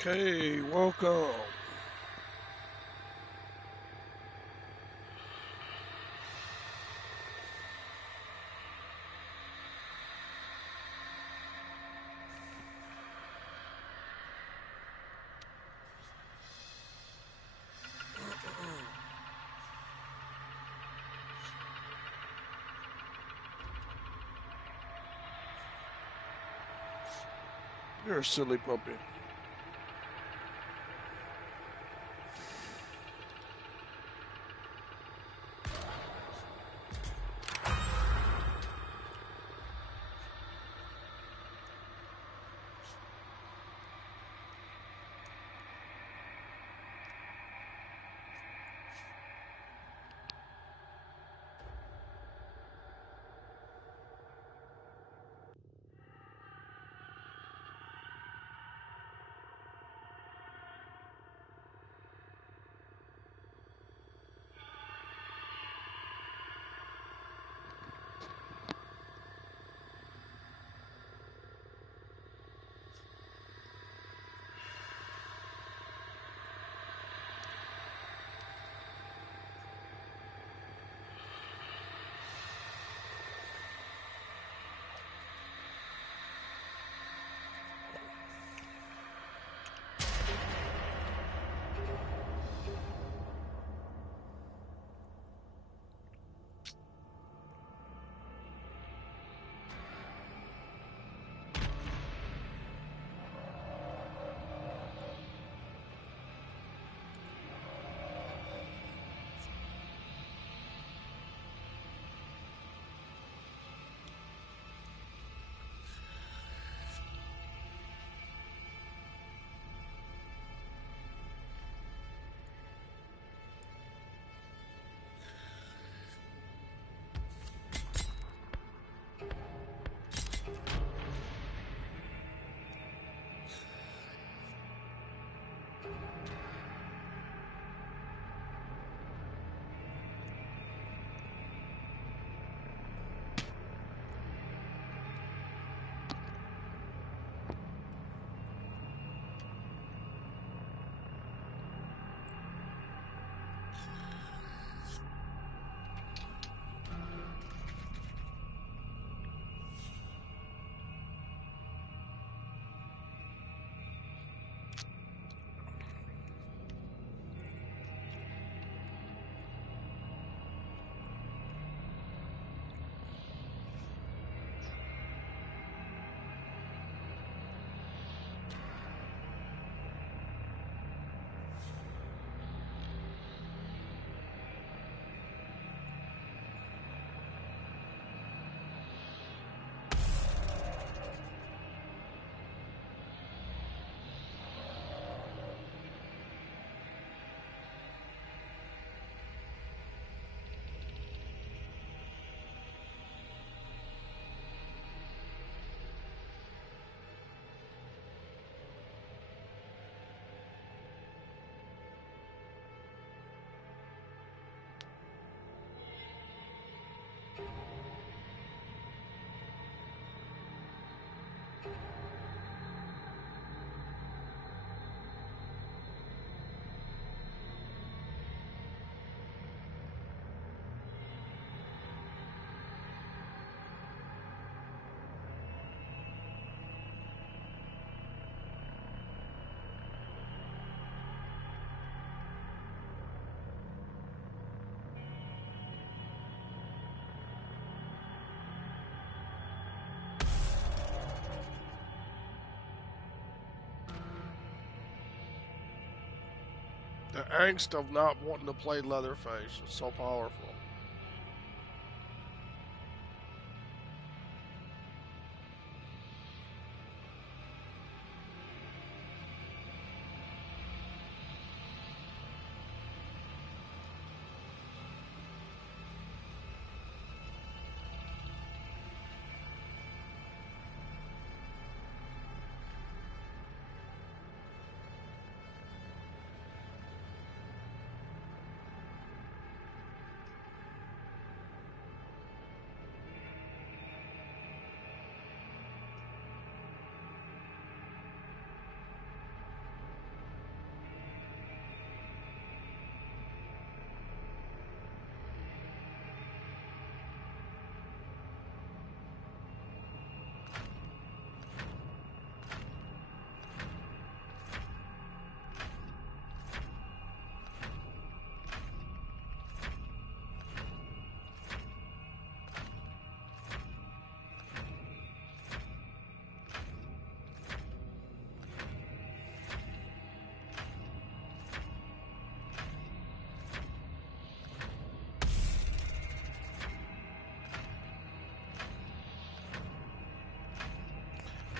Okay, welcome. You're a silly puppy. The angst of not wanting to play Leatherface is so powerful.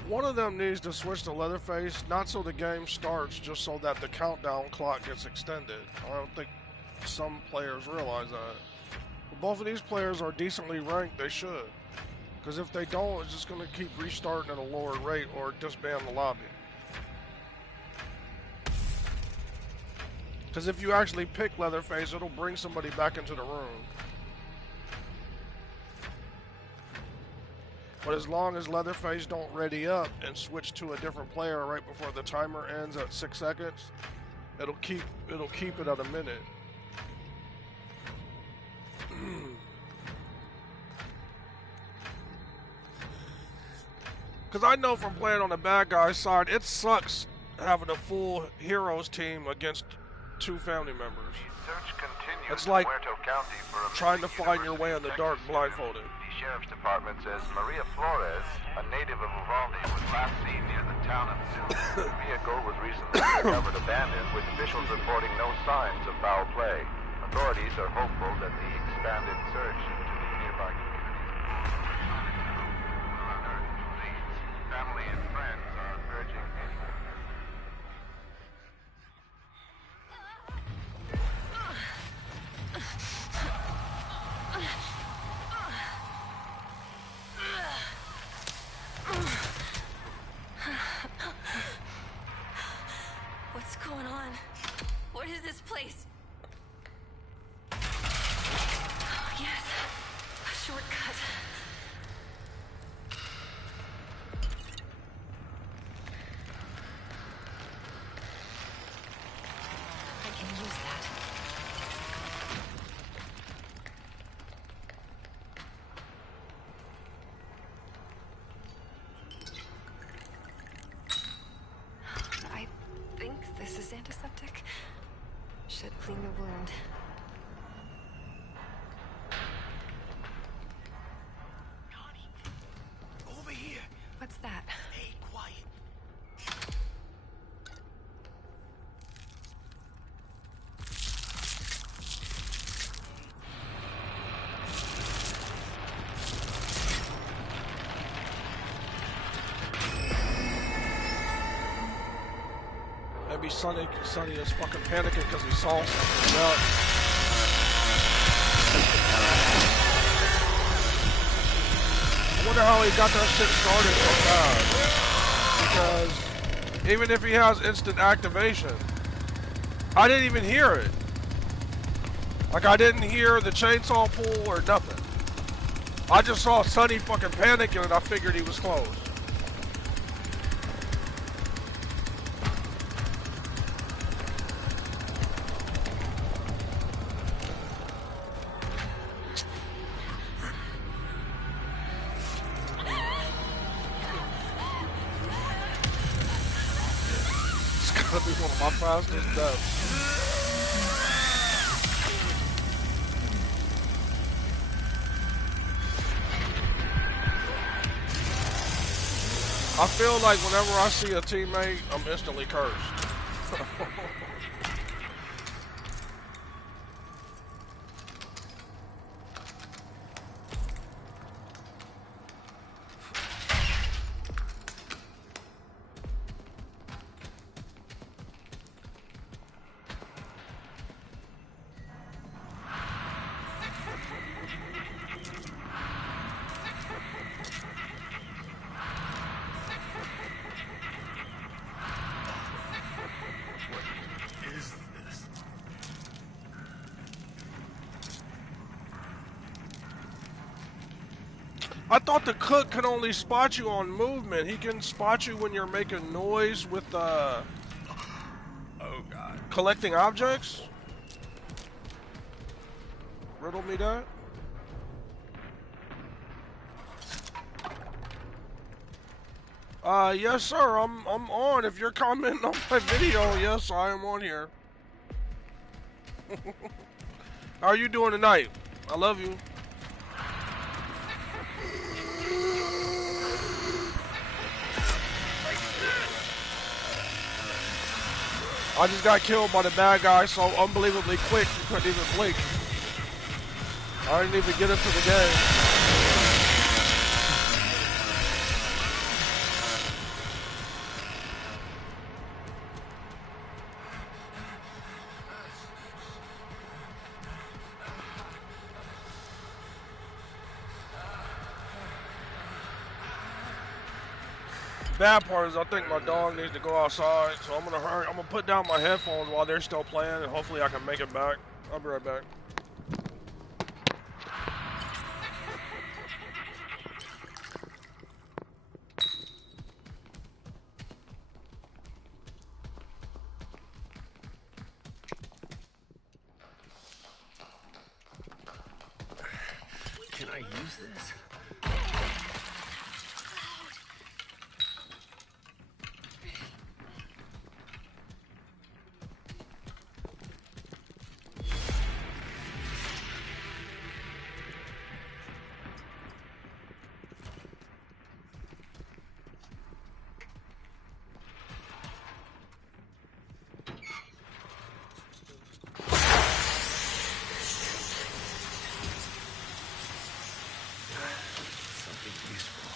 One of them needs to switch to Leatherface, not so the game starts, just so that the countdown clock gets extended. I don't think some players realize that. But both of these players are decently ranked, they should. Because if they don't, it's just going to keep restarting at a lower rate or disband the lobby. Because if you actually pick Leatherface, it'll bring somebody back into the room. But as long as Leatherface don't ready up and switch to a different player right before the timer ends at 6 seconds, it'll keep it at a minute. Because I know from playing on the bad guy's side, it sucks having a full heroes team against 2 family members. It's like trying to find your way in the dark blindfolded. The Sheriff's Department says Maria Flores, a native of Uvalde, was last seen near the town of Zoo. The vehicle was recently discovered abandoned, with officials reporting no signs of foul play. Authorities are hopeful that the expanded search into the nearby community. Family and friends are urging anyone. What's going on? What is this place? Yes, a shortcut. I can use that. I think this is antiseptic. Should clean the wound. Connie, over here. What's that? Stay quiet. Maybe Sonny is fucking panicking because he saw something. Yeah. I wonder how he got that shit started so fast. Because even if he has instant activation, I didn't even hear it. Like, I didn't hear the chainsaw pull or nothing. I just saw Sonny fucking panicking and I figured he was close. That'd be one of my fastest deaths. I feel like whenever I see a teammate, I'm instantly cursed. I thought the cook could only spot you on movement. He can spot you when you're making noise with Oh God. collecting objects. Riddle me that. Yes sir, I'm on. If you're commenting on my video, yes, I am on here. How are you doing tonight? I love you. I just got killed by the bad guy so unbelievably quick you couldn't even blink. I didn't even get into the game. Bad part is I think my dog needs to go outside, so I'm gonna hurry. I'm gonna put down my headphones while they're still playing, and hopefully I can make it back. I'll be right back. Can I use this? Something useful.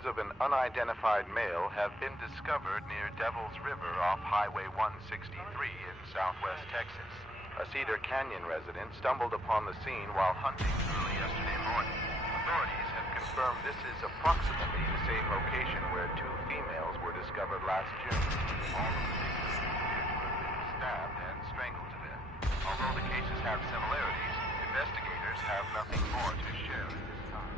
Of an unidentified male have been discovered near Devil's River off Highway 163 in southwest Texas. A Cedar Canyon resident stumbled upon the scene while hunting early yesterday morning. Authorities have confirmed this is approximately the same location where 2 females were discovered last June. All of the victims appear to have been stabbed and strangled to death. Although the cases have similarities, investigators have nothing more to share at this time.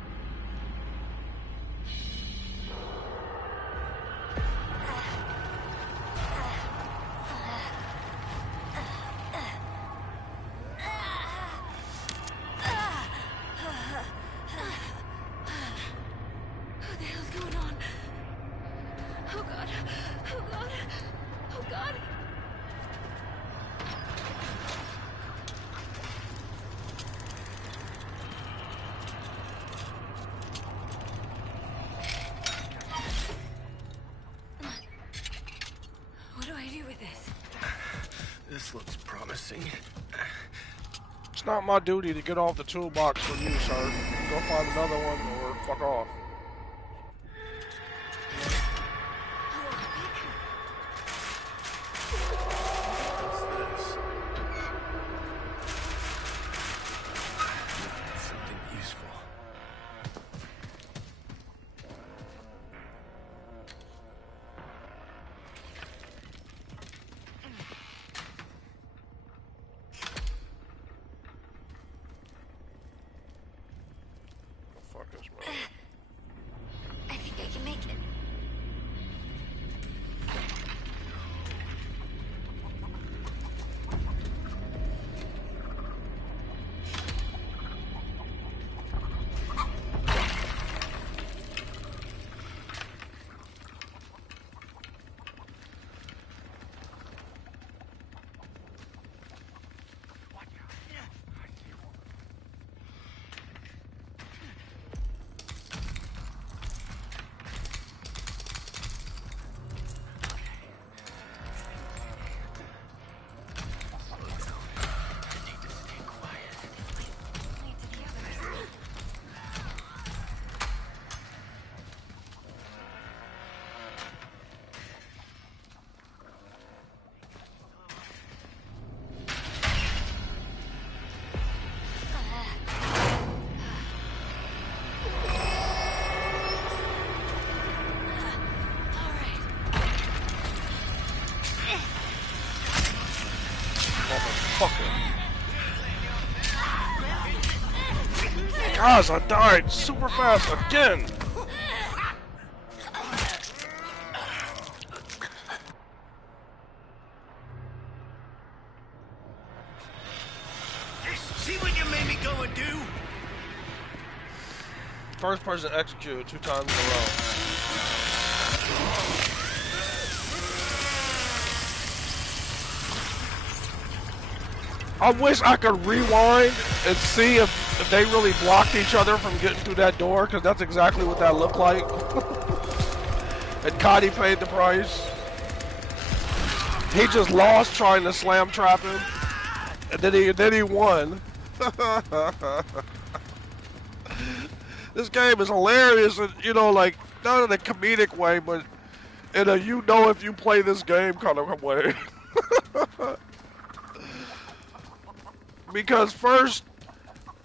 This looks promising. It's not my duty to get off the toolbox for you, sir. Go find another one or fuck off. Something useful. I think I can make it. Gosh, I died super fast again! See what you made me go and do? First person executed 2 times in a row. I wish I could rewind and see if they really blocked each other from getting through that door, because that's exactly what that looked like. And Cotty paid the price. He just lost trying to slam trap him, and then he won. This game is hilarious, and you know, like, not in a comedic way, but in a you know if you play this game kind of way. Because first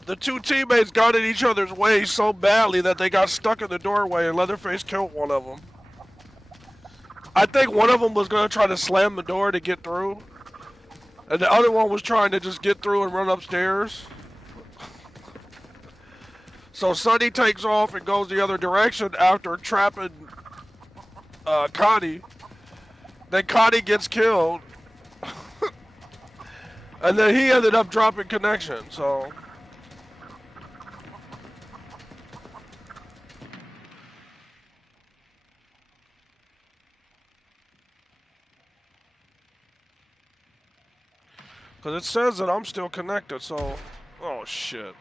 The two teammates got in each other's way so badly that they got stuck in the doorway and Leatherface killed one of them. I think one of them was going to try to slam the door to get through. And the other one was trying to just get through and run upstairs. So Sonny takes off and goes the other direction after trapping Connie. Then Connie gets killed. And then he ended up dropping connection, so... Because it says that I'm still connected, so... Oh, shit.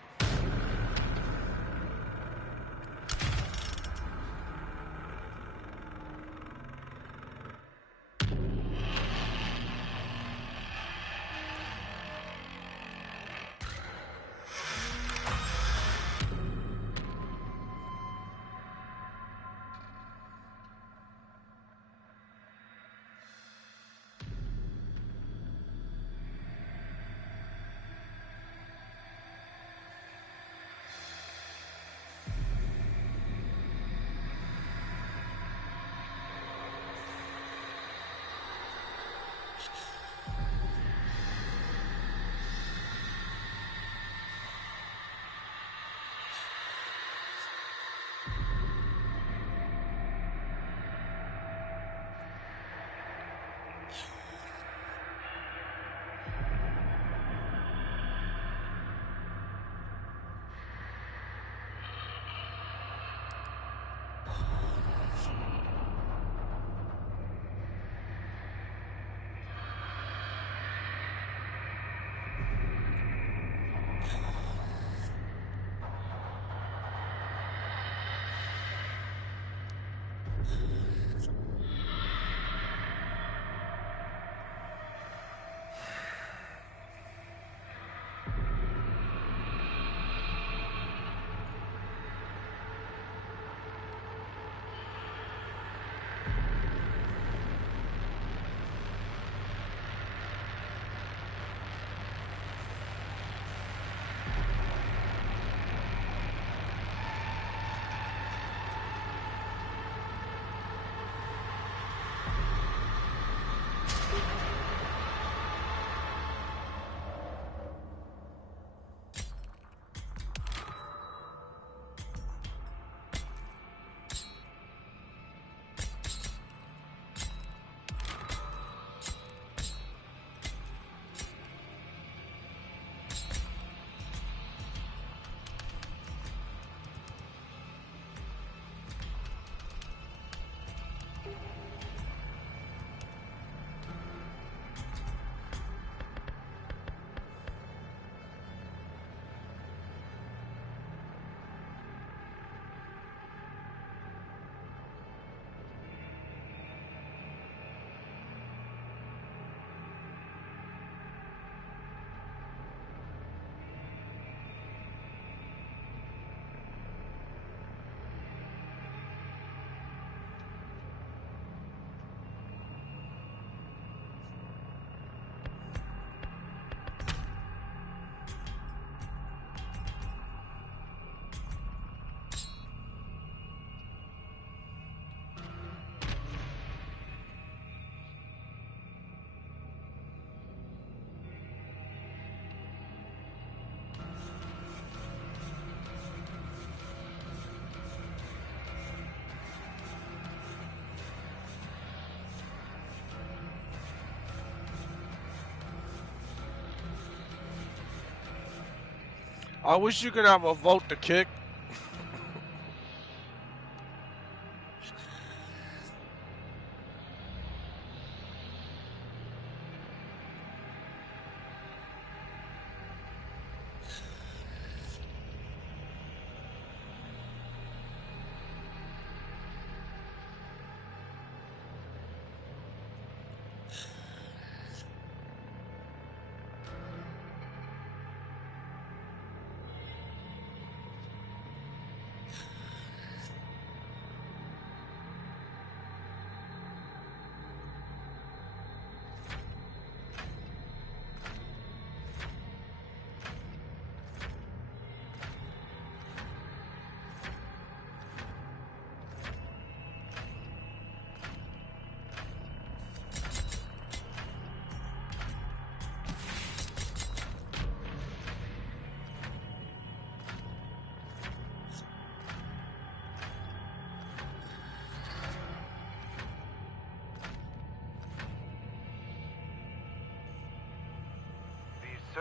I wish you could have a vote to kick.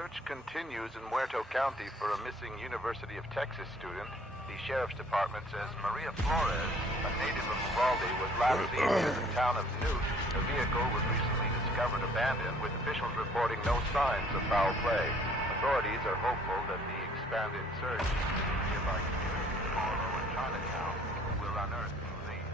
search continues in Muerto County for a missing University of Texas student. The sheriff's department says Maria Flores, a native of Uvalde, was last seen near the town of Newt. Her vehicle was recently discovered abandoned, with officials reporting no signs of foul play. Authorities are hopeful that the expanded search in nearby communities of Marlow and Chinatown will unearth the lead.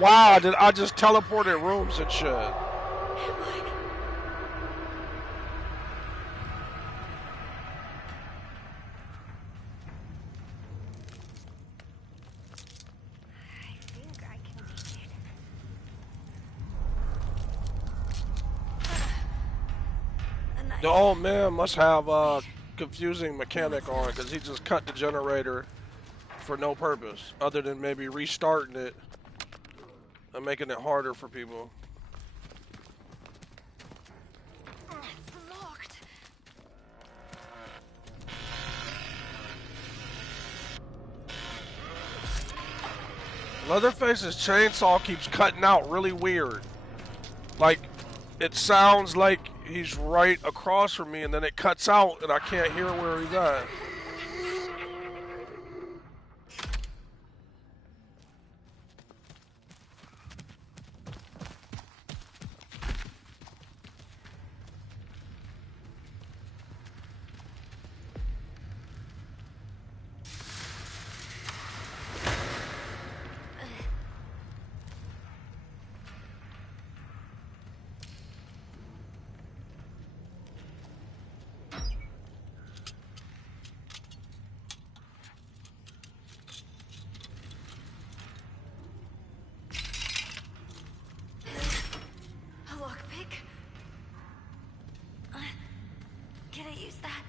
Wow, did I just teleported rooms and shit? The old man must have a confusing mechanic on because he just cut the generator for no purpose other than maybe restarting it and making it harder for people. It's locked. Leatherface's chainsaw keeps cutting out really weird. Like, it sounds like he's right across from me and then it cuts out and I can't hear where he's at. Can I use that?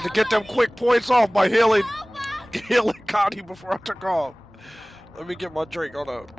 Had to get them quick points off by healing Connie before I took off. Let me get my drink. Hold up.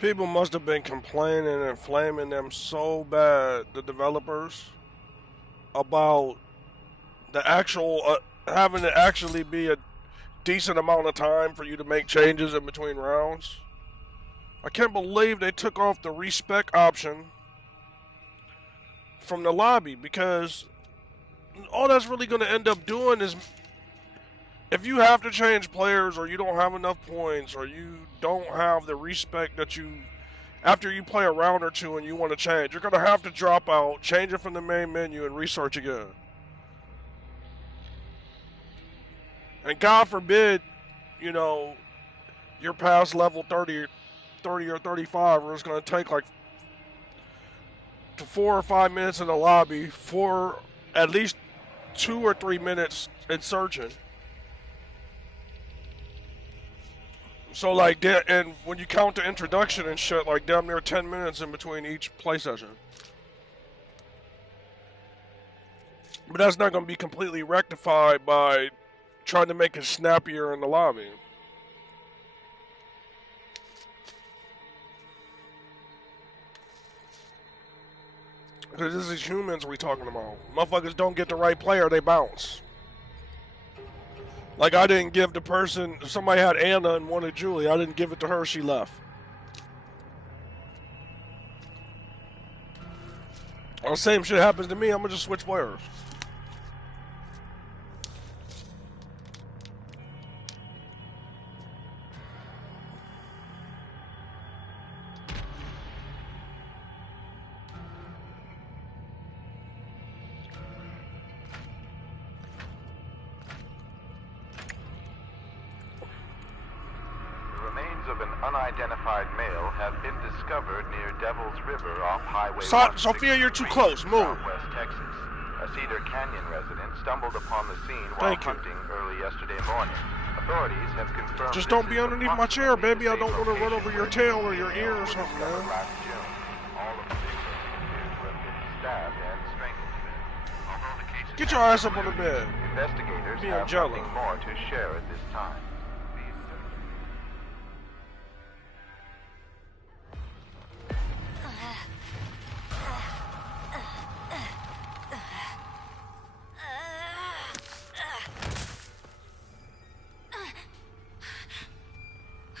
People must have been complaining and flaming them so bad, the developers, about the actual having to actually be a decent amount of time for you to make changes in between rounds. I can't believe they took off the respec option from the lobby, because all that's really going to end up doing is, if you have to change players, or you don't have enough points, or you don't have the respec that you, after you play a round or two and you want to change, you're going to have to drop out, change it from the main menu, and research again. And God forbid, you know, you're past level 30 or 35, where it's going to take like 4 or 5 minutes in the lobby, for at least 2 or 3 minutes in searching. So like, and when you count the introduction and shit, like damn near 10 minutes in between each play session. But that's not going to be completely rectified by trying to make it snappier in the lobby. Because this is humans we talking about. Motherfuckers don't get the right player, they bounce. Like I didn't give the person, somebody had Anna and wanted Julie, I didn't give it to her, she left. Or same shit happens to me, I'm gonna just switch players. Of an unidentified male have been discovered near Devil's River off Highway 163 Sophia, you're too close. Move. Southwest Texas. A Cedar Canyon resident stumbled upon the scene while hunting early yesterday morning. Authorities have confirmed. Just don't be underneath my chair, baby. I don't want to run over your tail or your ear or something, man. Last June. All of the victims appear to have been stabbed and strangled to death. Although the case Get your ass up on the bed. Investigators Be have Jello. nothing more to share at this time.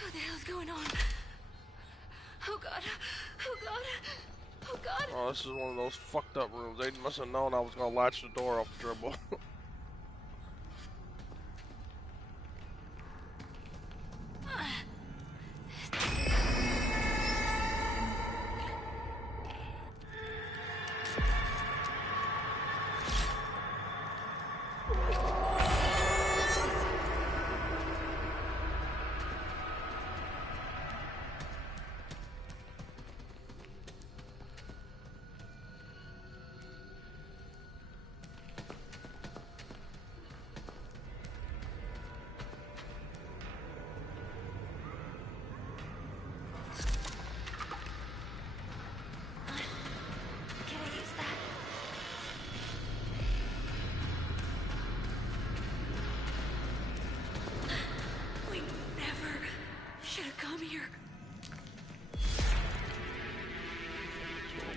What the hell's going on? Oh God. Oh God. Oh God. Oh, this is one of those fucked up rooms. They must have known I was gonna latch the door off the dribble.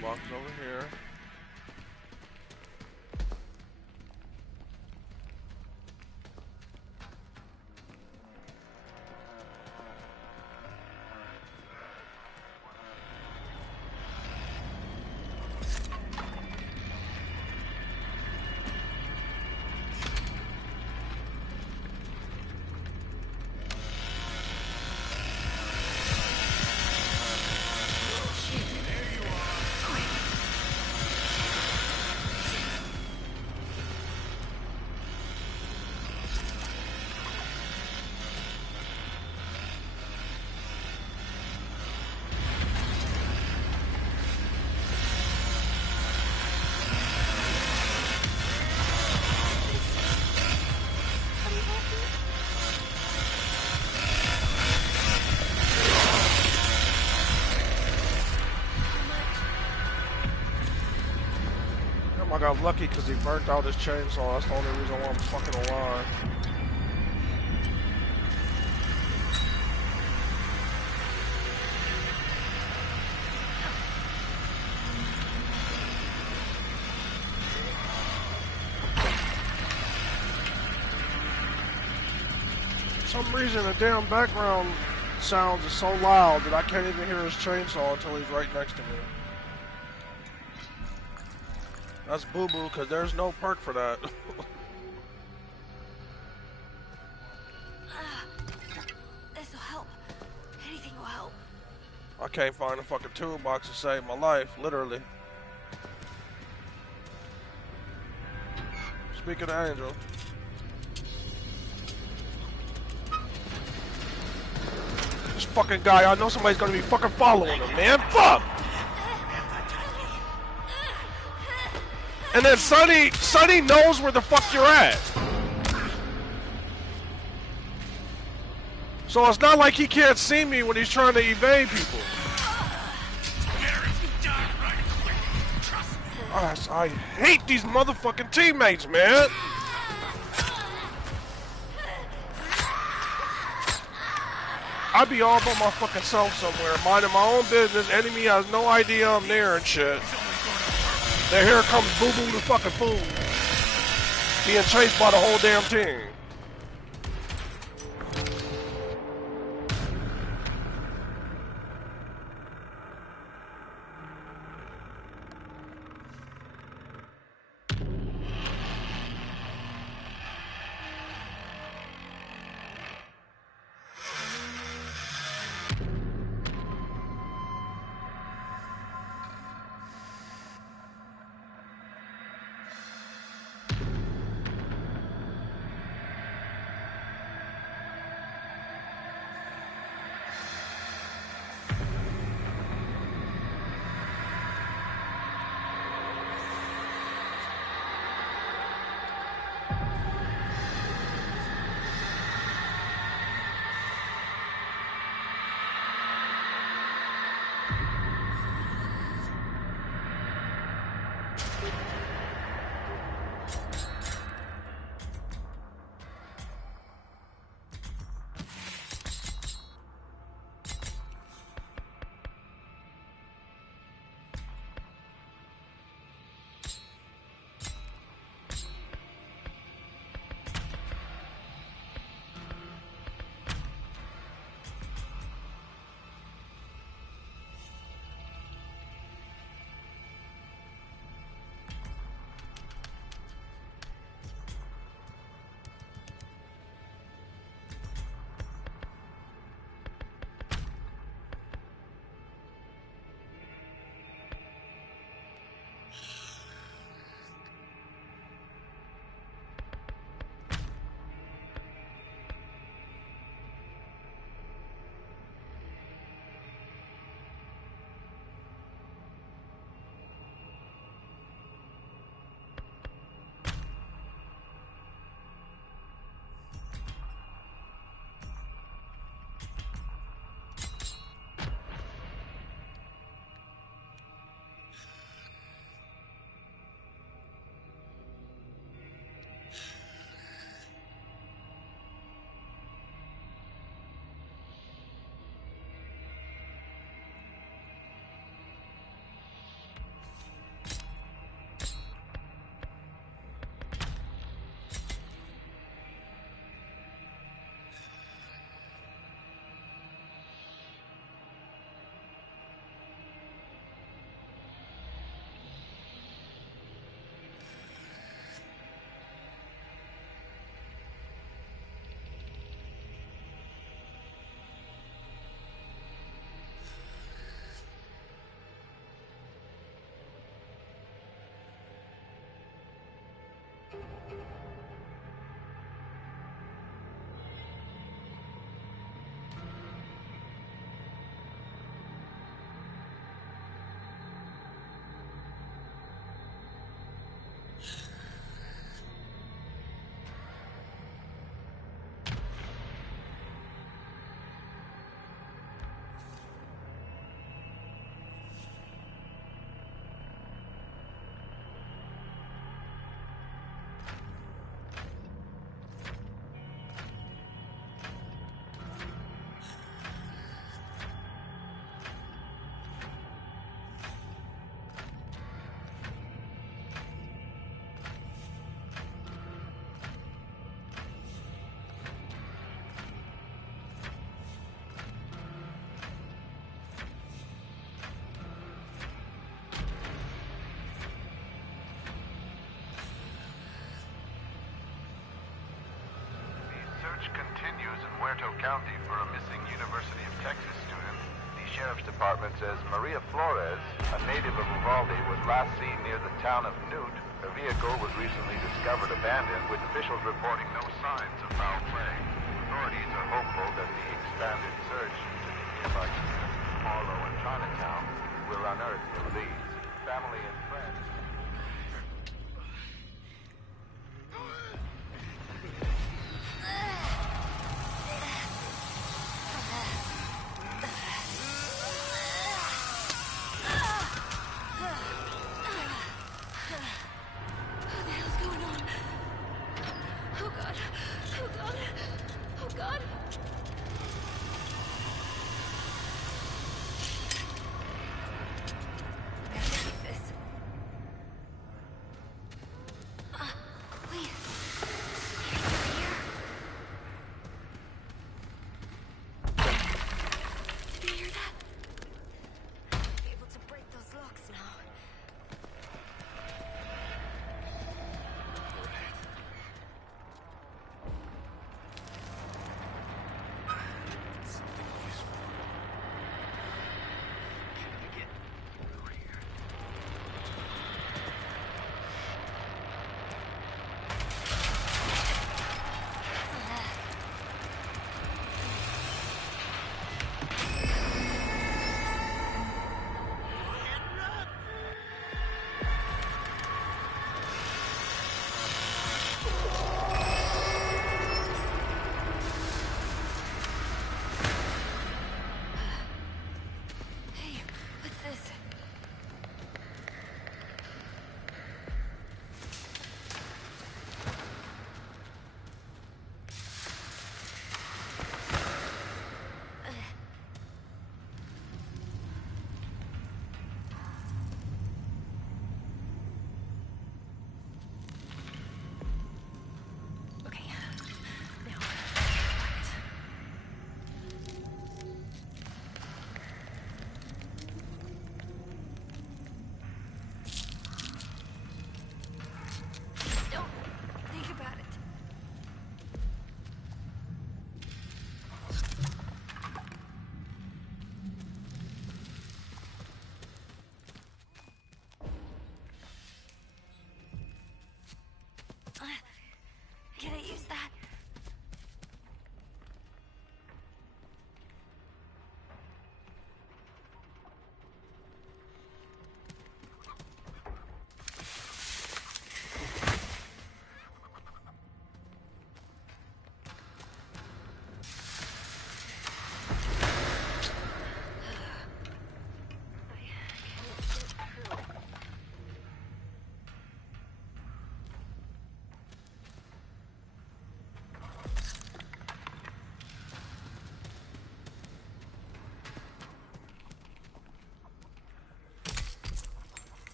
Box over here. I got lucky because he burnt out his chainsaw. That's the only reason why I'm fucking alive. For some reason, the damn background sounds is so loud that I can't even hear his chainsaw until he's right next to me. That's boo-boo, because there's no perk for that. This'll help. Anything will help. I can't find a fucking toolbox to save my life, literally. Speaking of Angel. This fucking guy, I know somebody's gonna be fucking following him, man. Fuck! And then Sonny knows where the fuck you're at. So it's not like he can't see me when he's trying to evade people. I hate these motherfucking teammates, man. I be all by my fucking self somewhere, minding my own business. Enemy has no idea I'm there and shit. Then here comes Boo Boo the fucking fool, being chased by the whole damn team. Continues in Huerto County for a missing University of Texas student. The Sheriff's Department says Maria Flores, a native of Uvalde, was last seen near the town of Newt. Her vehicle was recently discovered abandoned, with officials reporting no signs of foul play. Authorities are hopeful that the expanded search into the nearby communities of Harlow and Chinatown will unearth the leads. Family and friends.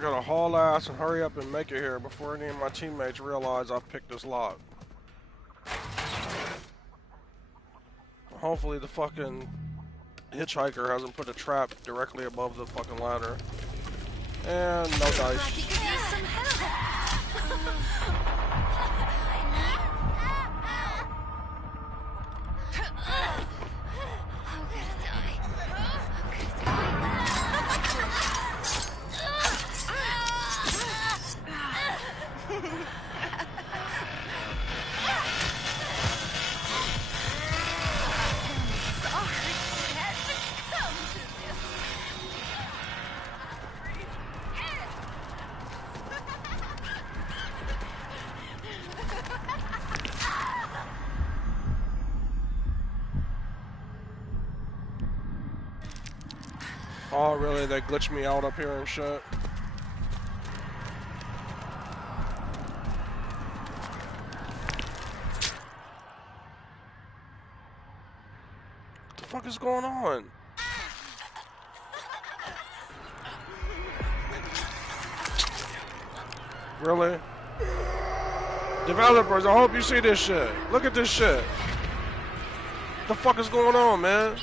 I gotta haul ass and hurry up and make it here before any of my teammates realize I picked this lock. Hopefully the fucking hitchhiker hasn't put a trap directly above the fucking ladder. And no dice. Oh, really? They glitched me out up here and shit? What the fuck is going on? Really? Developers, I hope you see this shit. Look at this shit. What the fuck is going on, man?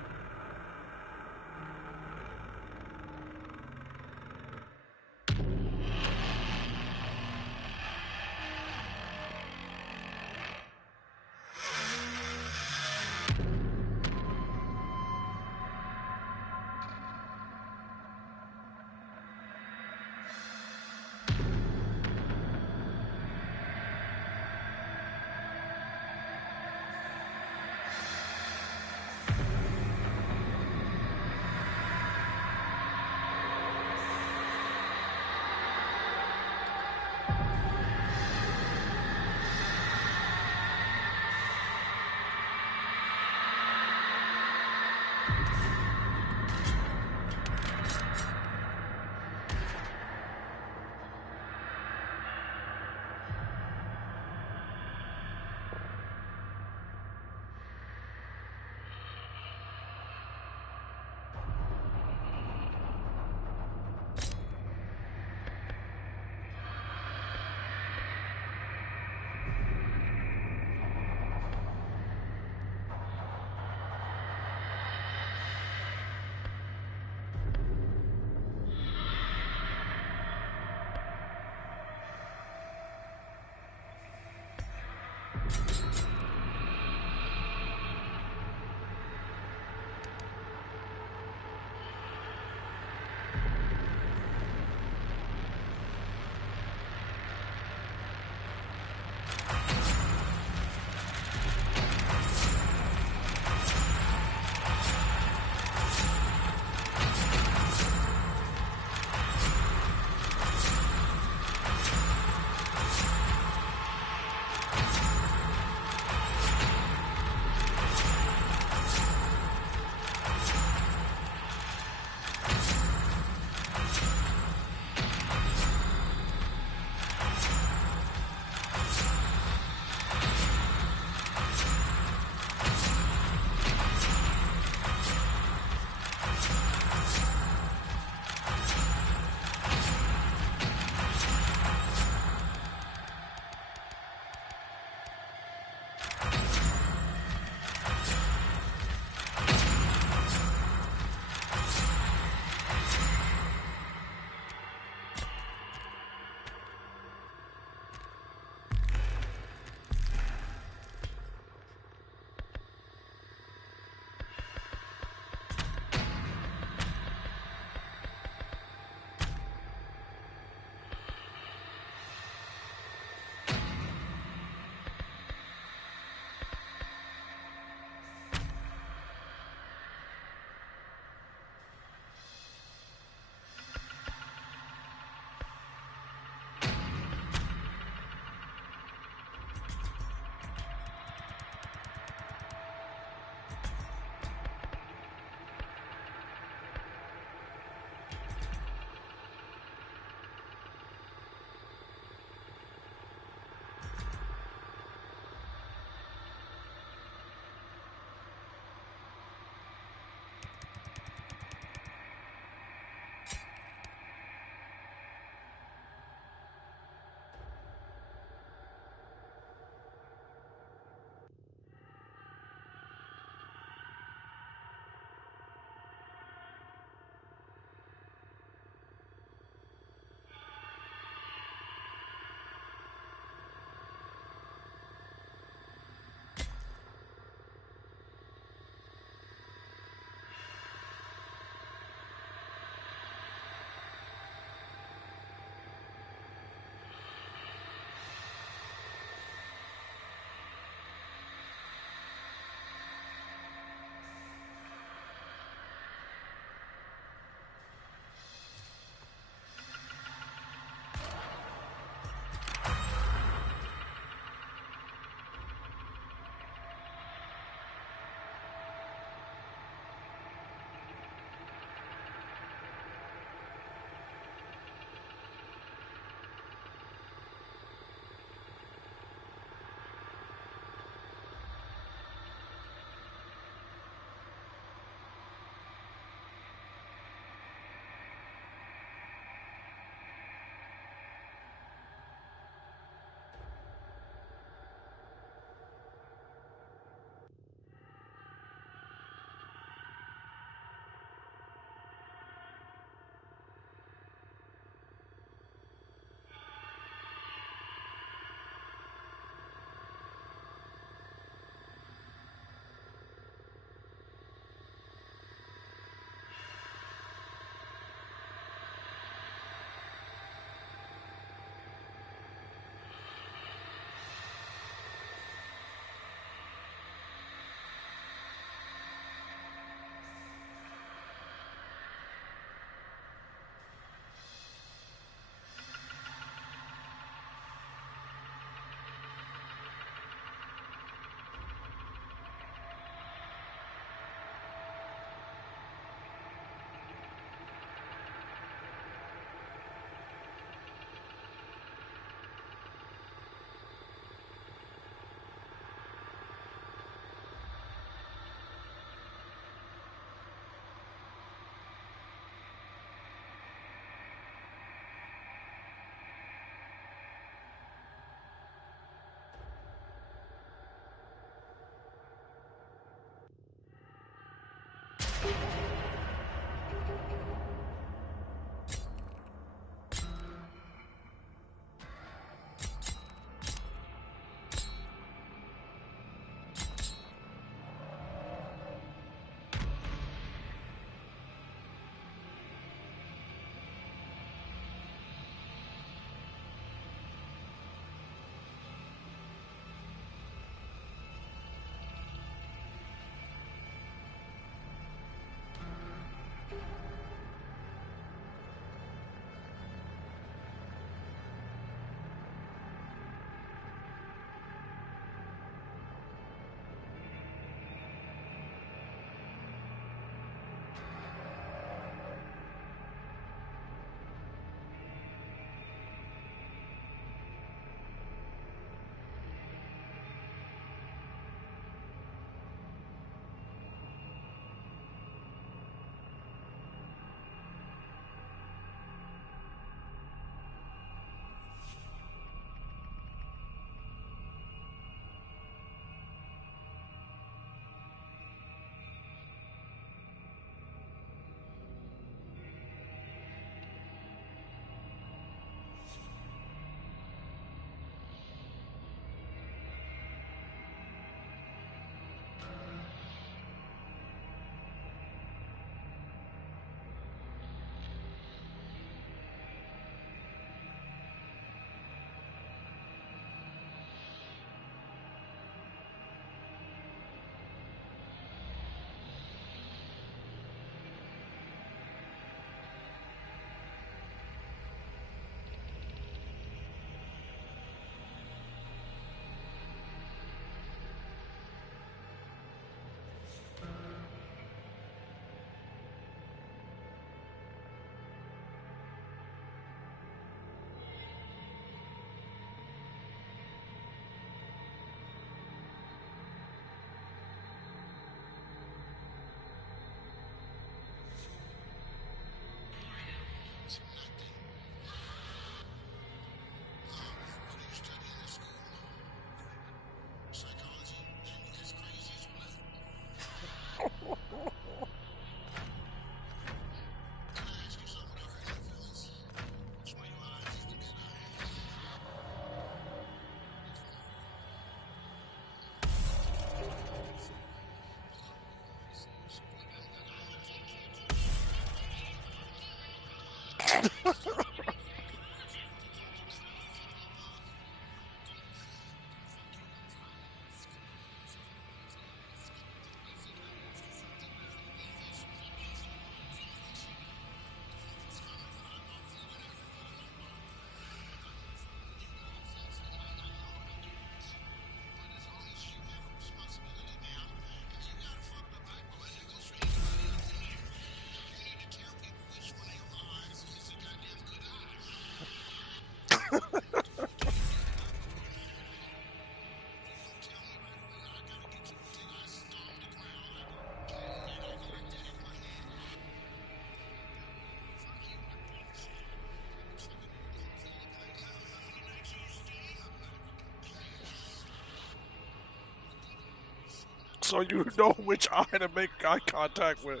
So you know which eye to make eye contact with.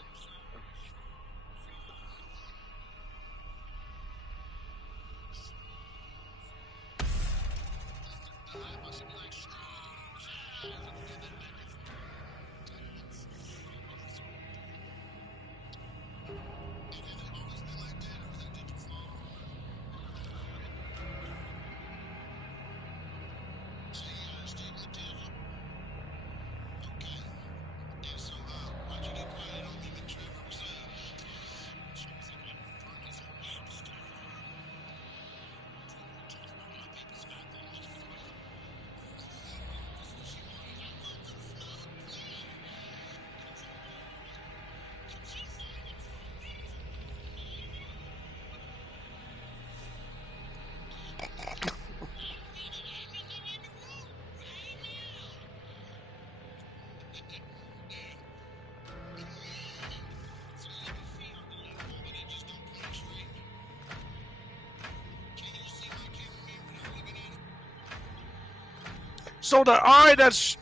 So the eye that's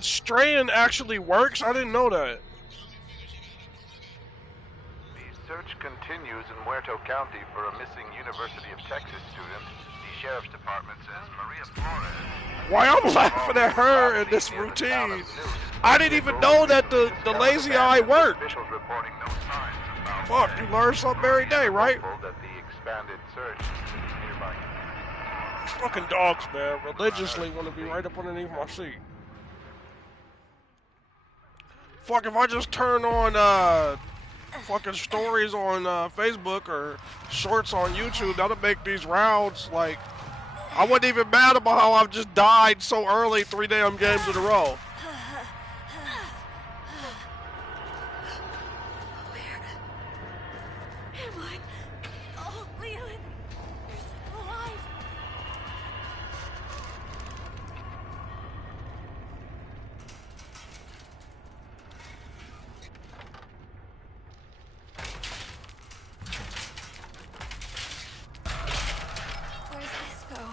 straying actually works? I didn't know that. The search continues in Muerto County for a missing University of Texas student. The sheriff's department says Maria Flores. Why I'm laughing at her in this routine. I didn't even know that the lazy eye worked. Officials reporting no signs of foul Fuck, play. you learn something every day, right? Hopeful that the expanded search is nearby. Fucking dogs, man. Religiously want to be right up underneath my seat. Fuck, if I just turn on fucking stories on Facebook or shorts on YouTube, that'll make these rounds like I wasn't even mad about how I've just died so early 3 damn games in a row. Where am I? Oh, Leland, you're still alive. Where does this go?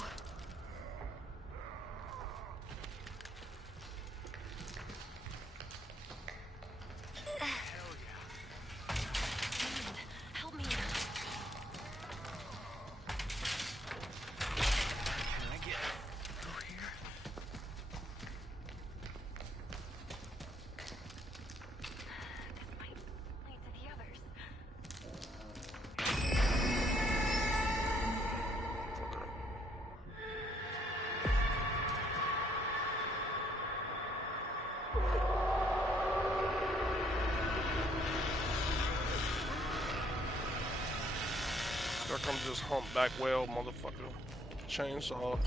Help me. Can I get through here? This might lead to the others. Here comes this humpback whale motherfucker. Chainsaw.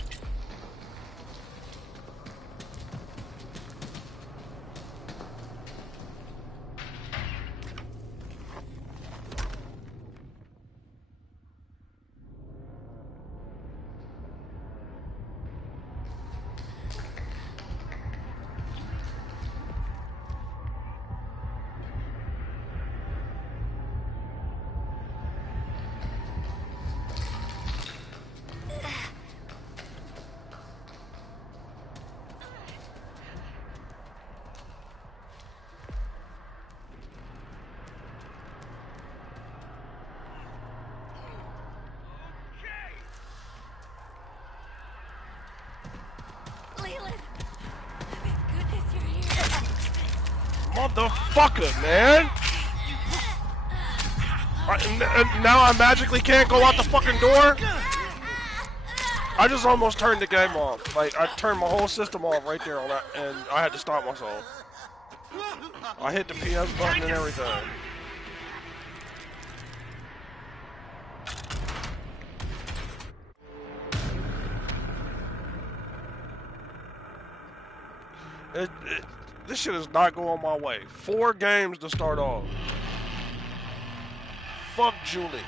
Motherfucker, man! And now I magically can't go out the fucking door? I just almost turned the game off. Like, I turned my whole system off right there on that, and I had to stop myself. I hit the PS button and everything. This shit is not going my way. 4 games to start off. Fuck Julie.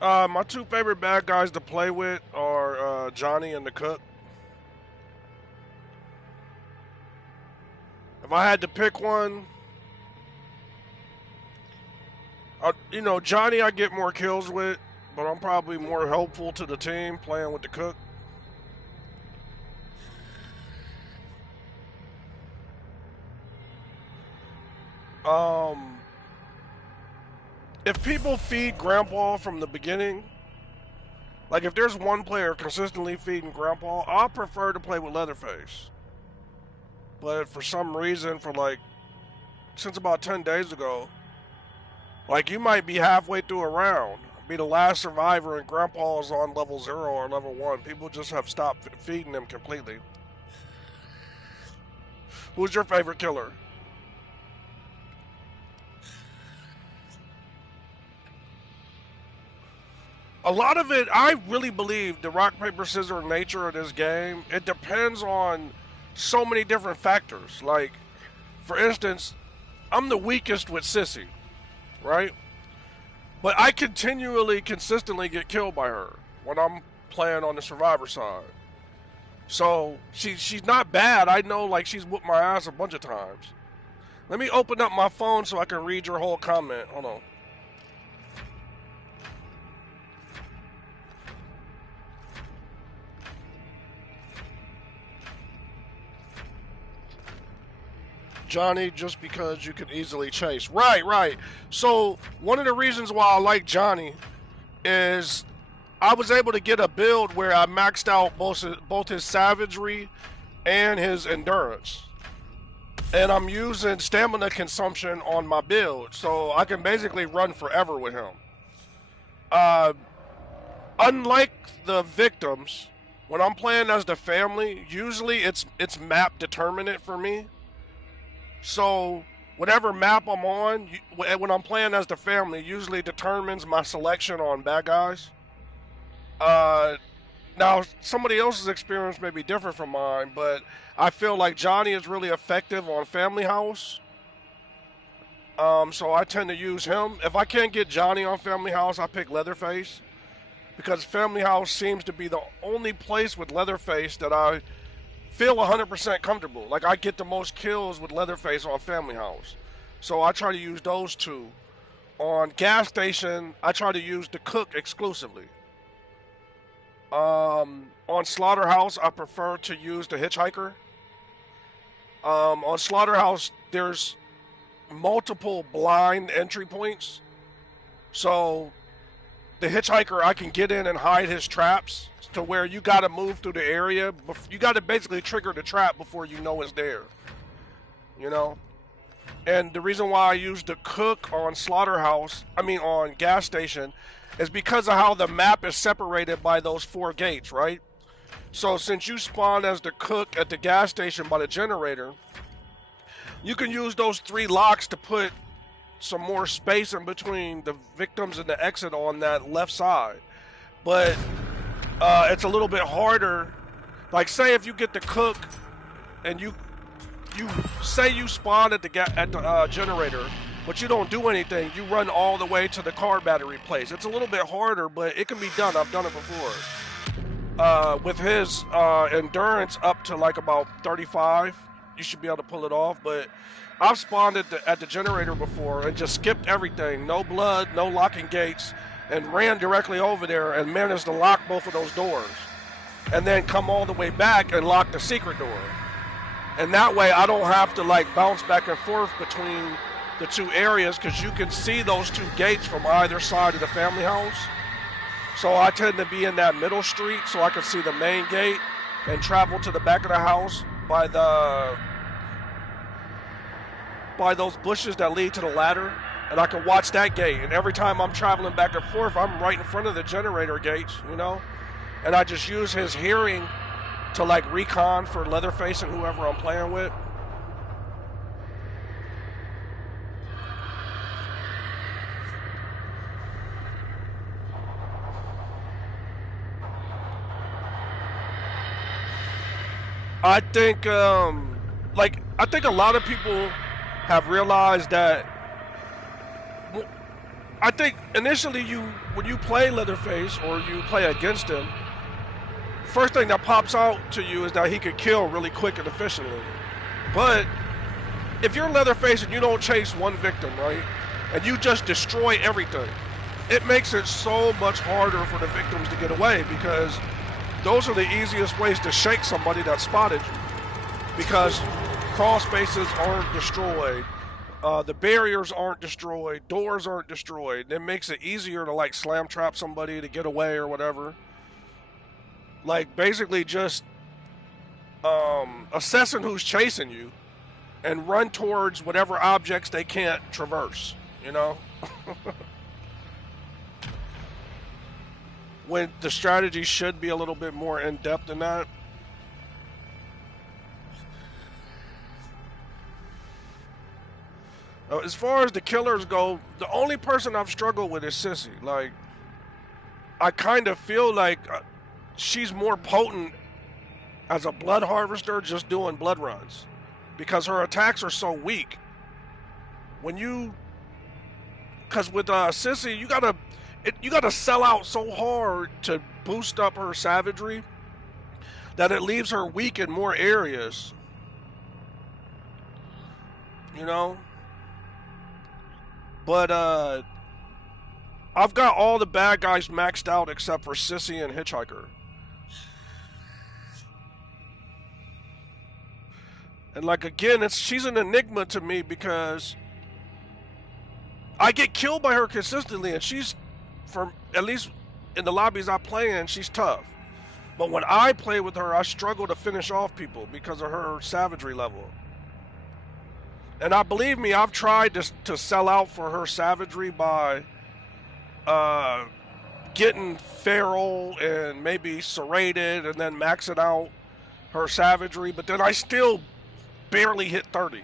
My two favorite bad guys to play with are Johnny and the Cook. If I had to pick one, Johnny I get more kills with, but I'm probably more helpful to the team playing with the Cook. If people feed Grandpa from the beginning, like if there's one player consistently feeding Grandpa, I prefer to play with Leatherface. But for some reason, since about 10 days ago, like you might be halfway through a round, be the last survivor, and Grandpa is on level 0 or level 1. People just have stopped feeding him completely. Who's your favorite killer? A lot of it, I really believe the rock, paper, scissors nature of this game, it depends on so many different factors. Like, for instance, I'm the weakest with Sissy, right? But I consistently get killed by her when I'm playing on the survivor side. So, she's not bad. I know, like, she's whooped my ass a bunch of times. Let me open up my phone so I can read your whole comment. Hold on. Johnny, just because you can easily chase. Right. So one of the reasons why I like Johnny is I was able to get a build where I maxed out both his savagery and his endurance. And I'm using stamina consumption on my build, so I can basically run forever with him. Unlike the victims, when I'm playing as the family, usually it's map determinant for me. So whatever map I'm on, when I'm playing as the family, usually determines my selection on bad guys. Now somebody else's experience may be different from mine, but I feel like Johnny is really effective on Family House. So I tend to use him. If I can't get Johnny on Family House, I pick Leatherface, because Family House seems to be the only place with Leatherface that I feel 100% comfortable. Like, I get the most kills with Leatherface on Family House. So I try to use those two. On Gas Station, I try to use the Cook exclusively. On Slaughterhouse, I prefer to use the Hitchhiker. On Slaughterhouse, there's multiple blind entry points. So the Hitchhiker, I can get in and hide his traps to where you got to move through the area. You got to basically trigger the trap before you know it's there. You know? And the reason why I use the Cook on on Gas Station, is because of how the map is separated by those 4 gates, right? So since you spawn as the Cook at the gas station by the generator, you can use those 3 locks to put some more space in between the victims and the exit on that left side. But it's a little bit harder. Like, say if you get the Cook and you say you spawn at the generator, but you don't do anything, you run all the way to the car battery place. It's a little bit harder, but it can be done. I've done it before. With his endurance up to like about 35, you should be able to pull it off. But I've spawned at the generator before and just skipped everything. No blood, no locking gates, and ran directly over there and managed to lock both of those doors. And then come all the way back and lock the secret door. And that way I don't have to like bounce back and forth between the 2 areas, because you can see those 2 gates from either side of the family house. So I tend to be in that middle street so I can see the main gate and travel to the back of the house by those bushes that lead to the ladder, and I can watch that gate. And every time I'm traveling back and forth, I'm right in front of the generator gates, you know? And I just use his hearing to like recon for Leatherface and whoever I'm playing with. I think I think a lot of people have realized that I think initially when you play Leatherface or you play against him, first thing that pops out to you is that he could kill really quick and efficiently. But if you're Leatherface and you don't chase one victim, right, and you just destroy everything, it makes it so much harder for the victims to get away, because those are the easiest ways to shake somebody that spotted you. Because crawl spaces aren't destroyed, the barriers aren't destroyed, doors aren't destroyed. It makes it easier to like slam trap somebody to get away or whatever. Like basically just assessing who's chasing you and run towards whatever objects they can't traverse, you know? When the strategy should be a little bit more in-depth than that. As far as the killers go, the only person I've struggled with is Sissy. Like, I kind of feel like she's more potent as a blood harvester just doing blood runs, because her attacks are so weak. Because with Sissy, you gotta sell out so hard to boost up her savagery that it leaves her weak in more areas. You know? But I've got all the bad guys maxed out except for Sissy and Hitchhiker. And like again, she's an enigma to me because I get killed by her consistently, and she's, at least in the lobbies I play in, she's tough. But when I play with her, I struggle to finish off people because of her savagery level. And believe me, I've tried to sell out for her savagery by getting feral and maybe serrated and then maxing out her savagery, but then I still barely hit 30.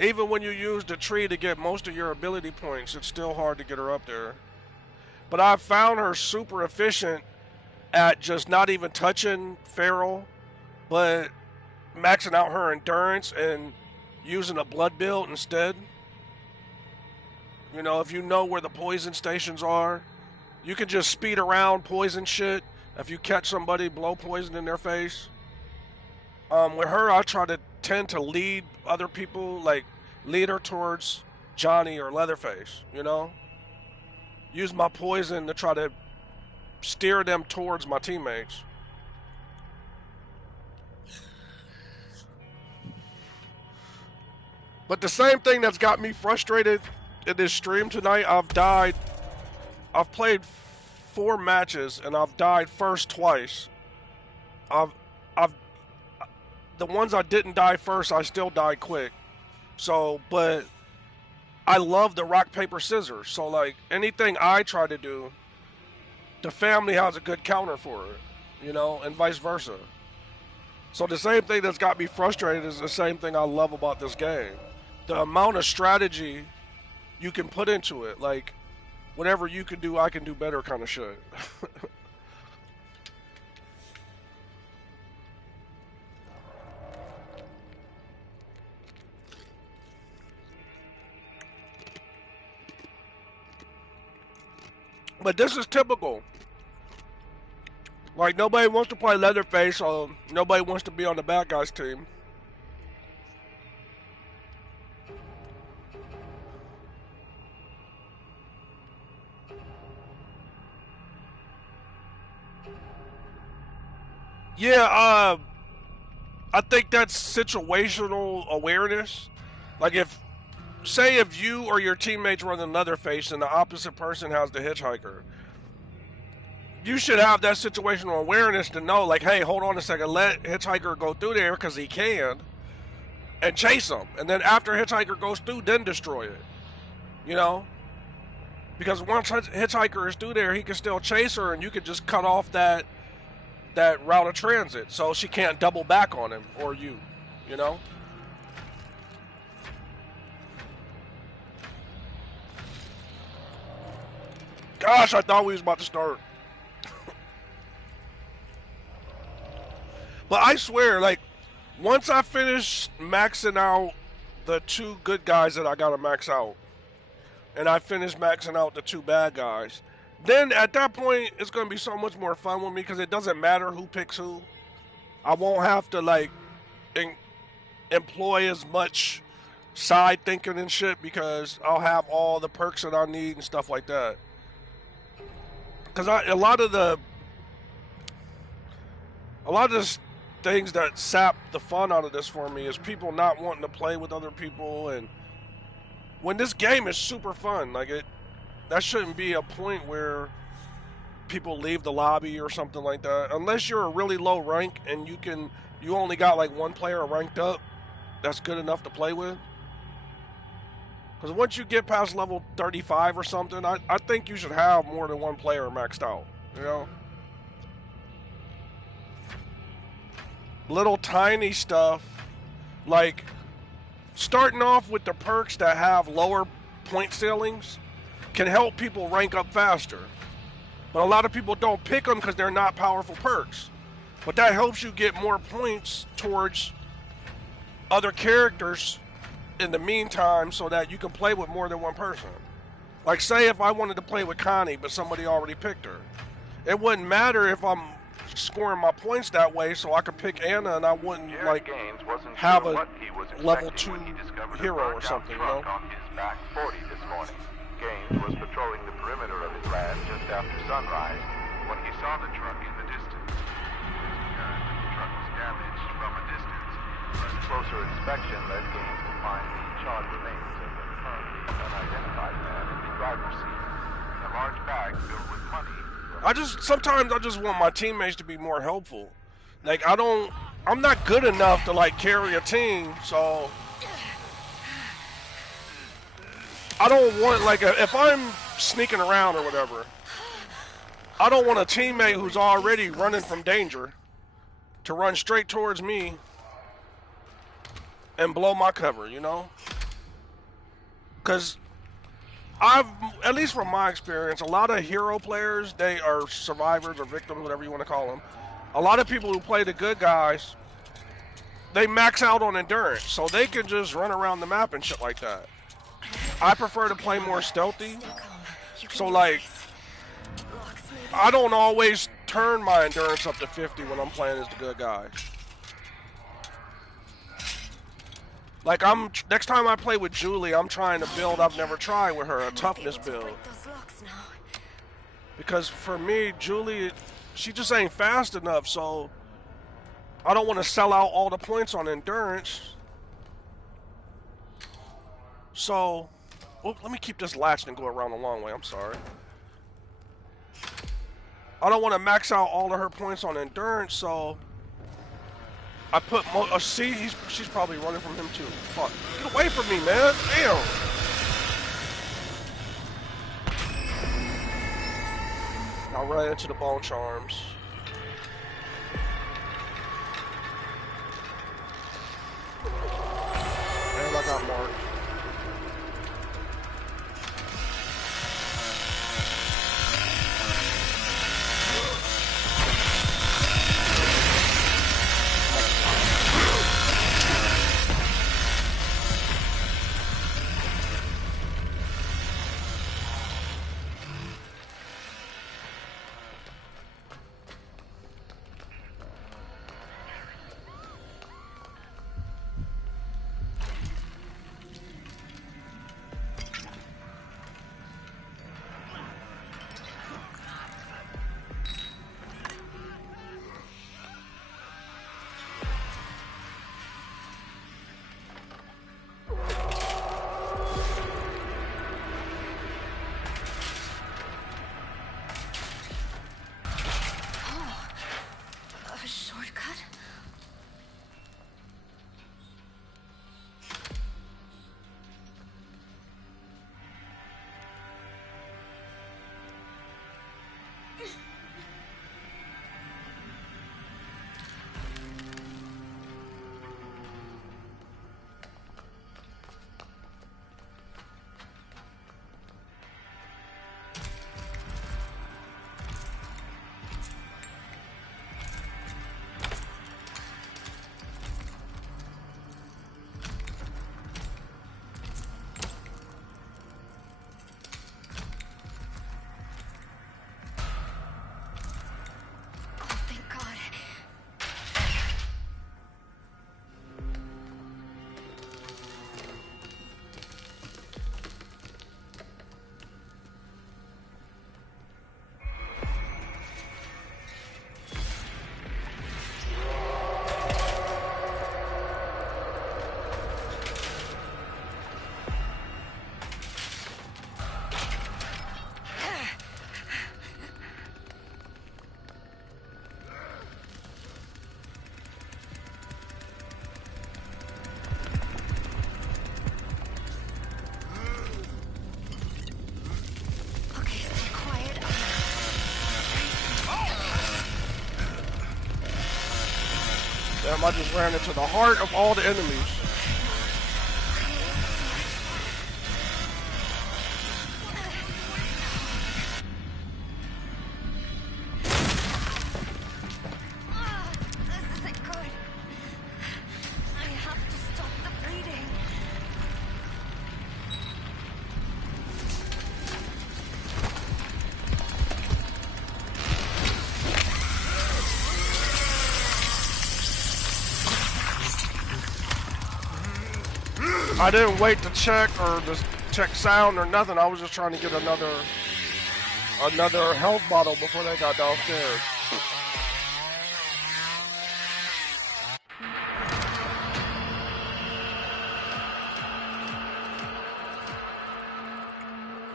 Even when you use the tree to get most of your ability points, it's still hard to get her up there. But I've found her super efficient at just not even touching feral, but maxing out her endurance and using a blood build instead. You know, if you know where the poison stations are, you can just speed around poison shit. If you catch somebody, blow poison in their face. With her, I tend to lead other people, like lead her towards Johnny or Leatherface, you know? Use my poison to try to steer them towards my teammates. But the same thing that's got me frustrated in this stream tonight, I've played 4 matches and I've died first twice. The ones I didn't die first, I still died quick. So, but I love the rock, paper, scissors. So like anything I try to do, the family has a good counter for it, you know, and vice versa. So the same thing that's got me frustrated is the same thing I love about this game. The amount of strategy you can put into it, like whatever you can do, I can do better kind of shit. But this is typical. Like, nobody wants to play Leatherface, so nobody wants to be on the bad guys team. Yeah, I think that's situational awareness. Like, say if you or your teammates run the Leatherface and the opposite person has the Hitchhiker, you should have that situational awareness to know, like, hey, hold on a second, let Hitchhiker go through there because he can, and chase him. And then after Hitchhiker goes through, then destroy it. You know? Because once Hitchhiker is through there, he can still chase her, and you can just cut off that route of transit, so she can't double back on him or you know? Gosh, I thought we was about to start. But I swear, like, Once I finish maxing out the 2 good guys that I gotta max out, and I finish maxing out the 2 bad guys, then at that point it's gonna be so much more fun with me because it doesn't matter who picks who. I won't have to like employ as much side thinking and shit because I'll have all the perks that I need and stuff like that. Because a lot of the things that sap the fun out of this for me is people not wanting to play with other people, and when this game is super fun, like that shouldn't be a point where people leave the lobby or something like that. Unless you're a really low rank and you only got like 1 player ranked up, that's good enough to play with. Because once you get past level 35 or something, I think you should have more than 1 player maxed out, you know? Little tiny stuff, like starting off with the perks that have lower point ceilings can help people rank up faster. But a lot of people don't pick them because they're not powerful perks. But that helps you get more points towards other characters in the meantime so that you can play with more than 1 person. Like say if I wanted to play with Connie but somebody already picked her. It wouldn't matter if I'm scoring my points that way so I could pick Anna and I wouldn't like have a level 2 hero or something, you know? On his back 40 this morning. Gaines was patrolling the perimeter of his lab just after sunrise when he saw the truck in the distance. The truck was damaged from a distance, but closer inspection led Gaines to find the charred remains of the currently unidentified man in the driver's seat. A large bag filled with money. Sometimes I just want my teammates to be more helpful. Like I'm not good enough to like carry a team, so I don't want like if I'm sneaking around or whatever, I don't want a teammate who's already running from danger to run straight towards me and blow my cover, you know? Because at least from my experience, a lot of hero players, they are survivors or victims, whatever you want to call them. A lot of people who play the good guys, they max out on endurance, so they can just run around the map and shit like that. I prefer to play more stealthy, so like, I don't always turn my endurance up to 50 when I'm playing as the good guy. Like next time I play with Julie, I'm trying to build, I've never tried with her, a toughness build. Because for me, Julie, she just ain't fast enough, so I don't want to sell out all the points on endurance. So, let me keep this latched and go around the long way, I'm sorry. I don't want to max out all of her points on endurance, so I put see, she's probably running from him too. Fuck. Get away from me, man. Damn. I ran into the bone charms. And I got marked. Damn, I just ran into the heart of all the enemies. This isn't good. I have to stop the bleeding. I didn't wait to check or just check sound or nothing. I was just trying to get another health bottle before they got downstairs.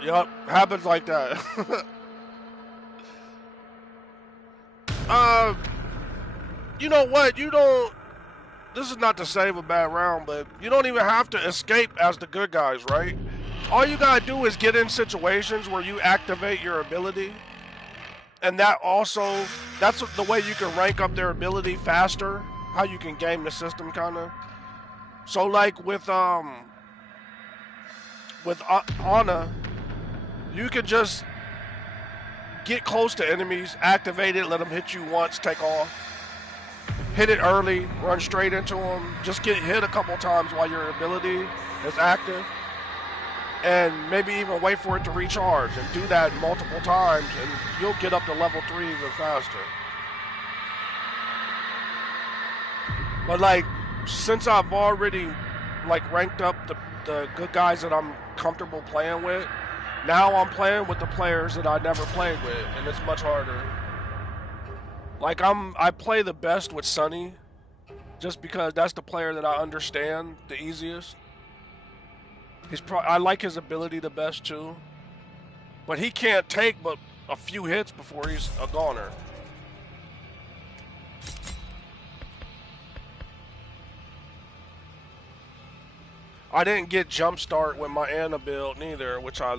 Yup, happens like that. You know what? You don't. This is not to save a bad round, but you don't even have to escape as the good guys, right? All you gotta do is get in situations where you activate your ability, and that's the way you can rank up their ability faster. How you can game the system, kind of. So, like with Ana, you can just get close to enemies, activate it, let them hit you once, take off. Hit it early, run straight into them, just get hit a couple times while your ability is active, and maybe even wait for it to recharge, and do that multiple times, and you'll get up to level 3 even faster. But like, since I've already like ranked up the good guys that I'm comfortable playing with, now I'm playing with the players that I never played with, and it's much harder. Like I play the best with Sonny, just because that's the player that I understand the easiest. I like his ability the best too, but he can't take but a few hits before he's a goner. I didn't get jump start with my Ana build neither, which I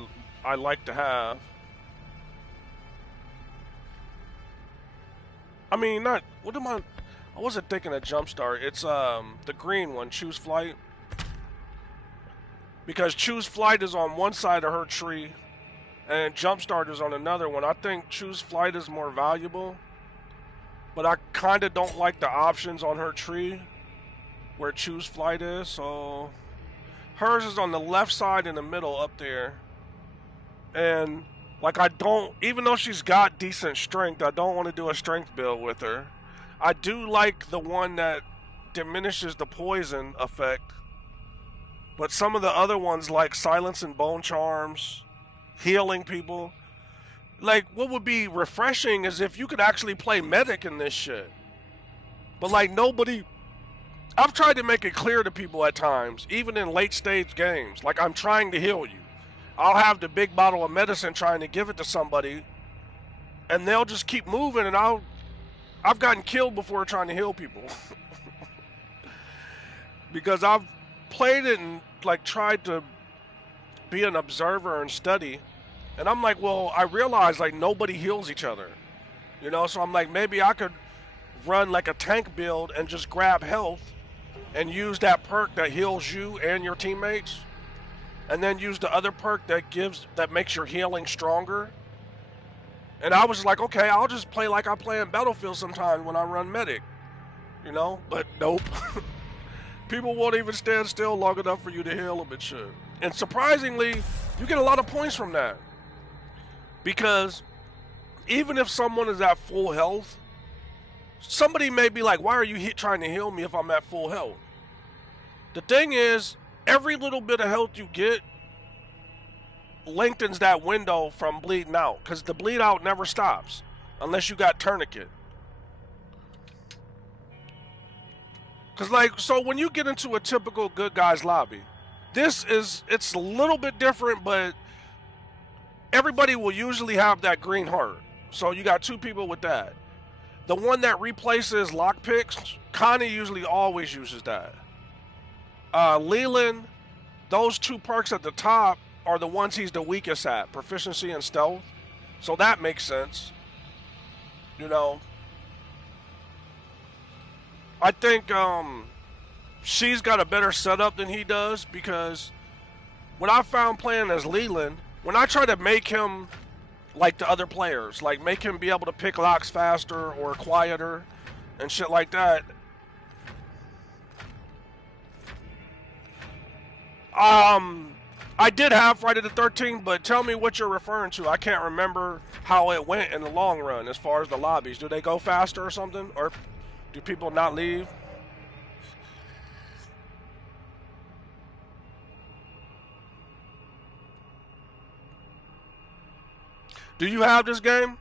like to have. I mean, I wasn't thinking of jump start. It's the green one, choose flight. Because choose flight is on one side of her tree, and jump start is on another one. I think choose flight is more valuable, but I kind of don't like the options on her tree where choose flight is. So hers is on the left side in the middle up there, and like even though she's got decent strength, I don't want to do a strength build with her. I do like the one that diminishes the poison effect, but some of the other ones like silence and bone charms, healing people, like what would be refreshing is if you could actually play medic in this shit. But like I've tried to make it clear to people at times, even in late stage games, like I'm trying to heal you. I'll have the big bottle of medicine trying to give it to somebody, and they'll just keep moving, and I've gotten killed before trying to heal people. Because I've played it and like tried to be an observer and study, and I'm like, well, I realize like nobody heals each other, you know, so I'm like, maybe I could run like a tank build and just grab health and use that perk that heals you and your teammates, and then use the other perk that makes your healing stronger. And I was like, okay, I'll just play like I play in Battlefield sometimes when I run medic, you know? But nope. People won't even stand still long enough for you to heal them and shit. And surprisingly, you get a lot of points from that. Because even if someone is at full health, somebody may be like, why are you trying to heal me if I'm at full health? The thing is, every little bit of health you get lengthens that window from bleeding out, because the bleed out never stops unless you got tourniquet. Because like, so when you get into a typical good guys lobby, it's a little bit different, but everybody will usually have that green heart. So you got two people with that. The one that replaces lockpicks, Connie usually always uses that. Leland, those two perks at the top are the ones he's the weakest at, proficiency and stealth. So that makes sense. You know. I think she's got a better setup than he does, because what I found playing as Leland, when I try to make him like the other players, like make him be able to pick locks faster or quieter and shit like that. I did have Friday the 13th, but tell me what you're referring to. I can't remember how it went in the long run as far as the lobbies. Do they go faster or something? Or do people not leave? Do you have this game?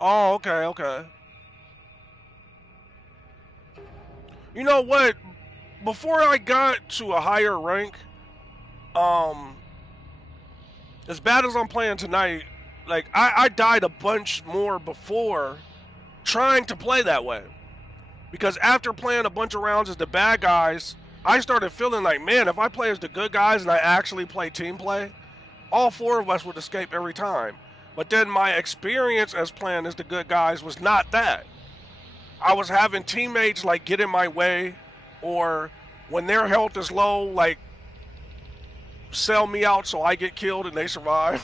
Oh, okay, okay. You know what? Before I got to a higher rank, um, as bad as I'm playing tonight, like I died a bunch more before trying to play that way. Because after playing a bunch of rounds as the bad guys, I started feeling like, man, if I play as the good guys and I actually play team play, all four of us would escape every time. But then my experience as playing as the good guys was not that. I was having teammates like get in my way, or when their health is low, like sell me out so I get killed and they survive.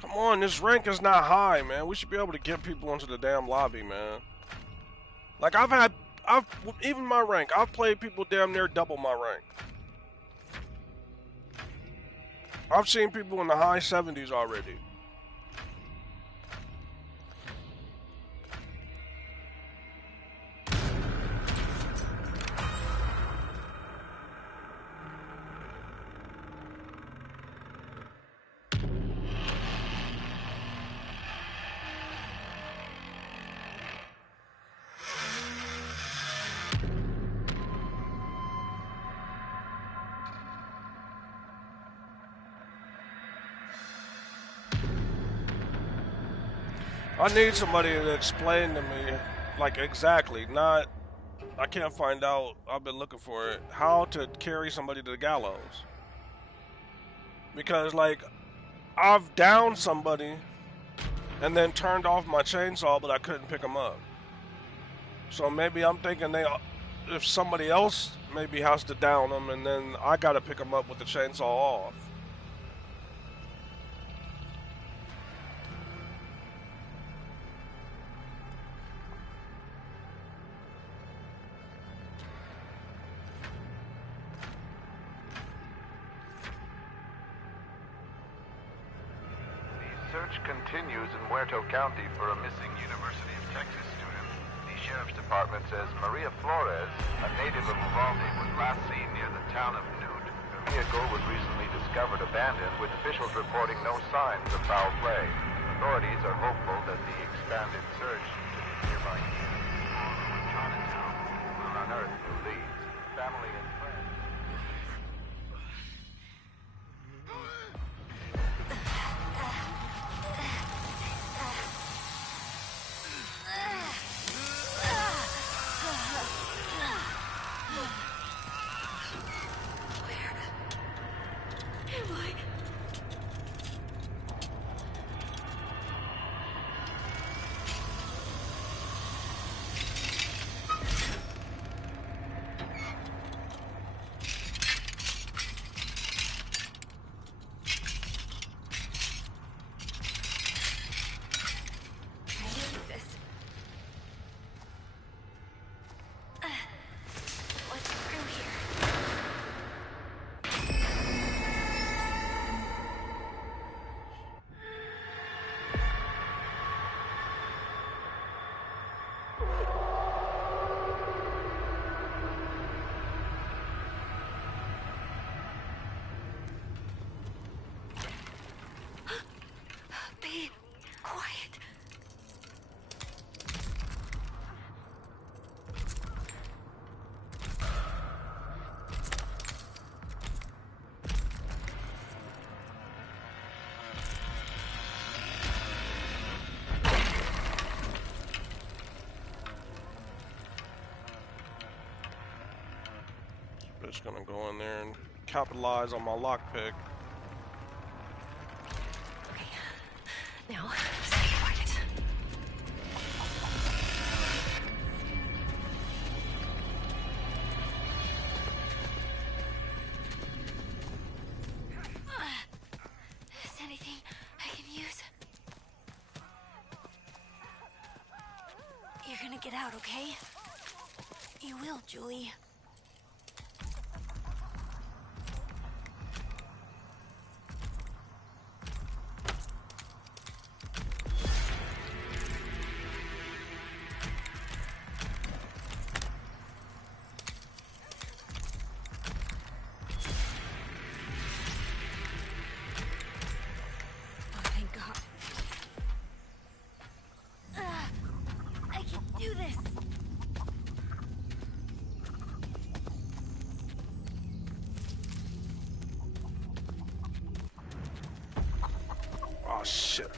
Come on, this rank is not high, man. We should be able to get people into the damn lobby, man. Like even my rank, I've played people damn near double my rank. I've seen people in the high 70s already. I need somebody to explain to me, like exactly, not, I can't find out, I've been looking for it, how to carry somebody to the gallows. Because, like, I've downed somebody and then turned off my chainsaw, but I couldn't pick them up. So maybe I'm thinking if somebody else maybe has to down them, and then I gotta pick them up with the chainsaw off. The search continues in Muerto County for a missing University of Texas student. The Sheriff's Department says Maria Flores, a native of Uvalde, was last seen near the town of Newt. Her vehicle was recently discovered abandoned, with officials reporting no signs of foul play. Authorities are hopeful that the expanded search into the nearby Chinatown will unearth new leads. Family and friends. Am I? Be quiet. Just gonna go in there and capitalize on my lockpick. Okay. Now, stay quiet. Is anything I can use? You're gonna get out, okay? You will, Julie. Oh, thank God. I can do this. Oh shit.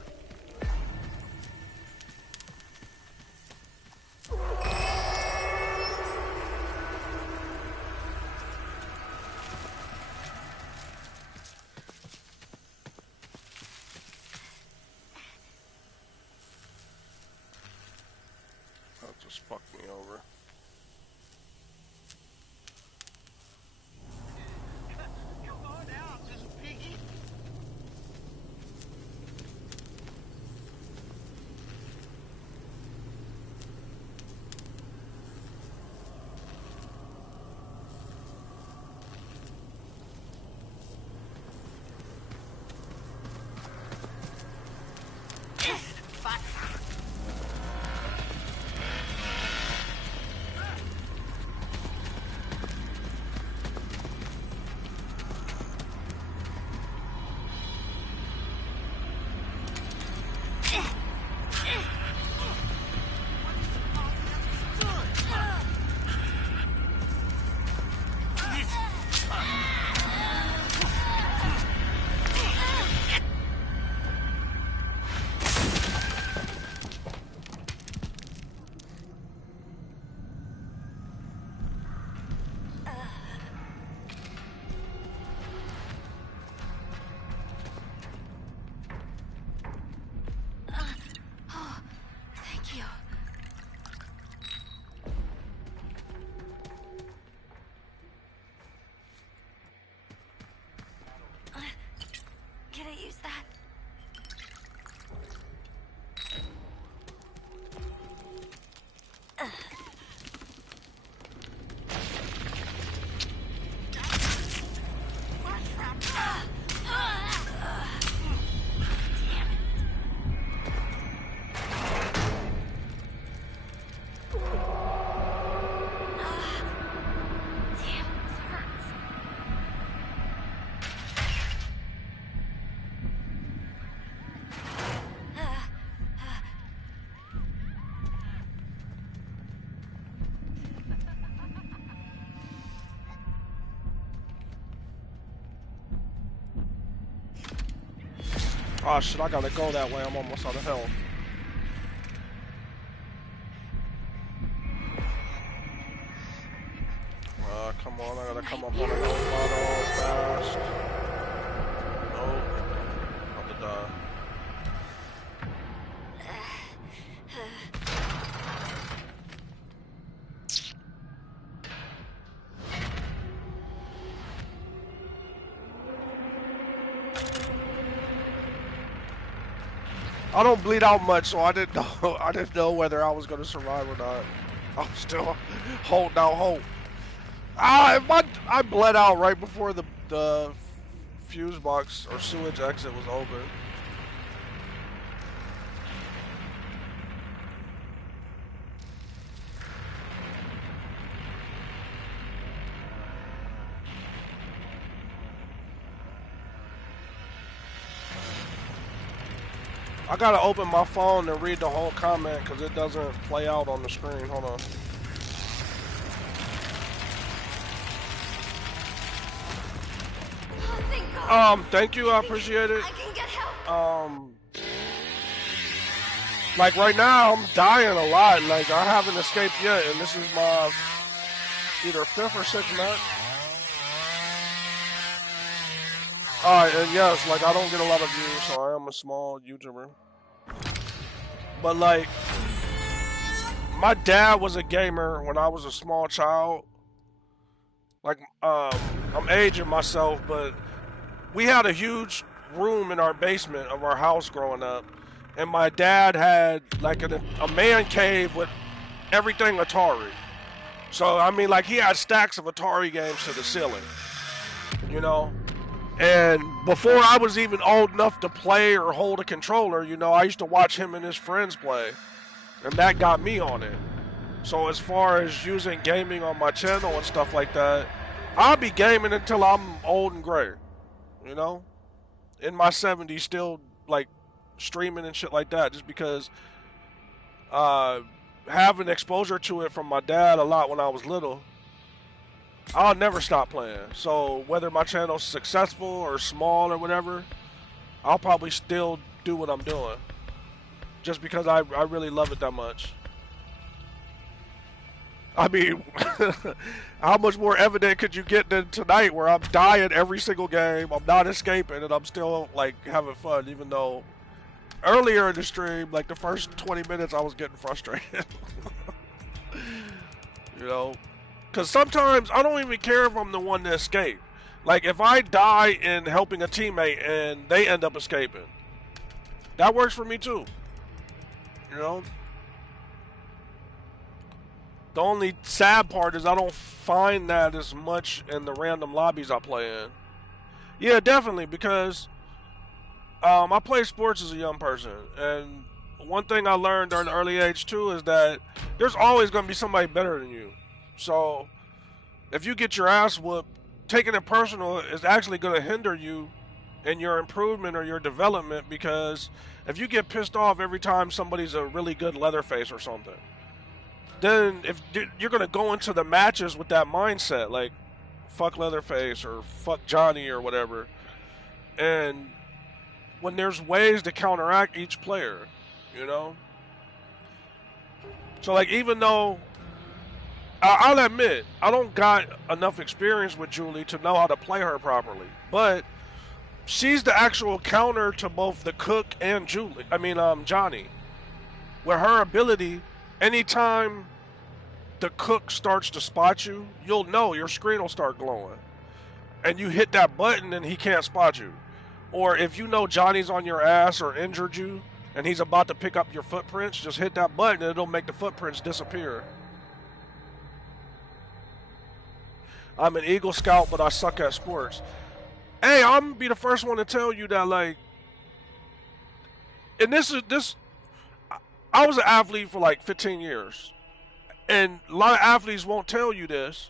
That just fucked me over. Come on out, little piggy. Oh shit, I gotta go that way. I'm almost out of health. Come on, I gotta come up on a health bottle fast. Nope. About to die. I don't bleed out much, so I didn't know. I didn't know whether I was gonna survive or not. I'm still holding out hope. I bled out right before the fuse box or sewage exit was open. I gotta open my phone and read the whole comment because it doesn't play out on the screen. Hold on. Oh, thank God. Thank you. I appreciate it. I can get help. Like right now, I'm dying a lot. Like I haven't escaped yet, and this is my either 5th or 6th match. Alright, and yes, like I don't get a lot of views, so I am a small YouTuber. But like, my dad was a gamer when I was a small child. Like, I'm aging myself, but we had a huge room in our basement of our house growing up. And my dad had like a man cave with everything Atari. So, I mean, like he had stacks of Atari games to the ceiling, you know? And before I was even old enough to play or hold a controller, you know, I used to watch him and his friends play. And that got me on it. So as far as using gaming on my channel and stuff like that, I'll be gaming until I'm old and gray. You know? In my 70s still, like, streaming and shit like that. Just because having exposure to it from my dad a lot when I was little, I'll never stop playing. So whether my channel's successful or small or whatever, I'll probably still do what I'm doing. Just because I really love it that much. I mean, how much more evident could you get than tonight where I'm dying every single game, I'm not escaping, and I'm still, like, having fun, even though earlier in the stream, like, the first 20 minutes I was getting frustrated. You know? Because sometimes I don't even care if I'm the one to escape. Like, if I die in helping a teammate and they end up escaping, that works for me too. You know? The only sad part is I don't find that as much in the random lobbies I play in. Yeah, definitely, because I played sports as a young person, and one thing I learned during the early age too is that there's always going to be somebody better than you. So if you get your ass whooped, taking it personal is actually going to hinder you in your improvement or your development, because if you get pissed off every time somebody's a really good Leatherface or something, then if you're going to go into the matches with that mindset, like fuck Leatherface or fuck Johnny or whatever, and when there's ways to counteract each player, you know? So like, even though I'll admit I don't got enough experience with Julie to know how to play her properly, but she's the actual counter to both the cook and Johnny. With her ability, anytime the cook starts to spot you, you'll know your screen will start glowing. And you hit that button and he can't spot you. Or if you know Johnny's on your ass or injured you and he's about to pick up your footprints, just hit that button and it'll make the footprints disappear. I'm an Eagle Scout, but I suck at sports. Hey, I'm gonna be the first one to tell you that, like, and I was an athlete for like 15 years. And a lot of athletes won't tell you this,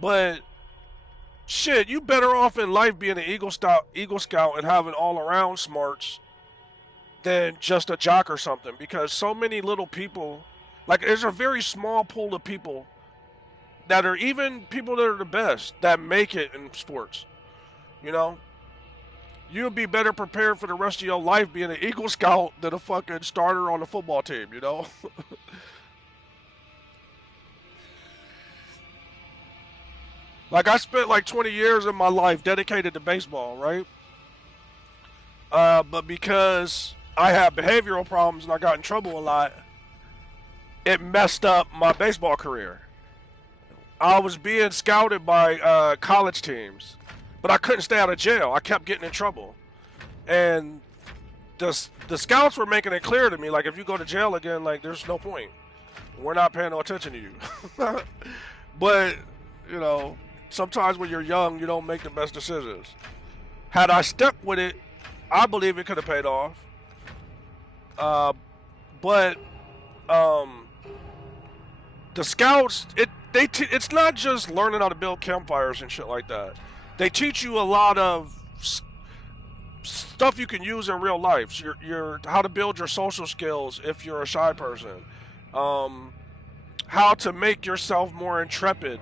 but shit, you better off in life being an Eagle Scout and having all around smarts than just a jock or something, because so many little people, like, there's a very small pool of people that are even people that are the best that make it in sports, you know? you'll be better prepared for the rest of your life being an Eagle Scout than a fucking starter on the football team, you know? Like, I spent like 20 years of my life dedicated to baseball, right? But because I had behavioral problems and I got in trouble a lot, it messed up my baseball career. I was being scouted by college teams, but I couldn't stay out of jail. I kept getting in trouble. And the scouts were making it clear to me, like, if you go to jail again, like, there's no point. We're not paying no attention to you. But, you know, sometimes when you're young, you don't make the best decisions. Had I stuck with it, I believe it could have paid off. But the scouts, it's not just learning how to build campfires and shit like that. They teach you a lot of stuff you can use in real life. Your how to build your social skills if you're a shy person. How to make yourself more intrepid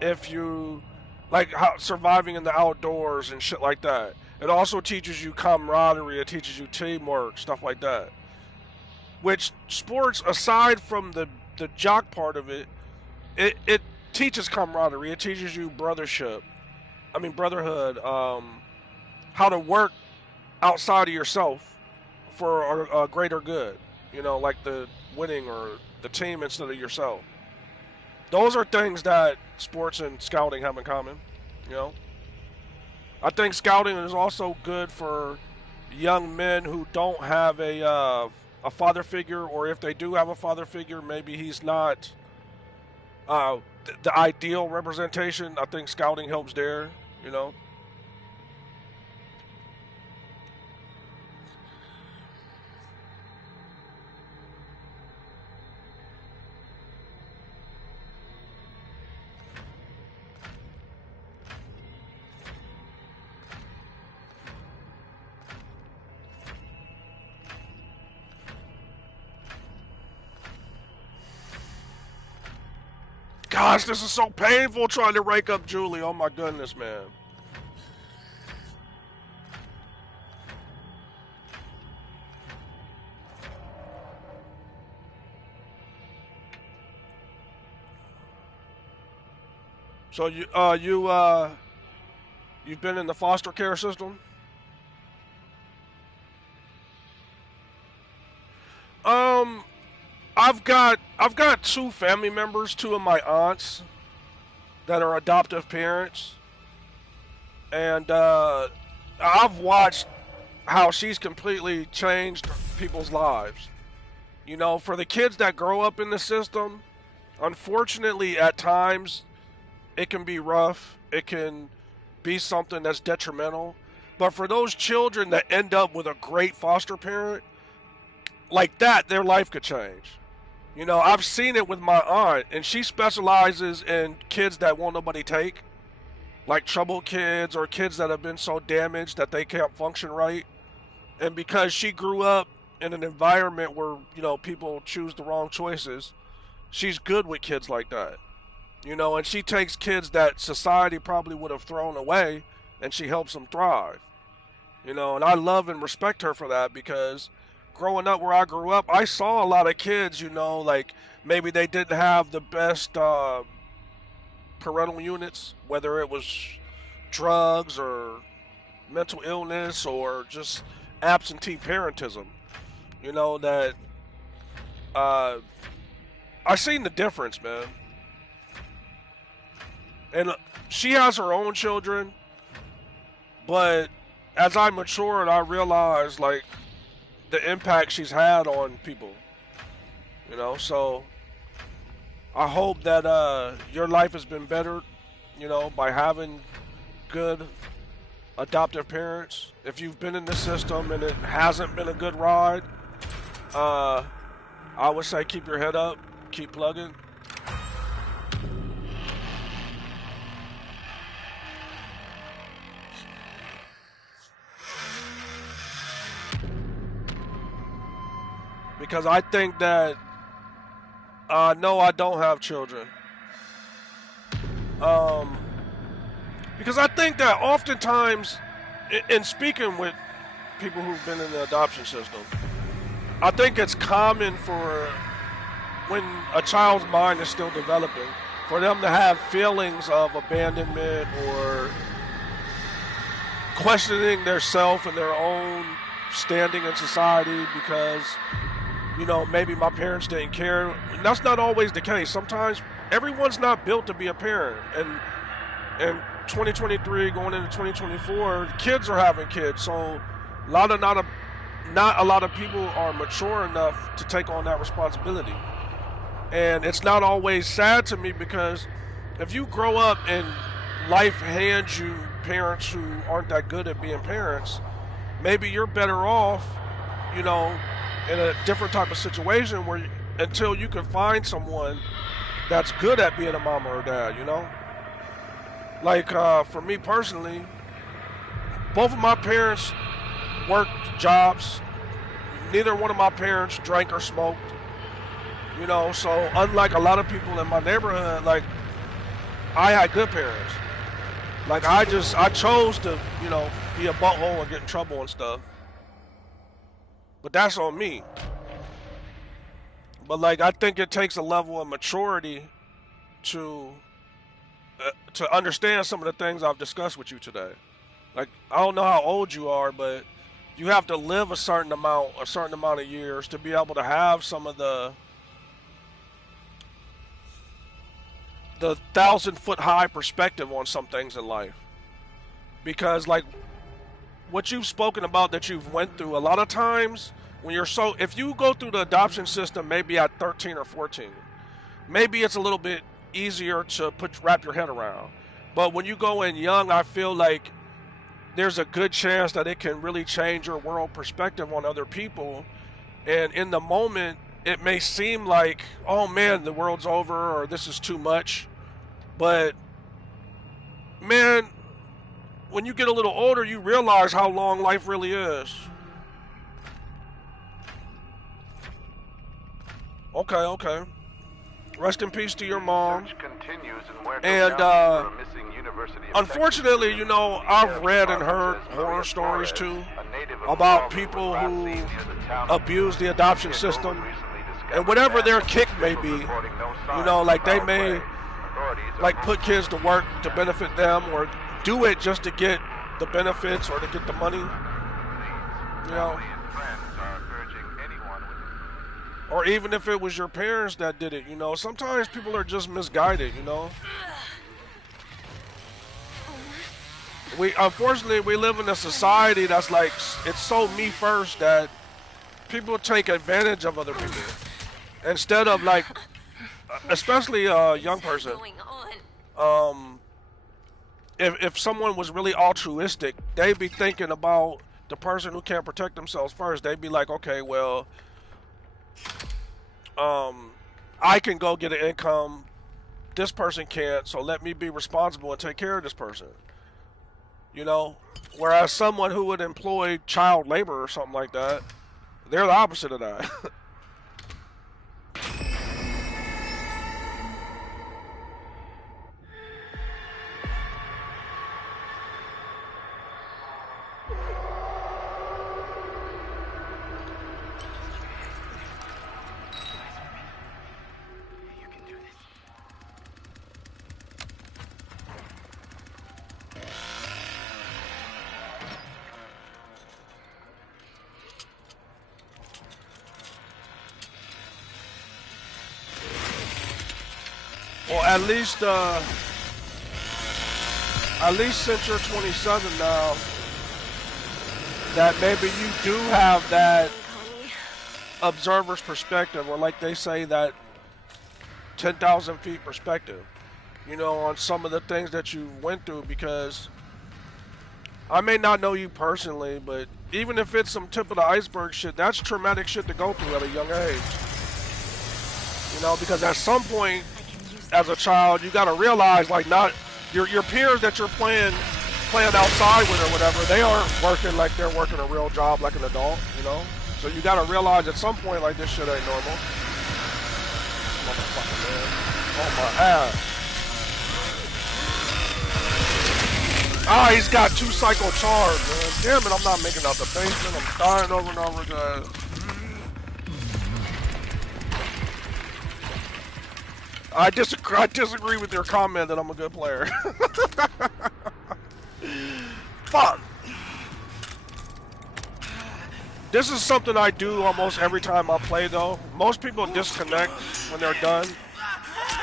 if you like how surviving in the outdoors and shit like that. It also teaches you camaraderie, it teaches you teamwork, stuff like that. Which sports, aside from the jock part of it, it teaches camaraderie, it teaches you brotherhood, how to work outside of yourself for a greater good, you know, like the winning or the team instead of yourself. Those are things that sports and scouting have in common, you know. I think scouting is also good for young men who don't have a father figure, or if they do have a father figure, maybe he's not the ideal representation. I think scouting helps there, you know. Gosh, this is so painful trying to rake up Julie. Oh my goodness, man. So you've been in the foster care system? Um, I've got two family members, two of my aunts that are adoptive parents, and I've watched how she's completely changed people's lives. You know, for the kids that grow up in the system, unfortunately, at times it can be rough. It can be something that's detrimental. But for those children that end up with a great foster parent, like that, their life could change. You know, I've seen it with my aunt, and she specializes in kids that won't nobody take, like troubled kids or kids that have been so damaged that they can't function right. And because she grew up in an environment where, you know, people choose the wrong choices, she's good with kids like that. You know, and she takes kids that society probably would have thrown away and she helps them thrive. You know, and I love and respect her for that because growing up where I grew up, I saw a lot of kids, you know, like maybe they didn't have the best parental units, whether it was drugs or mental illness or just absentee parentism. You know, that uh, I seen the difference, man. And she has her own children, but as I mature and I realize like the impact she's had on people, you know. So I hope that your life has been better, you know, by having good adoptive parents. If you've been in the system and it hasn't been a good ride, I would say keep your head up, keep plugging. Because I think that no, I don't have children. Um, because I think that oftentimes in speaking with people who've been in the adoption system, I think it's common for when a child's mind is still developing, for them to have feelings of abandonment or questioning their self and their own standing in society because, you know, maybe my parents didn't care. And that's not always the case. Sometimes everyone's not built to be a parent. And 2023 going into 2024, kids are having kids. So not a lot of people are mature enough to take on that responsibility. And it's not always sad to me because if you grow up and life hands you parents who aren't that good at being parents, maybe you're better off, you know, in a different type of situation where until you can find someone that's good at being a mom or a dad, you know? Like, for me personally, both of my parents worked jobs. Neither one of my parents drank or smoked. You know, so unlike a lot of people in my neighborhood, like, I had good parents. Like, I chose to, you know, be a butthole and get in trouble and stuff. But that's on me. But, like, I think it takes a level of maturity to understand some of the things I've discussed with you today. Like, I don't know how old you are, but you have to live a certain amount of years to be able to have some of the 1,000-foot high perspective on some things in life. Because, like, what you've spoken about that you've went through, a lot of times when if you go through the adoption system maybe at 13 or 14, maybe it's a little bit easier to wrap your head around. But when you go in young, I feel like there's a good chance that it can really change your world perspective on other people. And in the moment, it may seem like, oh man, the world's over or this is too much. But man, when you get a little older, you realize how long life really is. Okay. Rest in peace to your mom. And unfortunately, you know, I've read and heard horror stories too about people who abuse the adoption system. And whatever their kick may be, you know, like they may like put kids to work to benefit them or do it just to get the benefits or to get the money, you know. Or even if it was your parents that did it, you know, sometimes people are just misguided, you know. Unfortunately, we live in a society that's like, it's so me first that people take advantage of other people. Instead of like, especially a young person, if someone was really altruistic, they'd be thinking about the person who can't protect themselves first. They'd be like, okay, well, I can go get an income, this person can't, so let me be responsible and take care of this person. You know? Whereas someone who would employ child labor or something like that, they're the opposite of that. Well, at least since you're 27 now, that maybe you do have that observer's perspective, or like they say, that 10,000 feet perspective, you know, on some of the things that you went through. Because I may not know you personally, but even if it's some tip of the iceberg shit, that's traumatic shit to go through at a young age. You know, because at some point, as a child, you gotta realize, like, not your peers that you're playing outside with or whatever, they aren't working like they're working a real job like an adult, you know? So you gotta realize at some point, like, this shit ain't normal. Motherfucker, man. Oh my ass. Ah, he's got 2 Psycho Charge, man. Damn it, I'm not making out the basement. I'm dying over and over again. I disagree with your comment that I'm a good player. Fuck. This is something I do almost every time I play, though. Most people disconnect when they're done.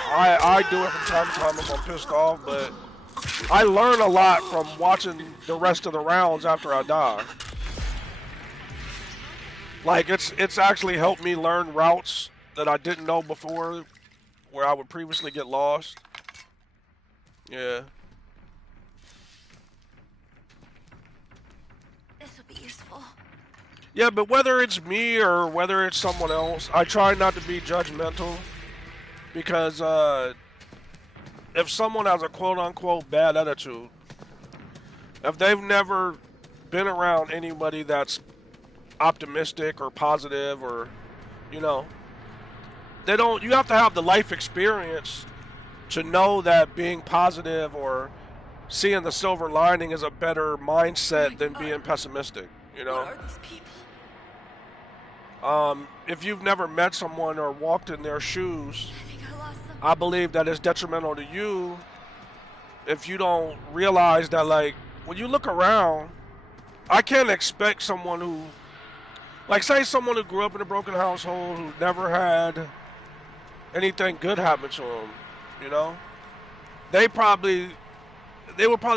I do it from time to time if I'm pissed off, but I learn a lot from watching the rest of the rounds after I die. Like, it's actually helped me learn routes that I didn't know before, where I would previously get lost. Yeah. This will be useful. Yeah, but whether it's me or whether it's someone else, I try not to be judgmental. Because, if someone has a quote-unquote bad attitude, if they've never been around anybody that's optimistic or positive or, you know, you have to have the life experience to know that being positive or seeing the silver lining is a better mindset than being pessimistic, you know? What are these people? If you've never met someone or walked in their shoes, I think I lost them. I believe that it's detrimental to you if you don't realize that, like, when you look around, I can't expect someone who, like, say someone who grew up in a broken household, who never had anything good happen to them, you know? They would probably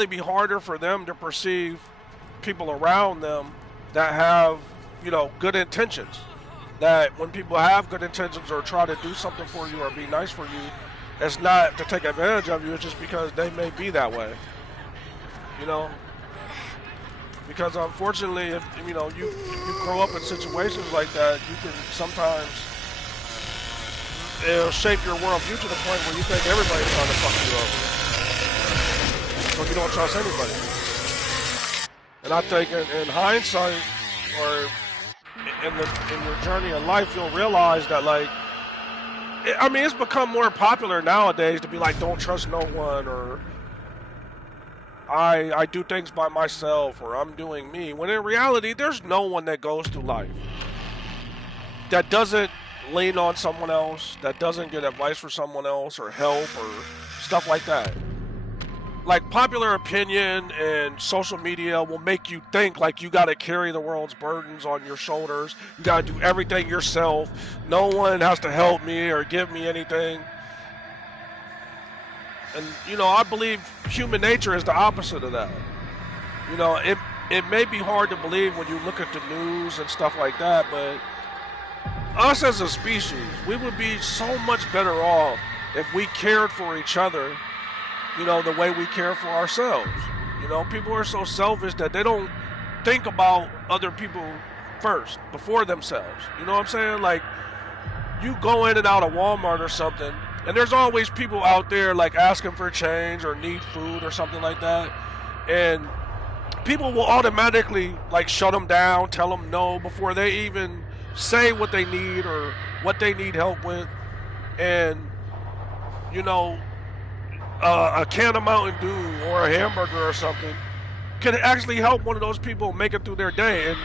be harder for them to perceive people around them that have, you know, good intentions. That when people have good intentions or try to do something for you or be nice for you, it's not to take advantage of you, it's just because they may be that way. You know? Because unfortunately, if you know you grow up in situations like that, you can sometimes it'll shape your worldview to the point where you think everybody's trying to fuck you over. So you don't trust anybody. And I think in hindsight, or in your journey in life, you'll realize that, like, I mean, it's become more popular nowadays to be like, don't trust no one, or I do things by myself, or I'm doing me. When in reality, there's no one that goes through life that doesn't lean on someone else, that doesn't get advice for someone else, or help, or stuff like that. Like, popular opinion and social media will make you think like you gotta carry the world's burdens on your shoulders. You gotta do everything yourself. No one has to help me or give me anything. And, you know, I believe human nature is the opposite of that. You know, it may be hard to believe when you look at the news and stuff like that, but us as a species, we would be so much better off if we cared for each other, you know, the way we care for ourselves. You know, people are so selfish that they don't think about other people first, before themselves. You know what I'm saying? Like, you go in and out of Walmart or something, and there's always people out there, like, asking for change or need food or something like that. And people will automatically, like, shut them down, tell them no, before they even say what they need or what they need help with. And, you know, a can of Mountain Dew or a hamburger or something can actually help one of those people make it through their day. And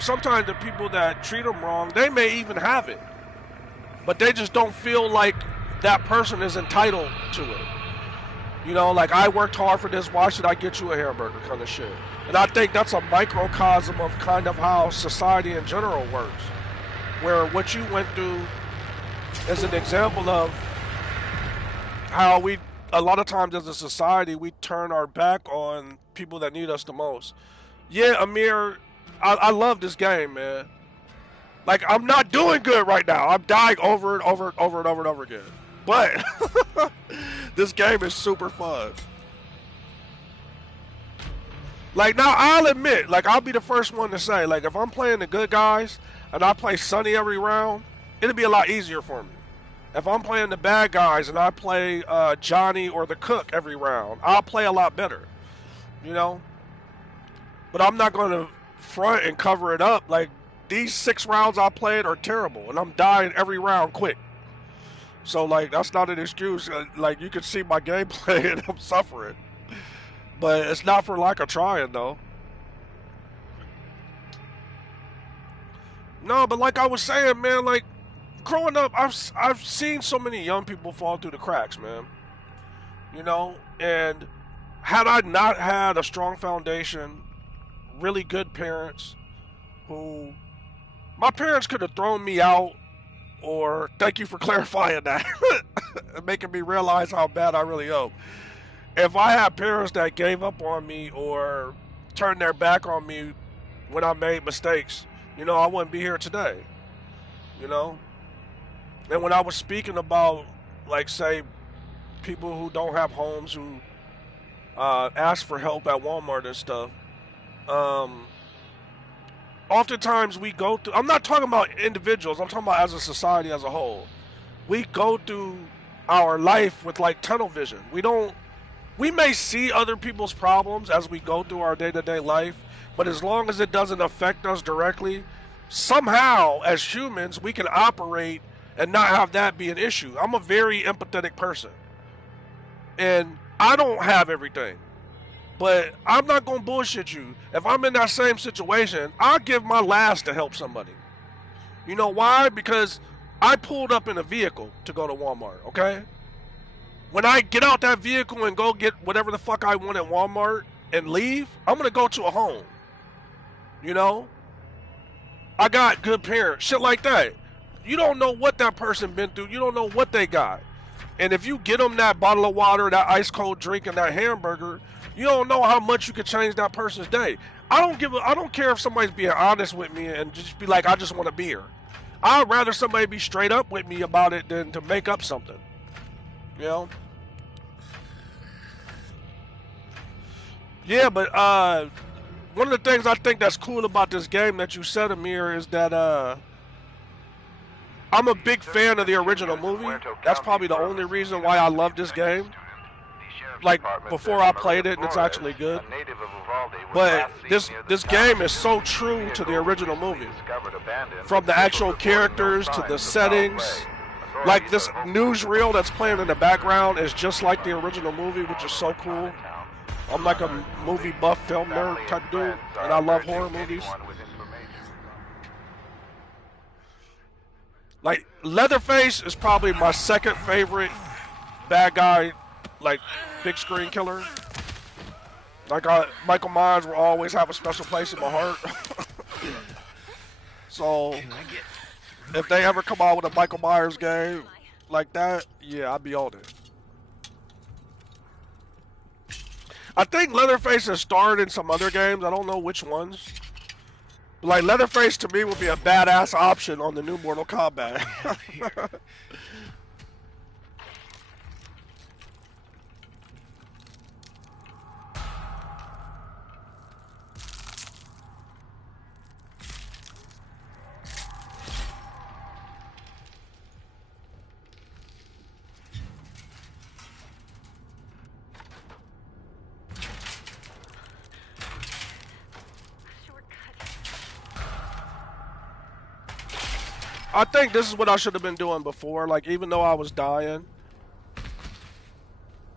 sometimes the people that treat them wrong, they may even have it, but they just don't feel like that person is entitled to it. You know, like, I worked hard for this, why should I get you a hamburger kind of shit. And I think that's a microcosm of kind of how society in general works, where what you went through is an example of how we, a lot of times as a society, we turn our back on people that need us the most. Yeah, Amir, I love this game, man. Like, I'm not doing good right now. I'm dying over and over and over and over and over again. But this game is super fun. Like, now, I'll admit, like, I'll be the first one to say, like, if I'm playing the good guys and I play Sunny every round, it'll be a lot easier for me. If I'm playing the bad guys and I play Johnny or the Cook every round, I'll play a lot better, you know? But I'm not going to front and cover it up. Like, these 6 rounds I played are terrible, and I'm dying every round quick. So, like, that's not an excuse. Like, you can see my gameplay, and I'm suffering. But it's not for lack of trying, though. No, but like I was saying, man, like growing up, I've seen so many young people fall through the cracks, man. You know, and had I not had a strong foundation, really good parents, who my parents could have thrown me out, or thank you for clarifying that, and making me realize how bad I really am. If I had parents that gave up on me or turned their back on me when I made mistakes, you know, I wouldn't be here today. You know, and when I was speaking about, like, say, people who don't have homes who ask for help at Walmart and stuff, um, oftentimes we go through. I'm not talking about individuals. I'm talking about as a society as a whole. We go through our life with like tunnel vision. We don't. We may see other people's problems as we go through our day-to-day life, but as long as it doesn't affect us directly, somehow as humans we can operate and not have that be an issue. I'm a very empathetic person, and I don't have everything. But I'm not gonna bullshit you. If I'm in that same situation, I'll give my last to help somebody. You know why? Because I pulled up in a vehicle to go to Walmart, okay? When I get out that vehicle and go get whatever the fuck I want at Walmart and leave, I'm gonna go to a home. You know? I got good parents, shit like that. You don't know what that person been through. You don't know what they got. And if you get them that bottle of water, that ice cold drink, and that hamburger, you don't know how much you could change that person's day. I don't care if somebody's being honest with me and just be like, I just want a beer. I'd rather somebody be straight up with me about it than to make up something. You know? Yeah, but one of the things I think that's cool about this game that you said, Amir, is that I'm a big fan of the original movie. That's probably the only reason why I love this game. Like, before I played it, and it's actually good. But this game is so true to the original movie. From the actual characters to the settings. Like, this newsreel that's playing in the background is just like the original movie, which is so cool. I'm like a movie buff, film nerd type dude, and I love horror movies. Like, Leatherface is probably my second favorite bad guy, like, big screen killer. Like, Michael Myers will always have a special place in my heart. So, if they ever come out with a Michael Myers game like that, yeah, I'd be on it. I think Leatherface has starred in some other games. I don't know which ones. Like, Leatherface to me would be a badass option on the new Mortal Kombat. I think this is what I should have been doing before. Like, even though I was dying,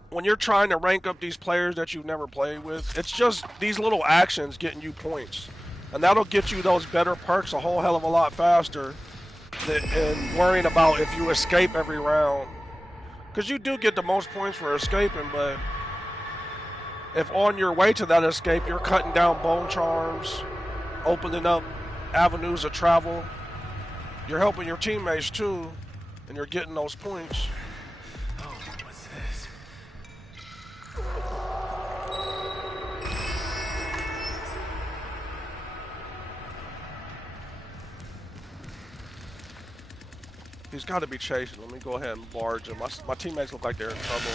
when you're trying to rank up these players that you've never played with, it's just these little actions getting you points. And that'll get you those better perks a whole hell of a lot faster than worrying about if you escape every round. Because you do get the most points for escaping, but if on your way to that escape, you're cutting down bone charms, opening up avenues of travel, you're helping your teammates too, and you're getting those points. Oh, what's this? He's got to be chasing. Let me go ahead and barge him. My teammates look like they're in trouble.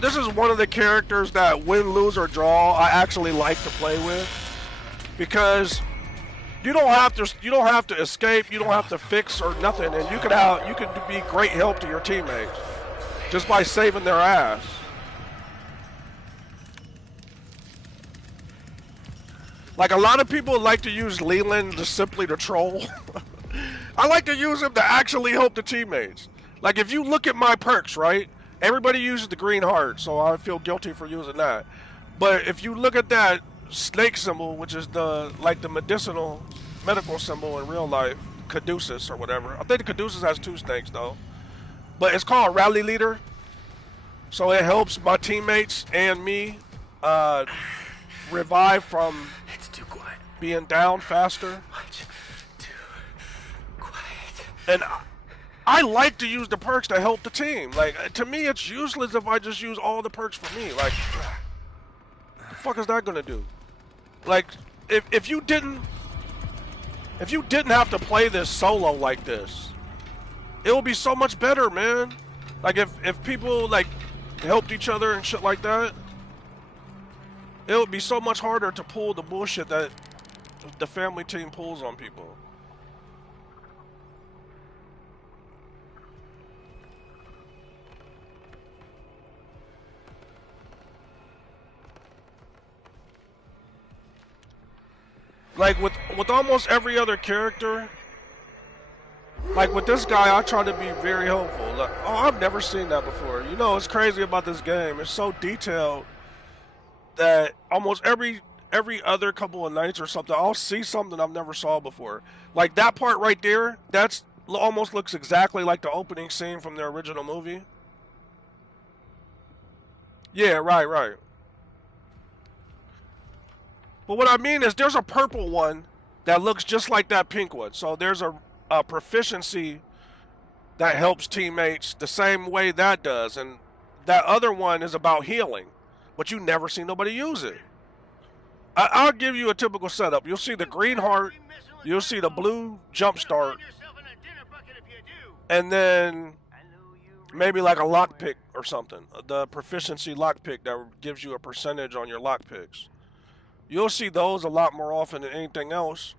This is one of the characters that win, lose, or draw I actually like to play with, because you don't have to escape, you don't have to fix or nothing, and you can be great help to your teammates just by saving their ass. Like, a lot of people like to use Leland just simply to troll. I like to use him to actually help the teammates. Like, if you look at my perks, right? Everybody uses the green heart, so I feel guilty for using that. But if you look at that snake symbol, which is like the medical symbol in real life, Caduceus or whatever. I think the Caduceus has 2 snakes though. But it's called Rally Leader. So it helps my teammates and me revive from It's too quiet. being down faster. Much too quiet. And I like to use the perks to help the team. Like, to me, it's useless if I just use all the perks for me. Like, the fuck is that gonna do? Like, if you didn't have to play this solo like this, it would be so much better, man. Like, if people like helped each other and shit like that, it would be so much harder to pull the bullshit that the family team pulls on people. Like, with almost every other character, like with this guy, I try to be very helpful. Like, oh, I've never seen that before. You know, it's crazy about this game. It's so detailed that almost every other couple of nights or something, I'll see something I've never saw before. Like that part right there, that's almost looks exactly like the opening scene from the original movie. Yeah, right. But what I mean is there's a purple one that looks just like that pink one. So there's a proficiency that helps teammates the same way that does. And that other one is about healing. But you never see nobody use it. I'll give you a typical setup. You'll see the green heart. You'll see the blue jump start. And then maybe like a lockpick or something. The proficiency lockpick that gives you a percentage on your lockpicks. You'll see those a lot more often than anything else.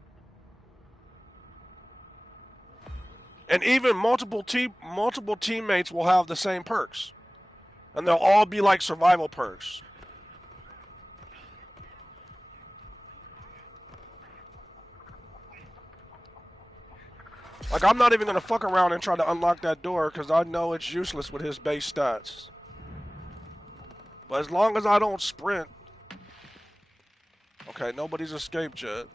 And even multiple teammates will have the same perks. And they'll all be like survival perks. Like, I'm not even going to fuck around and try to unlock that door because I know it's useless with his base stats. But as long as I don't sprint... Okay, nobody's escaped yet.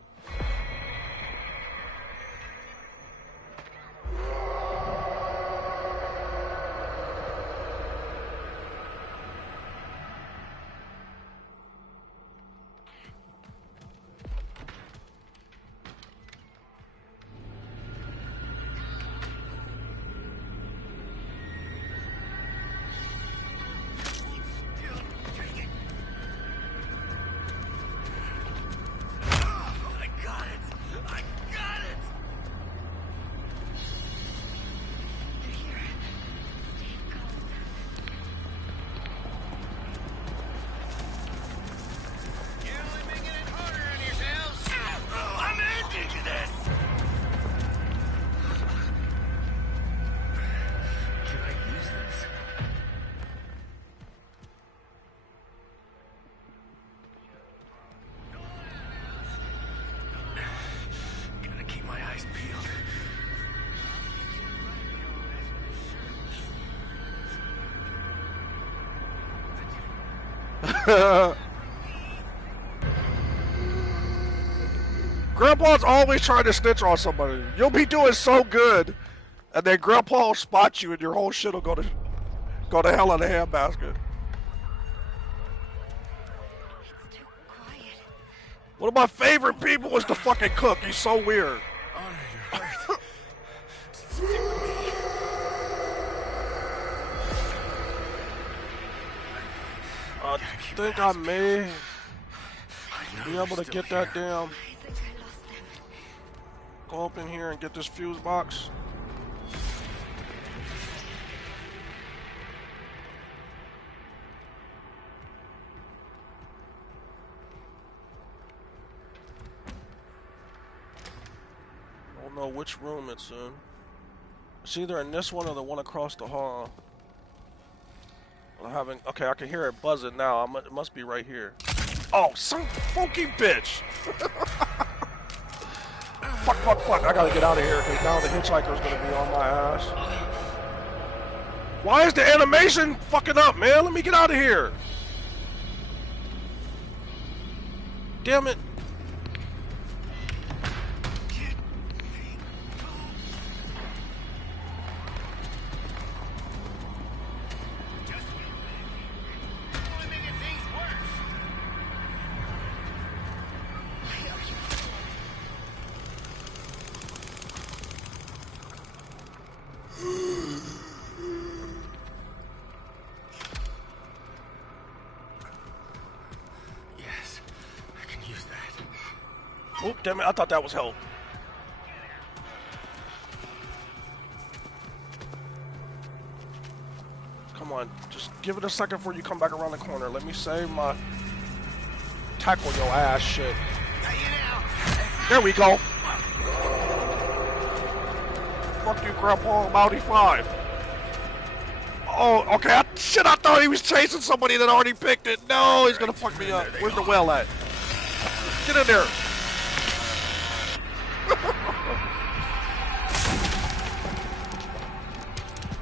Grandpa's always trying to snitch on somebody. You'll be doing so good, and then Grandpa will spot you, and your whole shit will go to hell in a handbasket. It's too quiet. One of my favorite people is the fucking cook. He's so weird. Honor your heart. Stick with me. I think I may be able to get that damn. I think I lost them. Go up in here and get this fuse box. I don't know which room it's in. It's either in this one or the one across the hall. Okay, I can hear it buzzing now. It must be right here. Oh, some funky bitch. Fuck. I gotta get out of here because now the hitchhiker's gonna be on my ass. Why is the animation fucking up, man? Let me get out of here. Damn it. Oh, damn it, I thought that was help. Come on, just give it a second before you come back around the corner. Let me save my tackle your ass shit. There we go. Fuck you, Grandpa, I'm Audi 5. Oh, okay, I thought he was chasing somebody that already picked it. No, he's gonna fuck me up. Where's the well at? Get in there.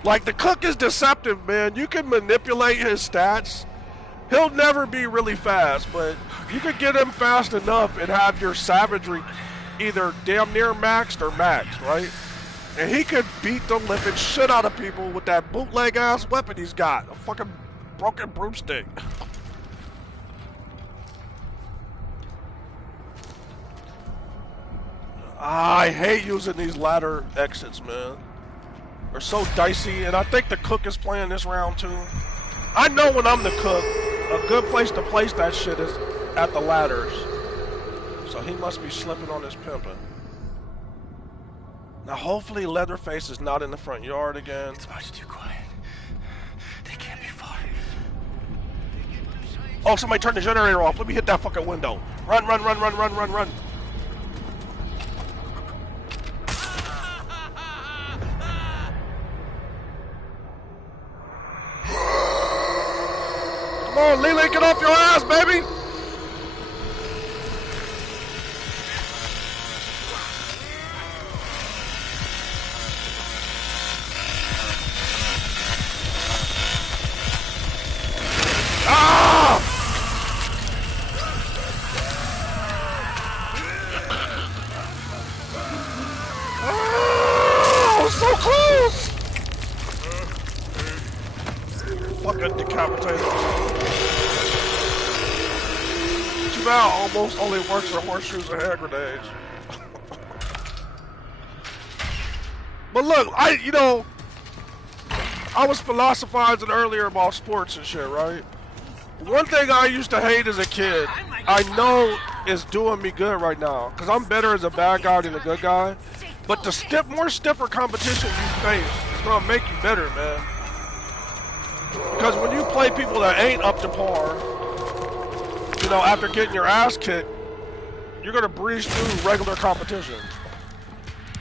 Like, the cook is deceptive, man. You can manipulate his stats. He'll never be really fast, but you could get him fast enough and have your savagery either damn near maxed or maxed, right? And he could beat the living shit out of people with that bootleg-ass weapon he's got. A fucking broken broomstick. I hate using these ladder exits, man. They're so dicey, and I think the cook is playing this round too. I know when I'm the cook, a good place to place that shit is at the ladders. So he must be slipping on his pimping. Now hopefully Leatherface is not in the front yard again. It's much too quiet. They can't be far. Oh, somebody turned the generator off. Let me hit that fucking window. Run. Come on, Leland, get off your ass, baby! Ah! Oh, so close! Fucking decapitated. Too bad almost only works for horseshoes and hand grenades. But look, I was philosophizing earlier about sports and shit, right? One thing I used to hate as a kid, I know is doing me good right now, because I'm better as a bad guy than a good guy. But the more stiffer competition you face is going to make you better, man. Because when you play people that ain't up to par, after getting your ass kicked, you're going to breeze through regular competition.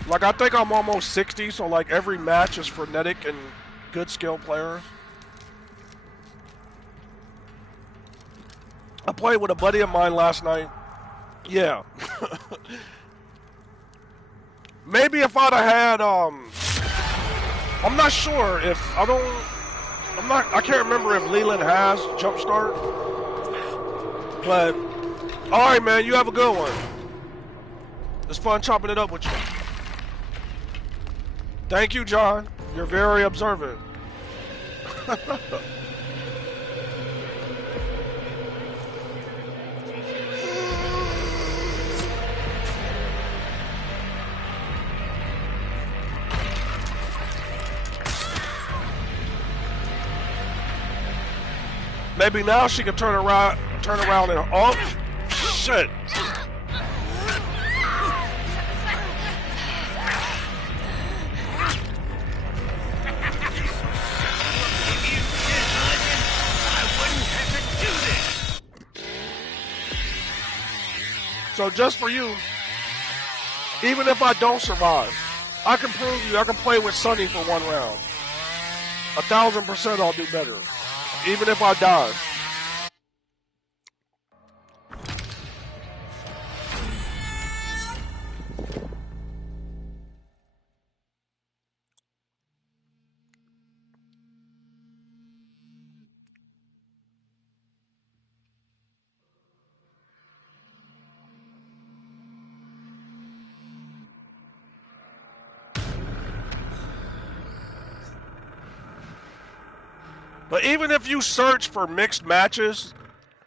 Like, I think I'm almost 60, so like every match is frenetic and good skill players. I played with a buddy of mine last night. Yeah. Maybe if I'd have had, I'm not sure if, I can't remember if Leland has Jumpstart. But, alright man, you have a good one. It's fun chopping it up with you. Thank you, John. You're very observant. Maybe now she can turn around and oh shit. So just for you, even if I don't survive, I can prove you I can play with Sonny for one round. 1000% I'll do better. Even if I die. But even if you search for mixed matches,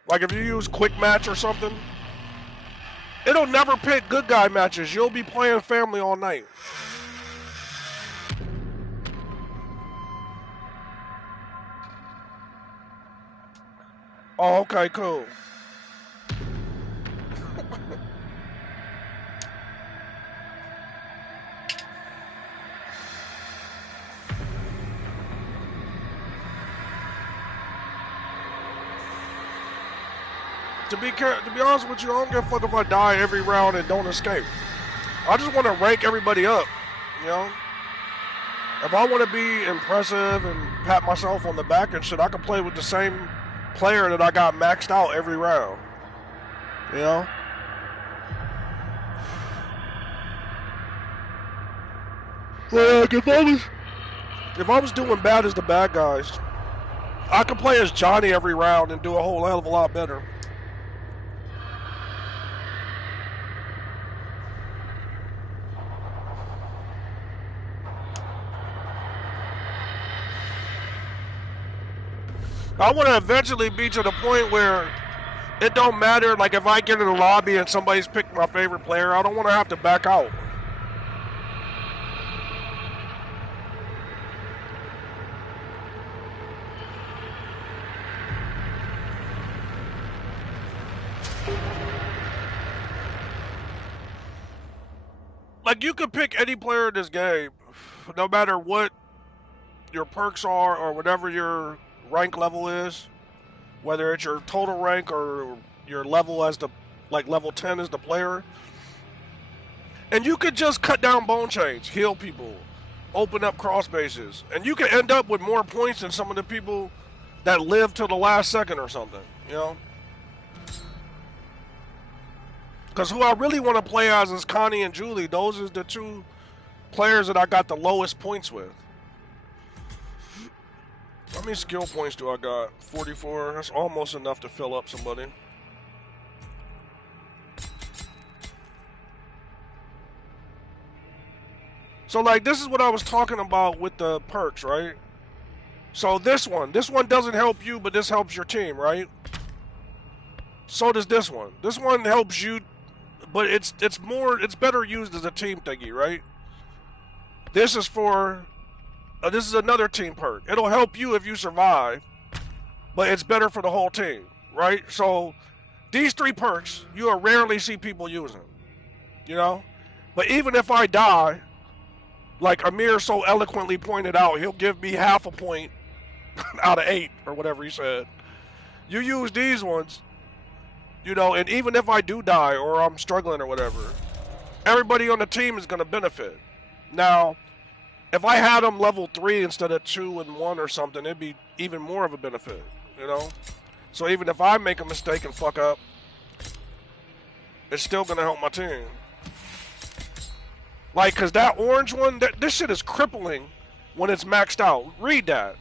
like if you use quick match or something, it'll never pick good guy matches. You'll be playing family all night. Oh, okay, cool. To be honest with you, I don't give a fuck if I die every round and don't escape. I just want to rank everybody up, you know? If I want to be impressive and pat myself on the back and shit, I can play with the same player that I got maxed out every round, you know? Like, if I was doing bad as the bad guys, I could play as Johnny every round and do a whole hell of a lot better. I want to eventually be to the point where it don't matter, like if I get in the lobby and somebody's picked my favorite player, I don't want to have to back out. Like, you could pick any player in this game, no matter what your perks are or whatever your rank level is, whether it's your total rank or your level as the, like level 10 as the player. And you could just cut down bone chains, heal people, open up cross bases, and you could end up with more points than some of the people that live till the last second or something, you know? Because who I really want to play as is Connie and Julie. Those are the two players that I got the lowest points with. How many skill points do I got? 44. That's almost enough to fill up somebody. So, like, this is what I was talking about with the perks, right? So this one doesn't help you, but this helps your team, right? So does this one. This one helps you, but it's better used as a team thingy, right? This is for, this is another team perk. It'll help you if you survive, but it's better for the whole team, right? So these three perks, you'll rarely see people using, you know? But even if I die, like Amir so eloquently pointed out, he'll give me half a point out of 8 or whatever he said. You use these ones, you know, and even if I do die or I'm struggling or whatever, everybody on the team is going to benefit. Now, if I had them level 3 instead of 2 and 1 or something, it'd be even more of a benefit, you know? So even if I make a mistake and fuck up, it's still going to help my team. Like, because that orange one, this shit is crippling when it's maxed out. Read that.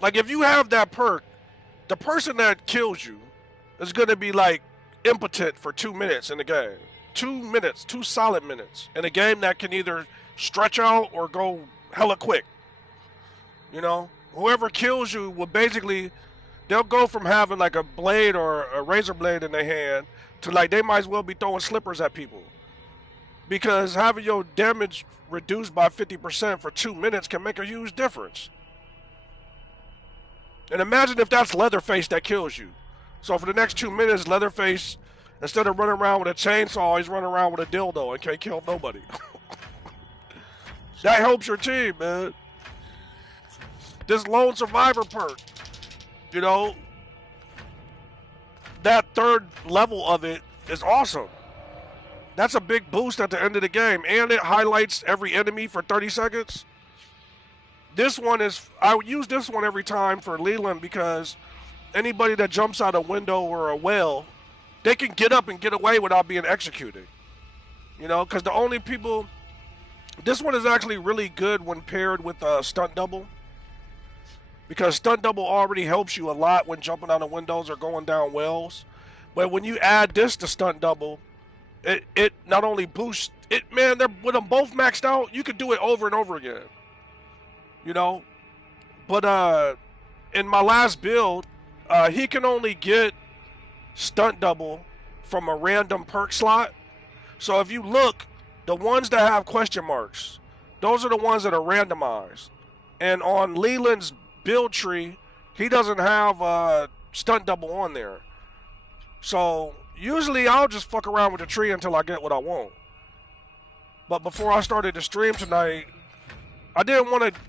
Like, if you have that perk, the person that kills you is going to be, like, impotent for 2 minutes in the game. 2 minutes, 2 solid minutes in a game that can either stretch out or go hella quick. You know? Whoever kills you will basically, they'll go from having, like, a blade or a razor blade in their hand to, like, they might as well be throwing slippers at people. Because having your damage reduced by 50% for 2 minutes can make a huge difference. And imagine if that's Leatherface that kills you. So for the next 2 minutes, Leatherface, instead of running around with a chainsaw, he's running around with a dildo and can't kill nobody. That helps your team, man. This lone survivor perk, you know, that third level of it is awesome. That's a big boost at the end of the game. And it highlights every enemy for 30 seconds. This one is, I would use this one every time for Leland because anybody that jumps out a window or a well, they can get up and get away without being executed. You know, because the only people, this one is actually really good when paired with Stunt Double. Because Stunt Double already helps you a lot when jumping out of windows or going down wells. But when you add this to Stunt Double, it not only boosts it, man. They're with them both maxed out. You could do it over and over again. You know, but in my last build, he can only get stunt double from a random perk slot. So if you look, the ones that have question marks, those are the ones that are randomized. And on Leland's build tree, he doesn't have stunt double on there. So usually I'll just fuck around with the tree until I get what I want. But before I started the stream tonight, I didn't want to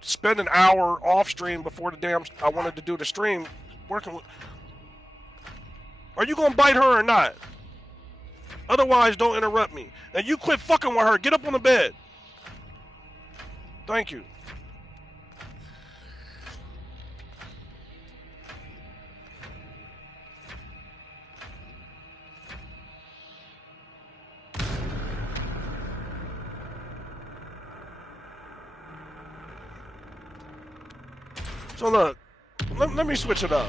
spend an hour off stream before I wanted to do the stream working with. Are you gonna bite her or not? Otherwise, don't interrupt me. And you quit fucking with her. Get up on the bed. Thank you. So look, let me switch it up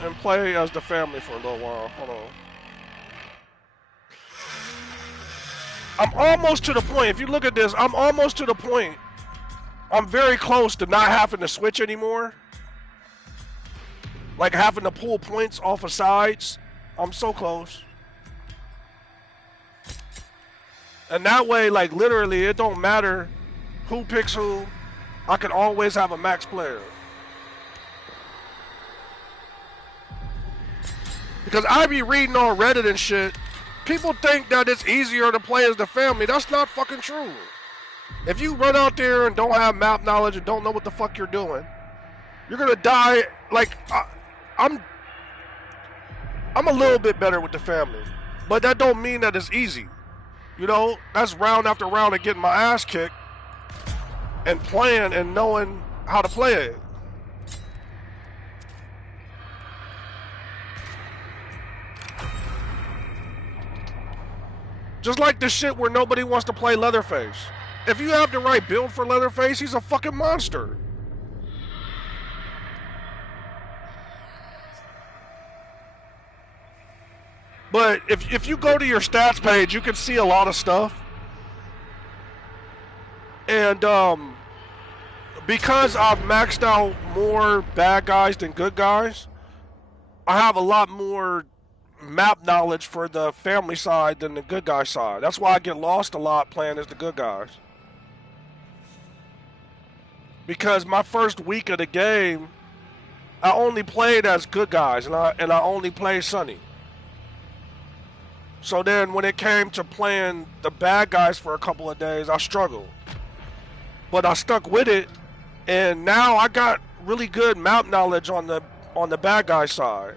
and play as the family for a little while. Hold on. I'm almost to the point. If you look at this, I'm almost to the point. I'm very close to not having to switch anymore. Like having to pull points off of sides. I'm so close. And that way, like literally, it don't matter who picks who. I can always have a max player. Because I be reading on Reddit and shit. People think that it's easier to play as the family. That's not fucking true. If you run out there and don't have map knowledge and don't know what the fuck you're doing, you're gonna die. Like I'm a little bit better with the family, but that don't mean that it's easy. You know, that's round after round of getting my ass kicked and playing and knowing how to play it. Just like the shit where nobody wants to play Leatherface. If you have the right build for Leatherface, he's a fucking monster. But if you go to your stats page, you can see a lot of stuff. And because I've maxed out more bad guys than good guys, I have a lot more map knowledge for the family side than the good guy side. That's why I get lost a lot playing as the good guys. Because my first week of the game, I only played as good guys, and I only played Sonny. So then when it came to playing the bad guys for a couple of days, I struggled. But I stuck with it, and now I got really good map knowledge on the bad guy side.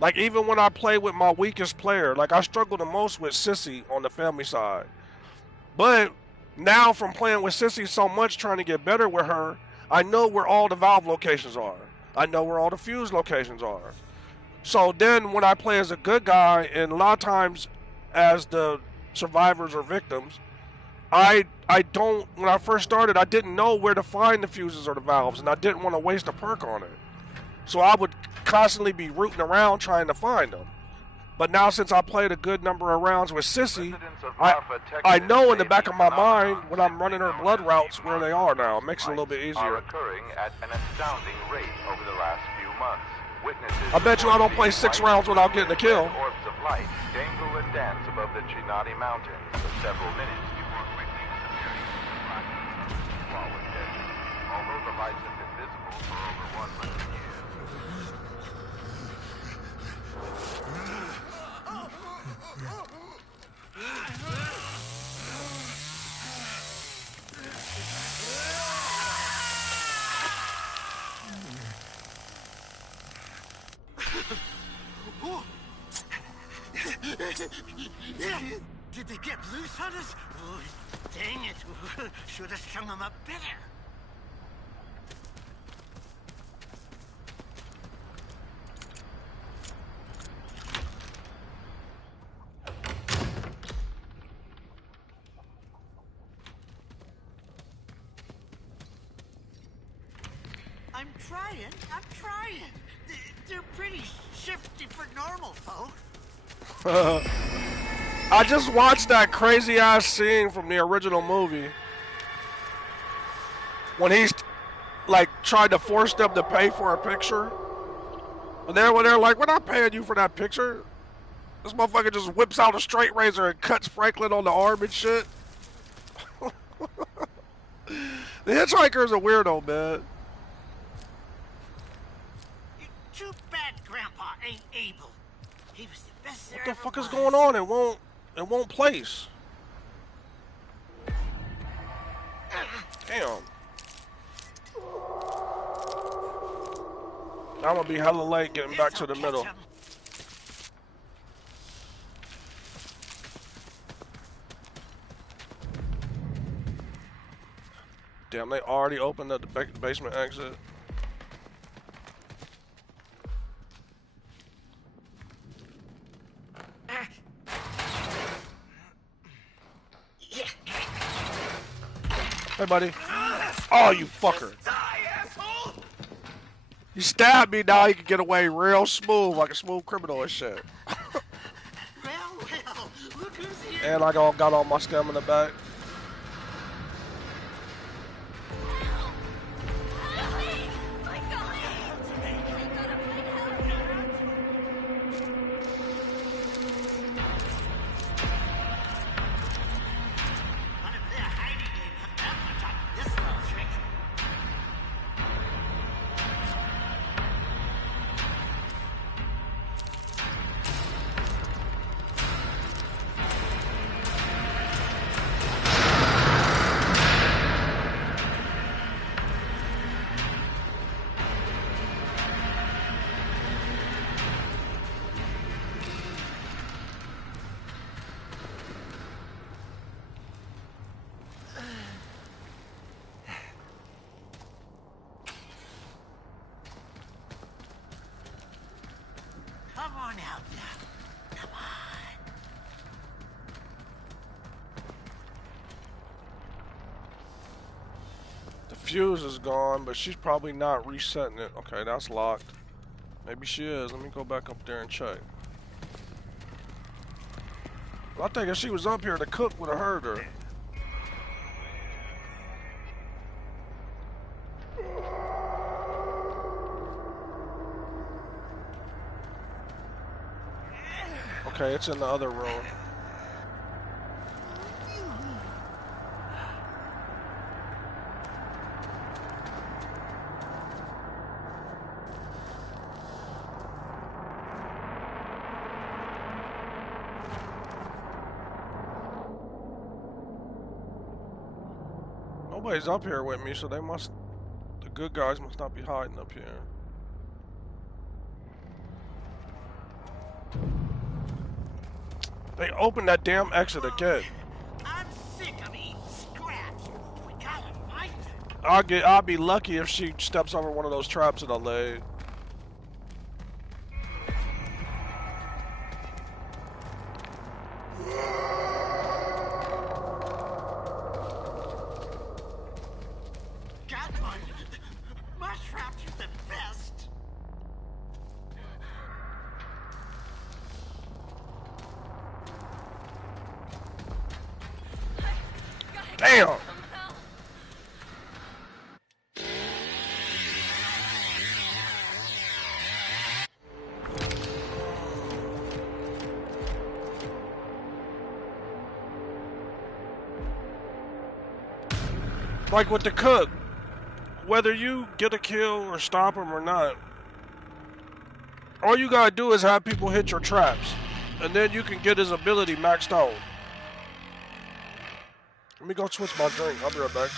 Like, even when I play with my weakest player, like, I struggle the most with Sissy on the family side. But now from playing with Sissy so much, trying to get better with her, I know where all the valve locations are. I know where all the fuse locations are. So then when I play as a good guy, and a lot of times as the survivors or victims, I don't, when I first started, I didn't know where to find the fuses or the valves, and I didn't want to waste a perk on it. So I would constantly be rooting around trying to find them. But now since I played a good number of rounds with Sissy, I know in the back of my mind when I'm running her blood routes where they are now. It makes it a little bit easier. Are occurring at an astounding rate over the last few months. Witnesses I bet you I don't play 6 rounds without getting a kill. Orbs of light dangle and dance above the Chinati Mountains for several minutes before quickly disappearing into the blackness of the flawless desert. Although the lights have been visible for over 100 years. Did they get loose on us? Oh, dang it. Should have strung them up better. I'm trying. They're pretty shifty for normal folk. I just watched that crazy ass scene from the original movie when he's like tried to force them to pay for a picture, and then when they're like, "We're not paying you for that picture," this motherfucker just whips out a straight razor and cuts Franklin on the arm and shit. The hitchhiker's a weirdo, man. Too bad Grandpa ain't able. He was the best there What the ever fuck is was. going on? It won't place. Damn. I'm gonna be hella late getting back to the This'll middle. catch 'em. Damn, they already opened up the basement exit. Hey, buddy. Oh, you fucker. You stabbed me, now you can get away real smooth, like a smooth criminal and shit. Well, look who's here. And I got all my stamina back. None of their hiding game put them on top of this little trick. Come on out now. Come on. The fuse is gone, but she's probably not resetting it. Okay, that's locked. Maybe she is. Let me go back up there and check. Well, I think if she was up here, the cook would have heard her. Okay, it's in the other room. Nobody's up here with me, so the good guys must not be hiding up here. They opened that damn exit again. I'm sick of eating scraps. We gotta find them. I'll be lucky if she steps over one of those traps that I laid. Got one. Mushrooms are the best. Damn! Like with the cook, whether you get a kill or stop him or not, all you gotta do is have people hit your traps, and then you can get his ability maxed out. Let me go switch my drink. I'll be right back.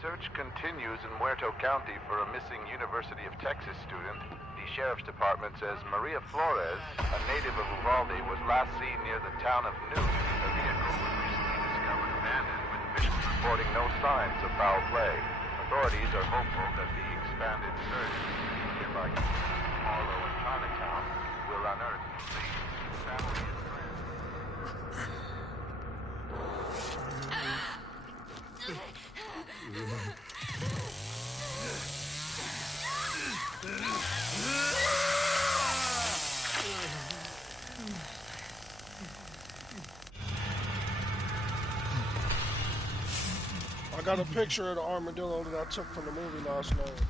search continues in Muerto County for a missing University of Texas student. The Sheriff's Department says Maria Flores, a native of Uvalde, was last seen near the town of Newt. Her vehicle was recently discovered abandoned, with officials reporting no signs of foul play. Authorities are hopeful that the expanded search, like Harlow and Chinatown, will unearth the family and friends. I got a picture of the armadillo that I took from the movie last night.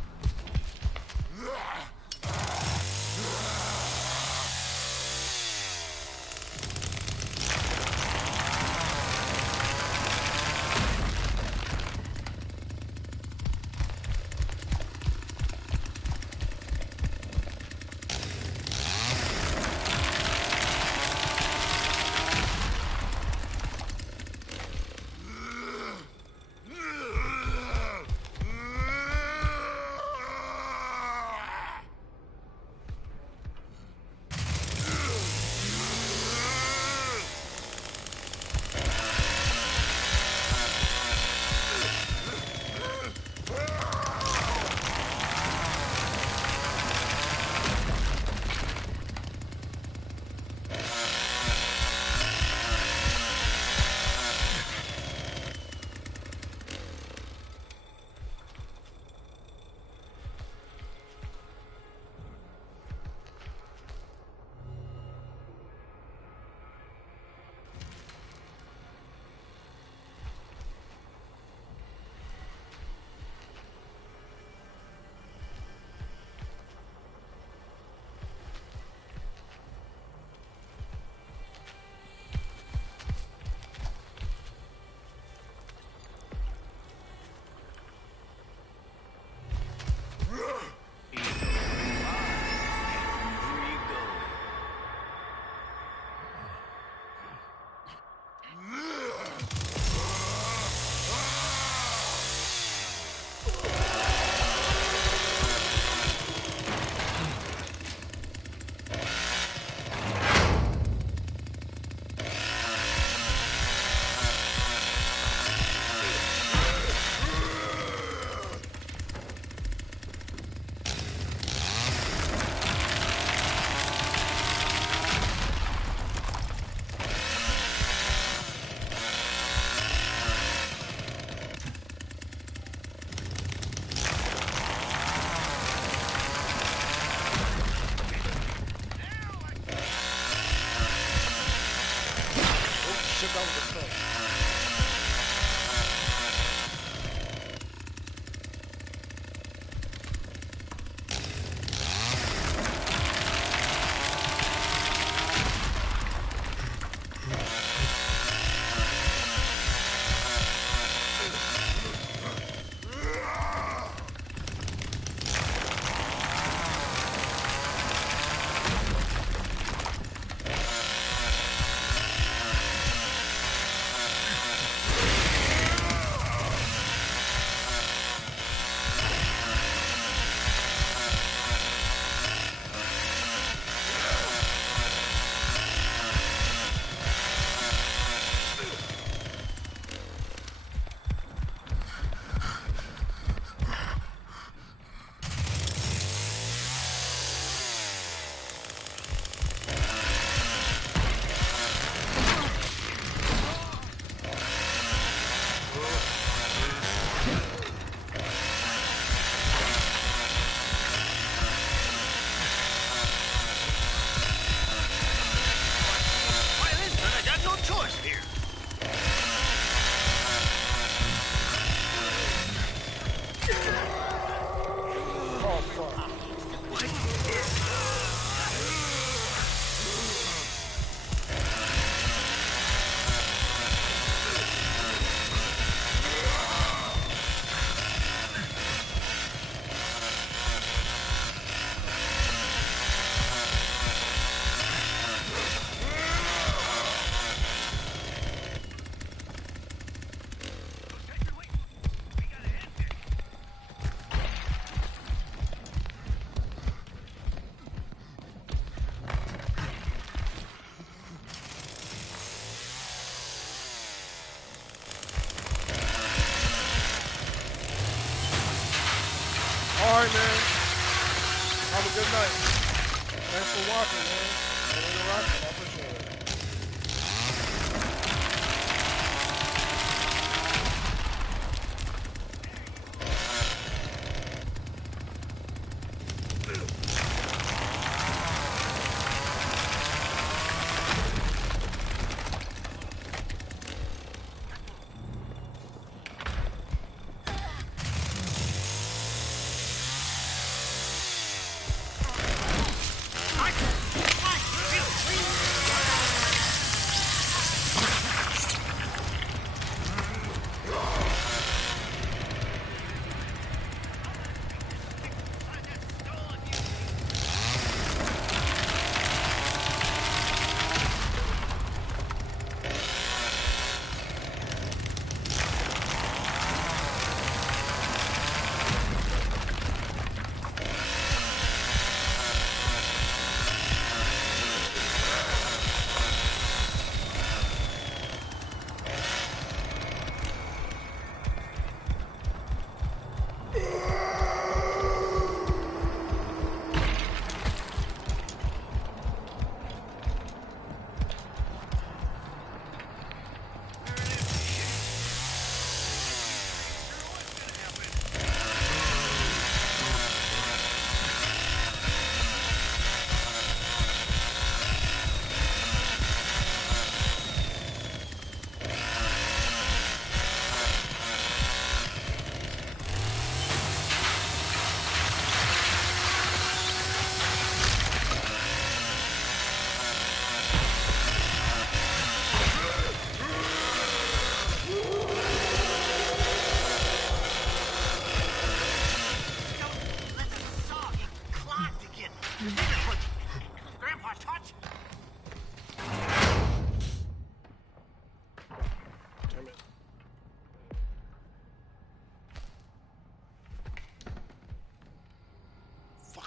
Alright, man. Have a good night. Thanks for watching, man. And interacting. I appreciate it.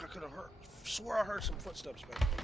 I could have heard. Swore I heard some footsteps back there.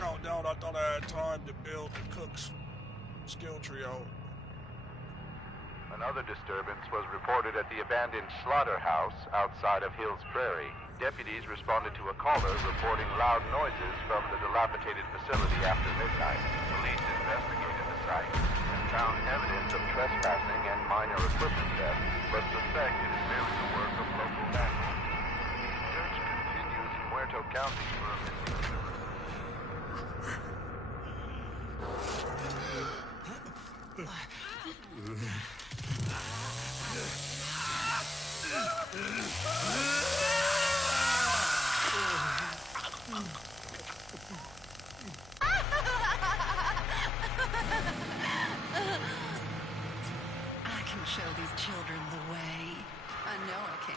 countdown, I thought I had time to build the cook's skill tree out. Another disturbance was reported at the abandoned slaughterhouse outside of Hills Prairie. Deputies responded to a caller reporting loud noises from the dilapidated facility after midnight. Police investigated the site and found evidence of trespassing and minor equipment theft, but suspect it is merely the work of local vandals. Search continues in Muerto County for a missing person. I can show these children the way. I know I can.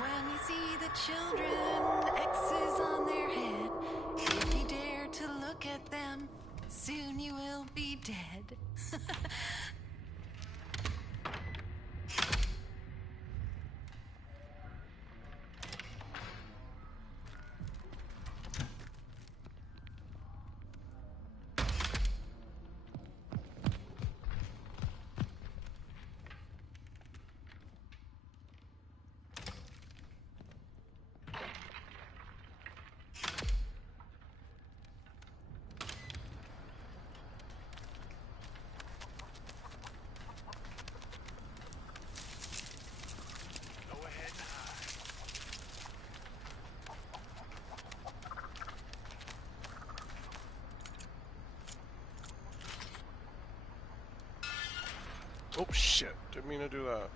When you see the children, X's on their head. If you dare to look at them, soon you will be dead. Oh shit, didn't mean to do that.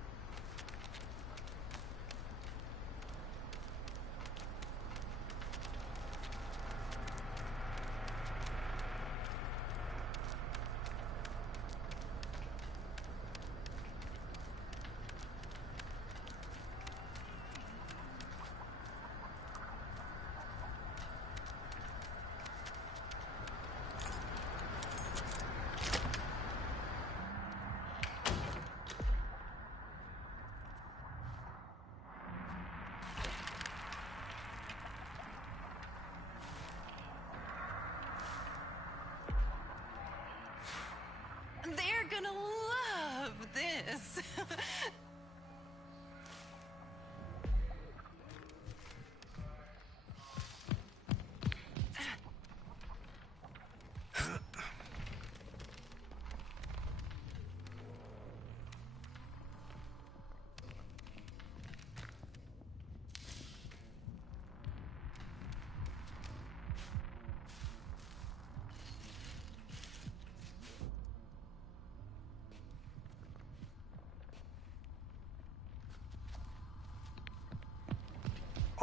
They're gonna love this.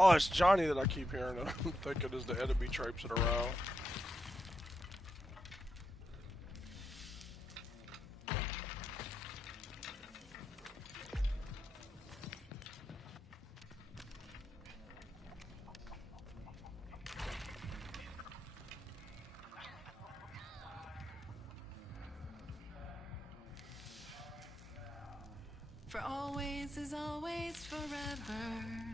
Oh, it's Johnny that I keep hearing. I'm thinking is the enemy traipsing around. For always is always forever.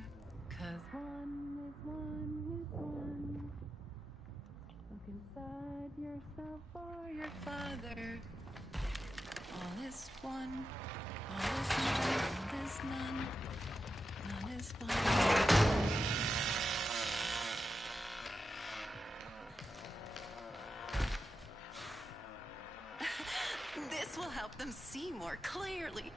'Cause one is one is one. Look inside yourself or your father. All is one. All is none. All is none. None is one. This will help them see more clearly.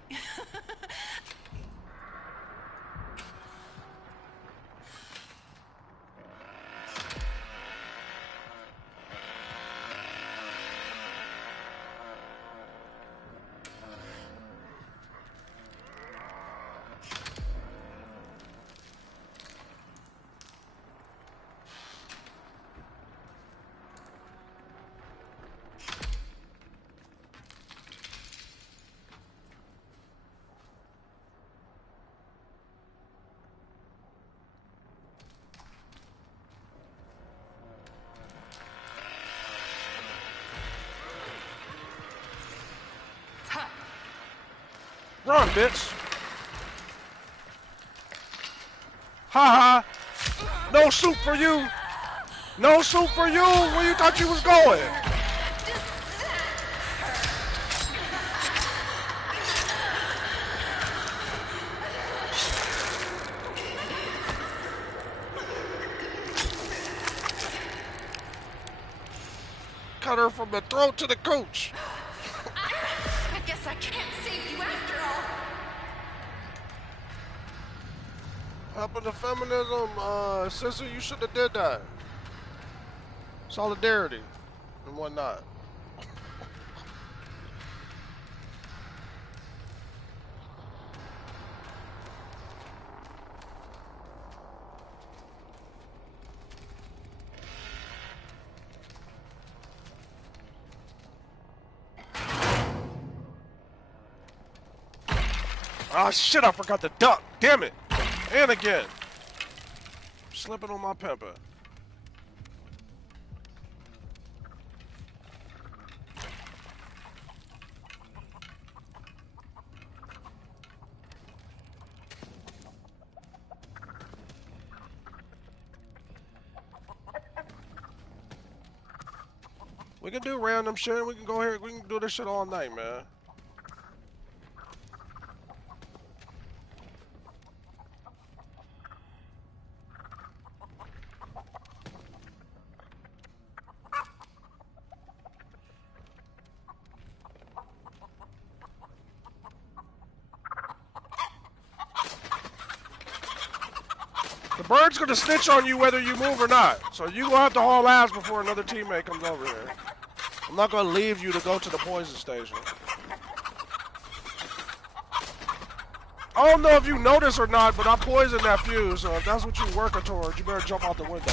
Run, bitch. Ha ha. No soup for you. No soup for you. Where you thought you was going? Cut her from the throat to the cooch. I guess I can't save you after all. Happened to feminism, sister, you should have did that. Solidarity and whatnot. Ah, shit, I forgot to duck. Damn it. And again. Slipping on my pamper. We can do random shit. We can go here. We can do this shit all night, man. The bird's gonna snitch on you whether you move or not. So you gonna have to haul ass before another teammate comes over here. I'm not gonna leave you to go to the poison station. I don't know if you noticed or not, but I poisoned that fuse, so if that's what you're working towards, you better jump out the window.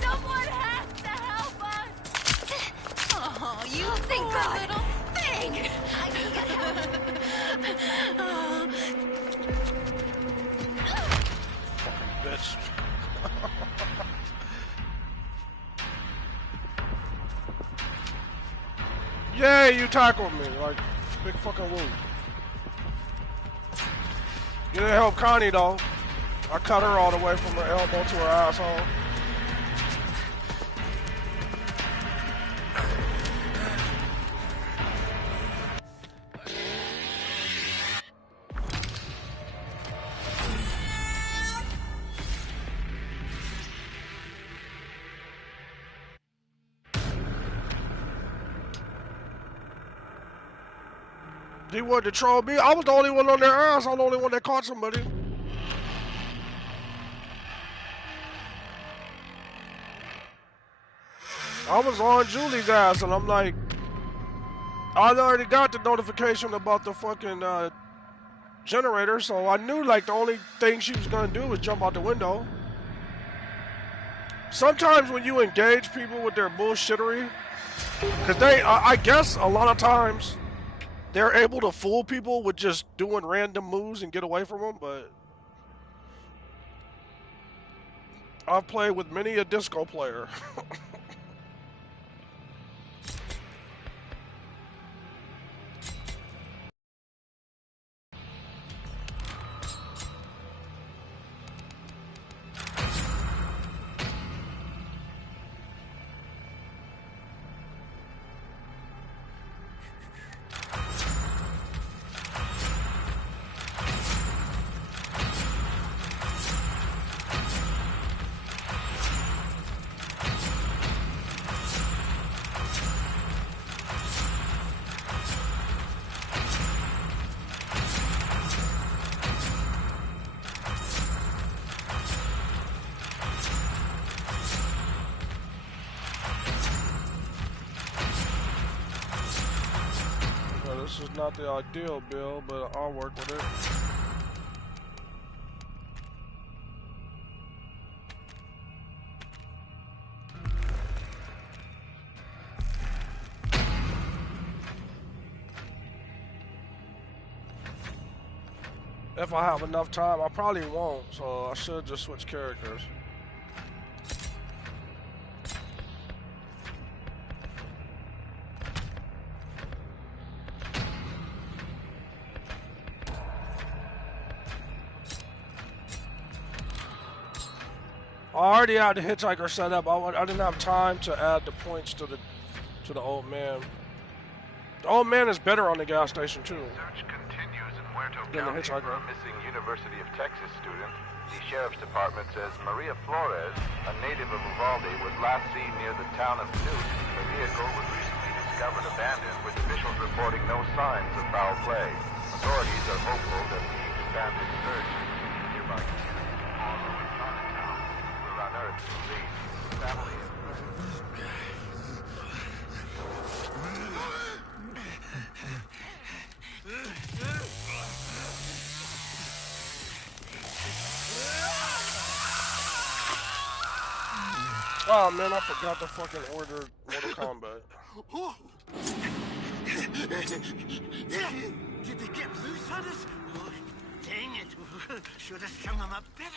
Someone has to help us! Oh, you think little thing! I need help! Bitch. Yay, you tackled me, like, big fucking woo. You didn't help Connie, though. I cut her all the way from her elbow to her asshole. He wanted to troll me. I was the only one on their ass. I'm the only one that caught somebody. I was on Julie's ass, and I'm like, I already got the notification about the fucking generator, so I knew like the only thing she was gonna do was jump out the window. Sometimes when you engage people with their bullshittery, because I guess a lot of times they're able to fool people with just doing random moves and get away from them, but I've played with many a disco player. not the ideal build, but I'll work with it. If I have enough time, I probably won't, so I should just switch characters. I already had the hitchhiker set up. I didn't have time to add the points to the old man. The old man is better on the gas station too. Search continues in Muerto Than the County for hitchhiker. a missing University of Texas student. The sheriff's department says Maria Flores, a native of Uvalde, was last seen near the town of Newt. Her vehicle was recently discovered abandoned, with officials reporting no signs of foul play. Authorities are hopeful that the expanded search in the nearby community of Harlow and Chinatown will unearth the family. Oh man, I forgot to fucking order Mortal Kombat. Did they get loose on us? Oh, dang it. Should have strung them up better.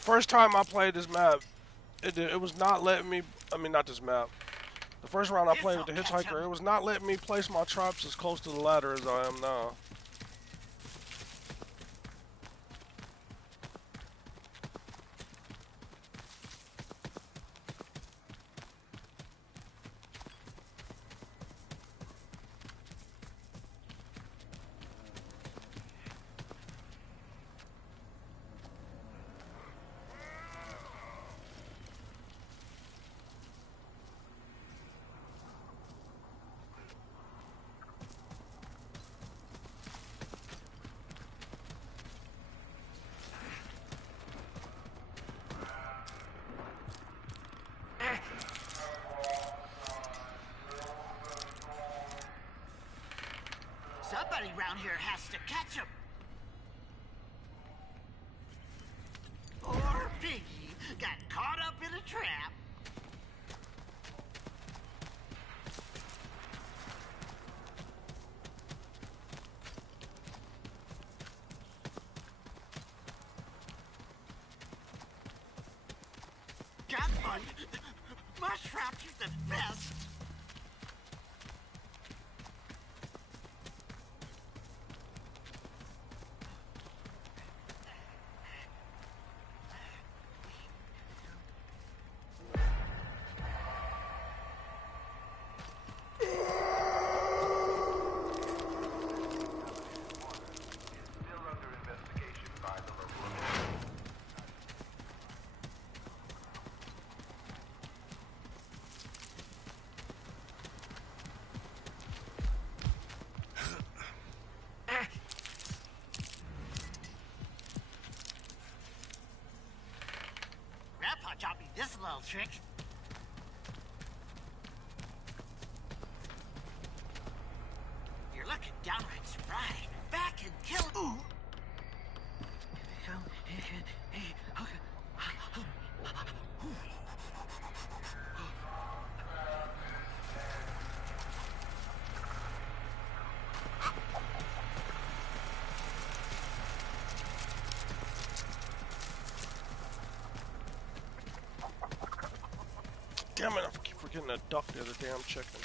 First time I played this map, it was not letting me. I mean, not this map. The first round I played with the hitchhiker, it was not letting me place my traps as close to the ladder as I am now. Somebody around here has to catch him. Poor Piggy got caught up in a trap. Got one. My traps are the best. Grandpa taught me this little trick. You're looking downright spry. Back and kill. Ooh. Damn it, I keep forgetting shouldn't have ducked the other damn chicken.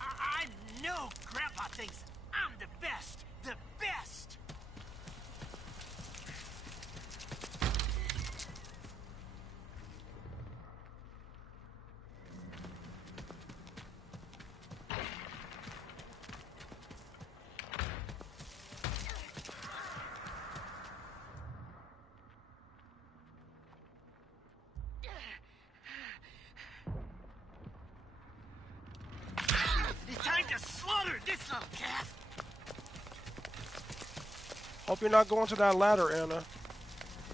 I know Grandpa thinks I'm the best. The best. It's time to slaughter this little calf. Hope you're not going to that ladder, Anna.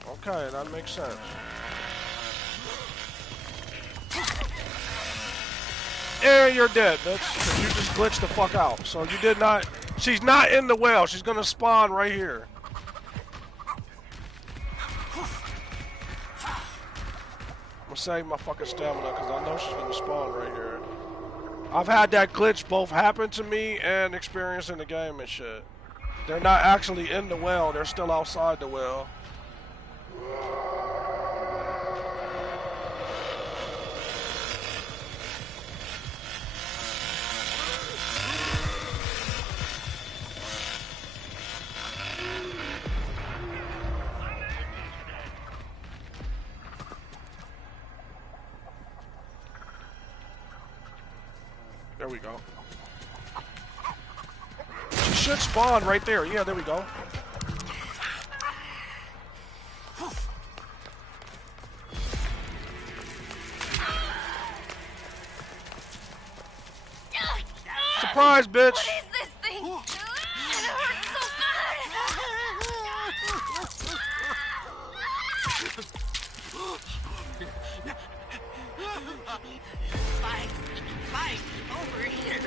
Okay, that makes sense. And you're dead, bitch. 'Cause you just glitched the fuck out. So you did not... She's not in the well. She's gonna spawn right here. I'm gonna save my fucking stamina because I know she's gonna spawn right here. I've had that glitch both happen to me and experience in the game and shit. They're not actually in the well. They're still outside the well. There we go. She should spawn right there. Yeah, there we go. Surprise, bitch! What is this thing? It hurts so Fight over here.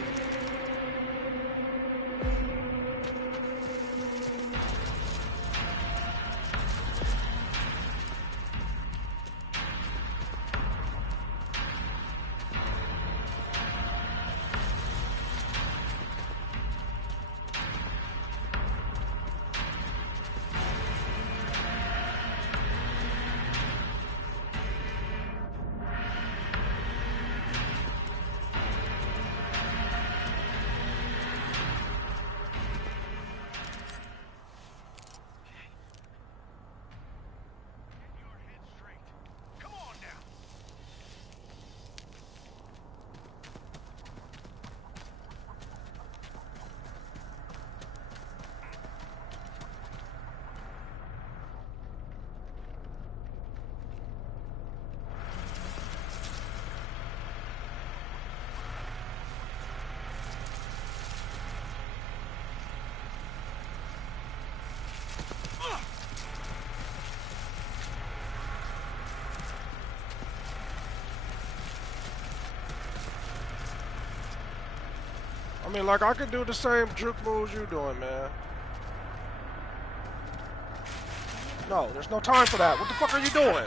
I mean, like, I could do the same juke moves you doing, man. No, there's no time for that. What the fuck are you doing?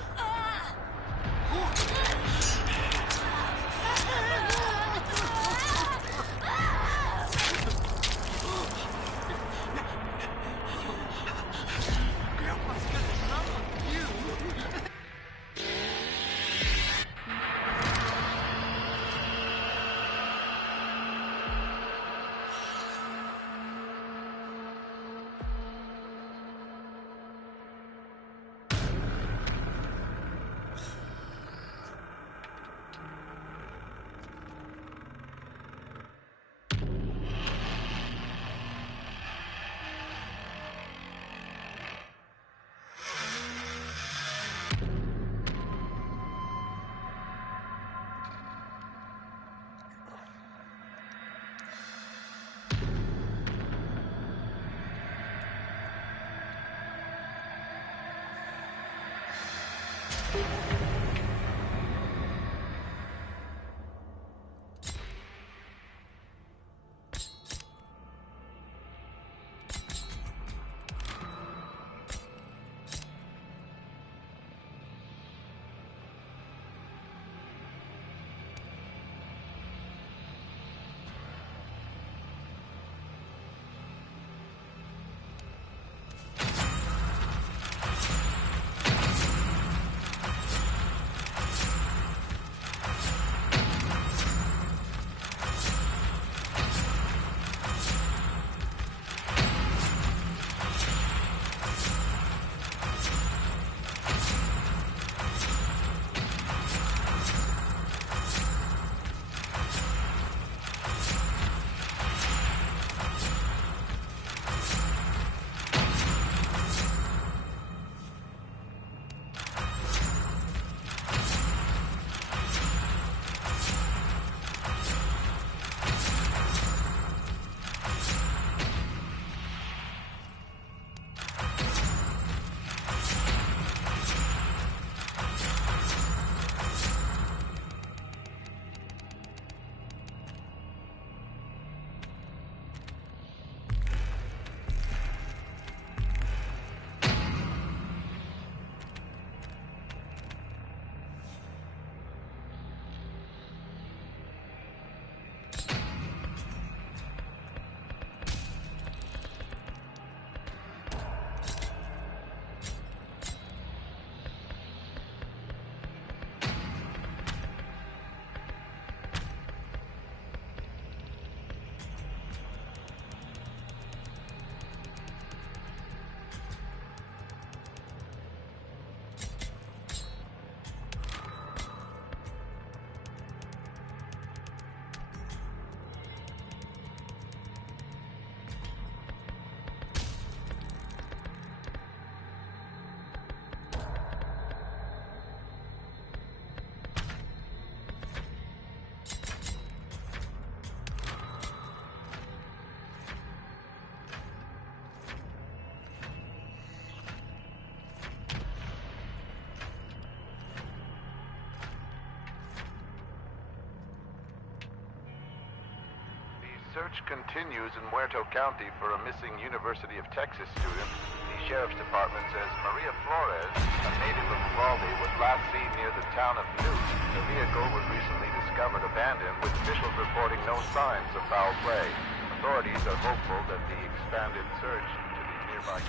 search continues in Muerto County for a missing University of Texas student. The Sheriff's Department says Maria Flores, a native of Uvalde, was last seen near the town of Newt. The vehicle was recently discovered abandoned, with officials reporting no signs of foul play. Authorities are hopeful that the expanded search into the nearby...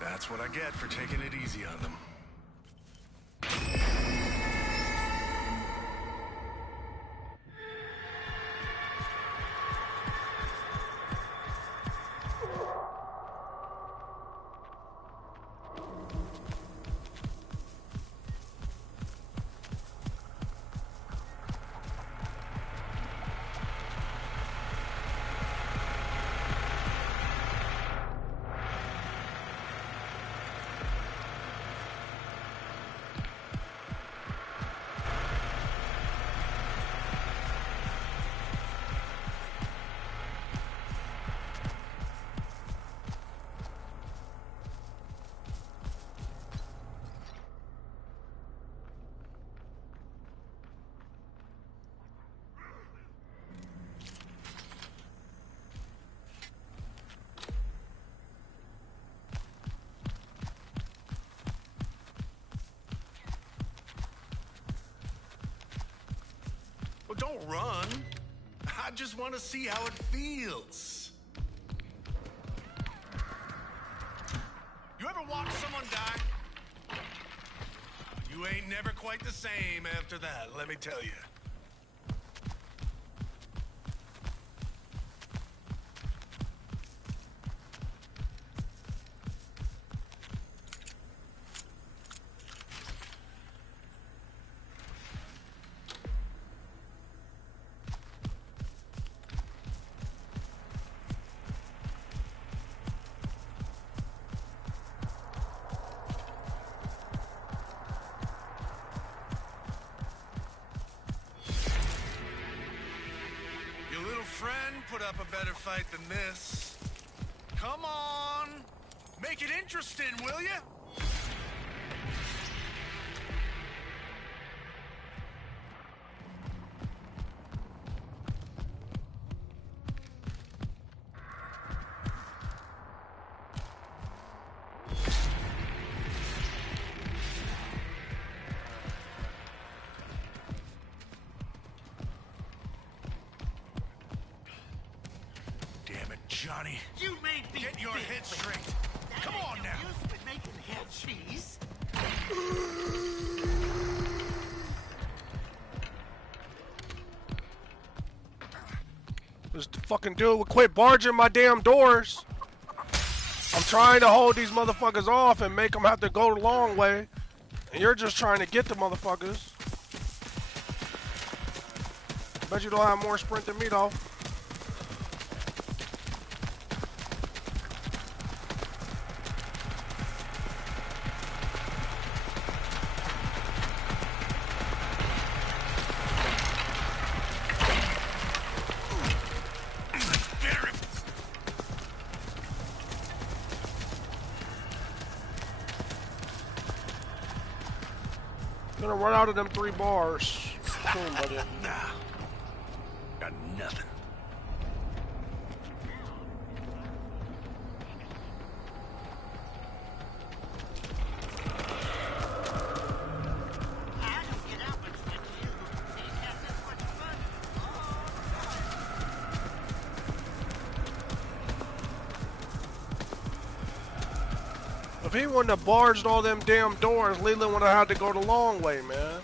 That's what I get for taking it easy on them. Don't run. I just want to see how it feels. You ever watch someone die? You ain't never quite the same after that, let me tell you. Put up a better fight than this. Come on! Make it interesting, will ya? Johnny, You made me get your big, head but straight. that Come ain't on no now. use with making head cheese. This fucking dude would quit barging my damn doors. I'm trying to hold these motherfuckers off and make them have to go the long way. And you're just trying to get the motherfuckers. Bet you don't have more sprint than me, though. Gonna run out of them 3 bars. Boom, buddy. Nah. Got nothing. I don't get out much with you. Ain't got this much fun. If he wouldn't have barged all them damn doors, Leland would have had to go the long way, man.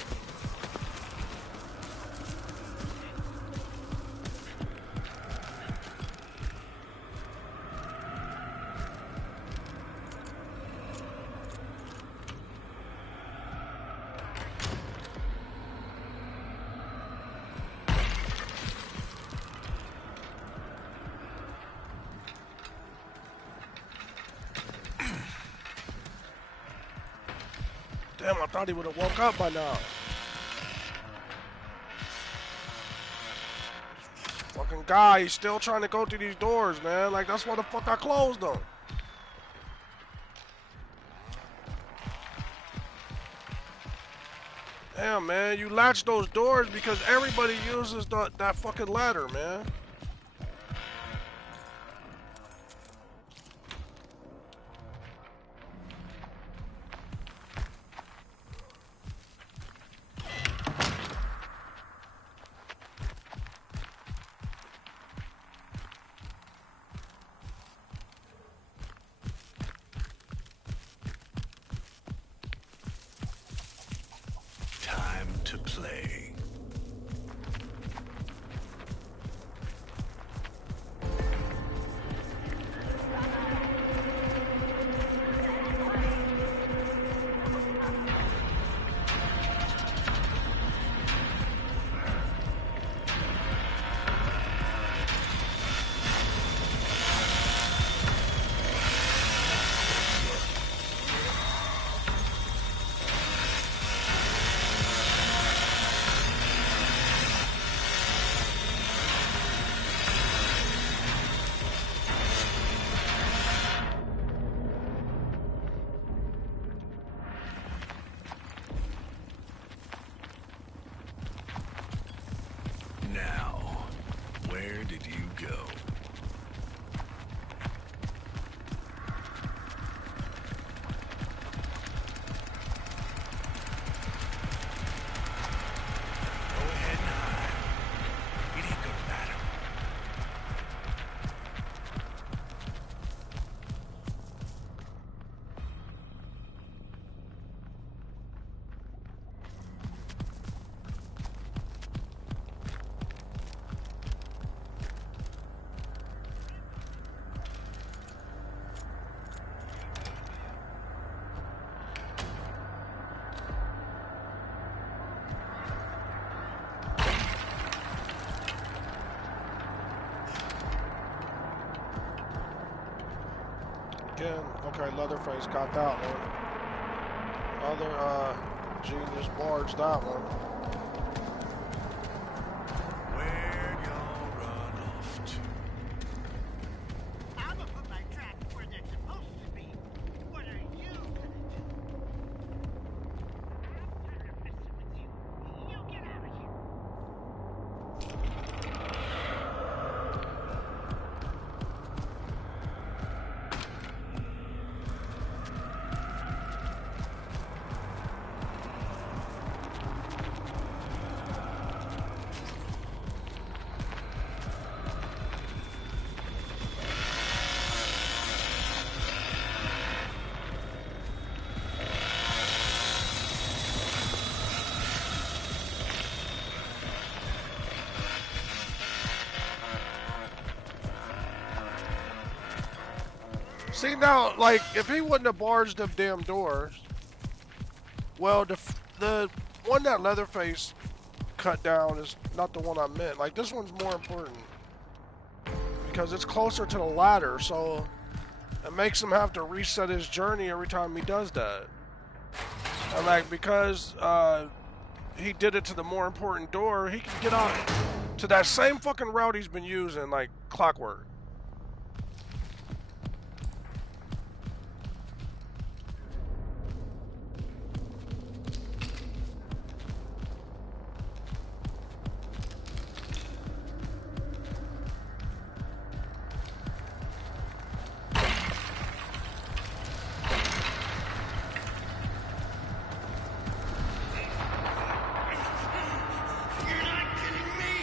Damn, I thought he would have woke up by now. Fucking guy, he's still trying to go through these doors, man. Like, that's why the fuck I closed them. Damn, man, you latch those doors because everybody uses that fucking ladder, man. Time to play. Now, where did you go? Go ahead and hide. It ain't gonna matter. Again, okay, Leatherface got that one. Other genius barged that one. Where'd y'all run off to? I'm gonna put my tracks where they're supposed to be. What are you gonna do? I'm tired of messing with you. You get out of here. See now, like, if he wouldn't have barged them damn doors, well, the one that Leatherface cut down is not the one I meant. Like, this one's more important because it's closer to the ladder, so it makes him have to reset his journey every time he does that. And like, because he did it to the more important door, he can get out to that same fucking route he's been using, like clockwork. You're not kidding me!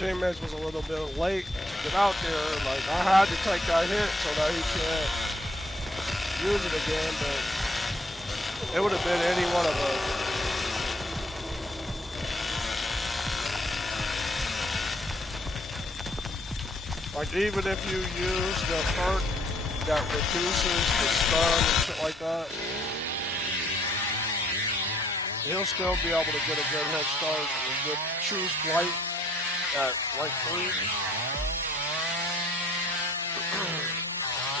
teammates was a little bit late to get out there. Like, I had to take that hit so that he can't use it again, but it would have been any one of us. Like, even if you use the perk that reduces the stun and shit like that, he'll still be able to get a good head start with choose flight at rank 3.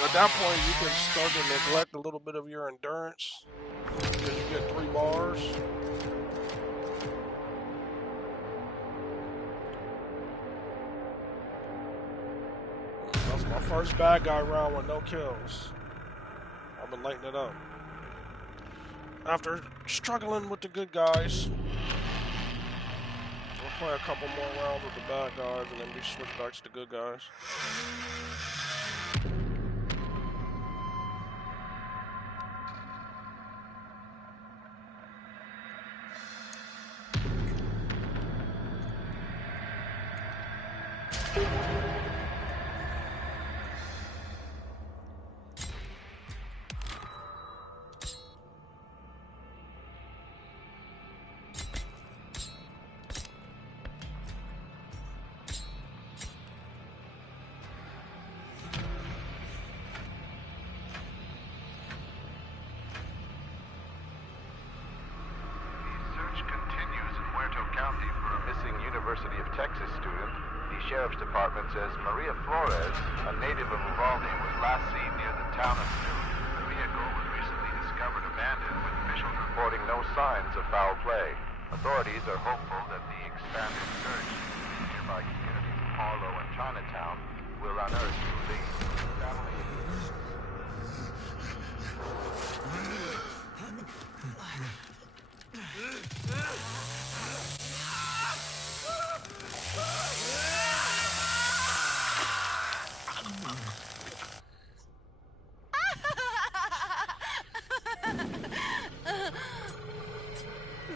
At that point, you can start to neglect a little bit of your endurance because you get 3 bars. That's my first bad guy round with no kills. I've been lighting it up. After struggling with the good guys, we'll play a couple more rounds with the bad guys and then we switch back to the good guys. University of Texas student. The sheriff's department says Maria Flores, a native of Uvalde, was last seen near the town of noon. The vehicle was recently discovered abandoned, with officials reporting no signs of foul play. Authorities are hopeful that the expanded search in nearby communities of Harlow and Chinatown will unearth new leads.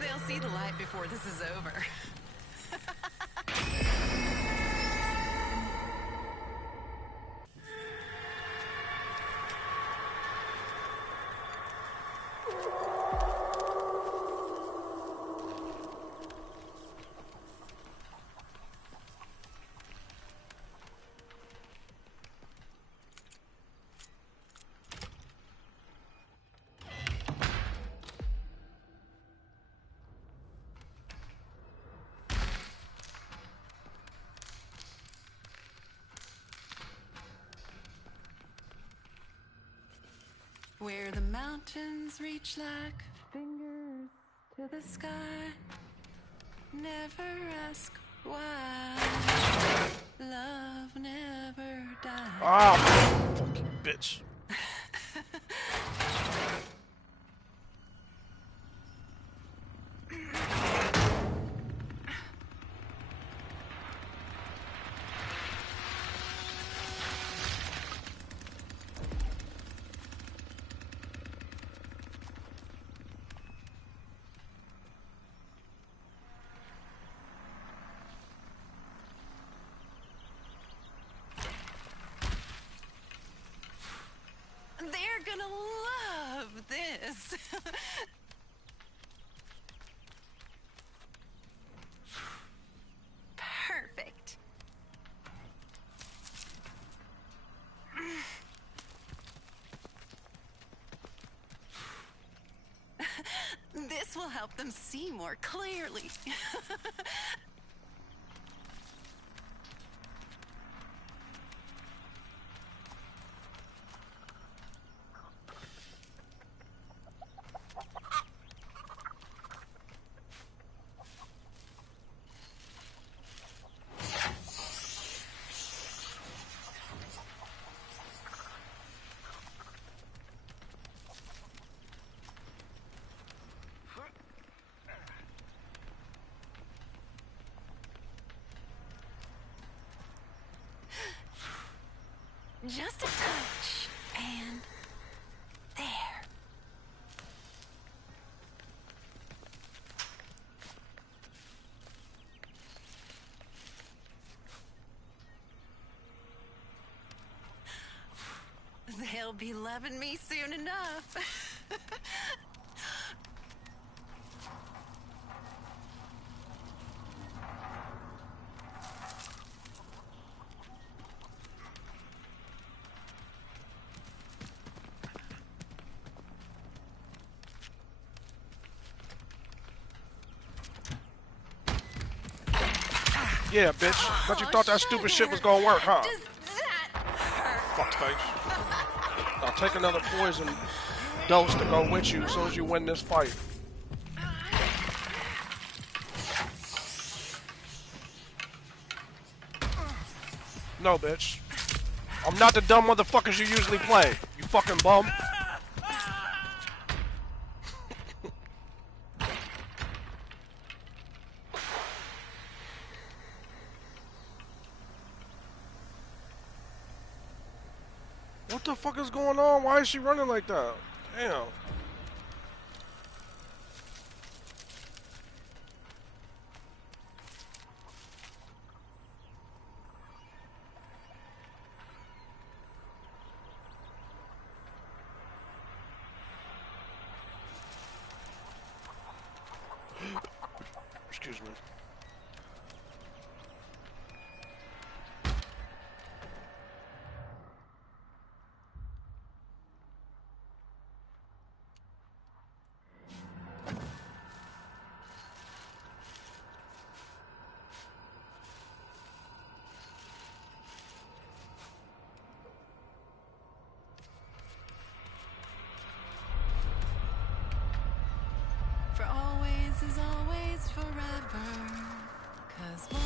They'll see the light before this is over. Where the mountains reach like fingers to the sky. Never ask why. Love never dies. Ah, fucking bitch. They're gonna love this. Perfect. This will help them see more clearly. Just a touch, and there. They'll be loving me soon enough. Yeah, bitch. Bet you thought that stupid shit was gonna work, huh? Does that hurt? Fuckface. I'll take another poison dose to go with you as soon as you win this fight. No, bitch. I'm not the dumb motherfuckers you usually play, you fucking bum. What the fuck is going on? Why is she running like that? Damn. Excuse me. For always is always forever. 'Cause one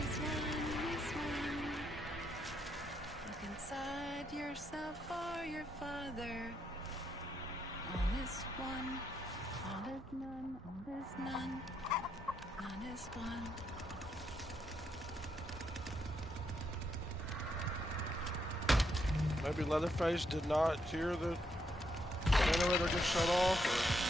is one is one. Look inside yourself or your father. All is one. All is none. All is none. None is one. Maybe Leatherface did not hear the generator get shut off, or...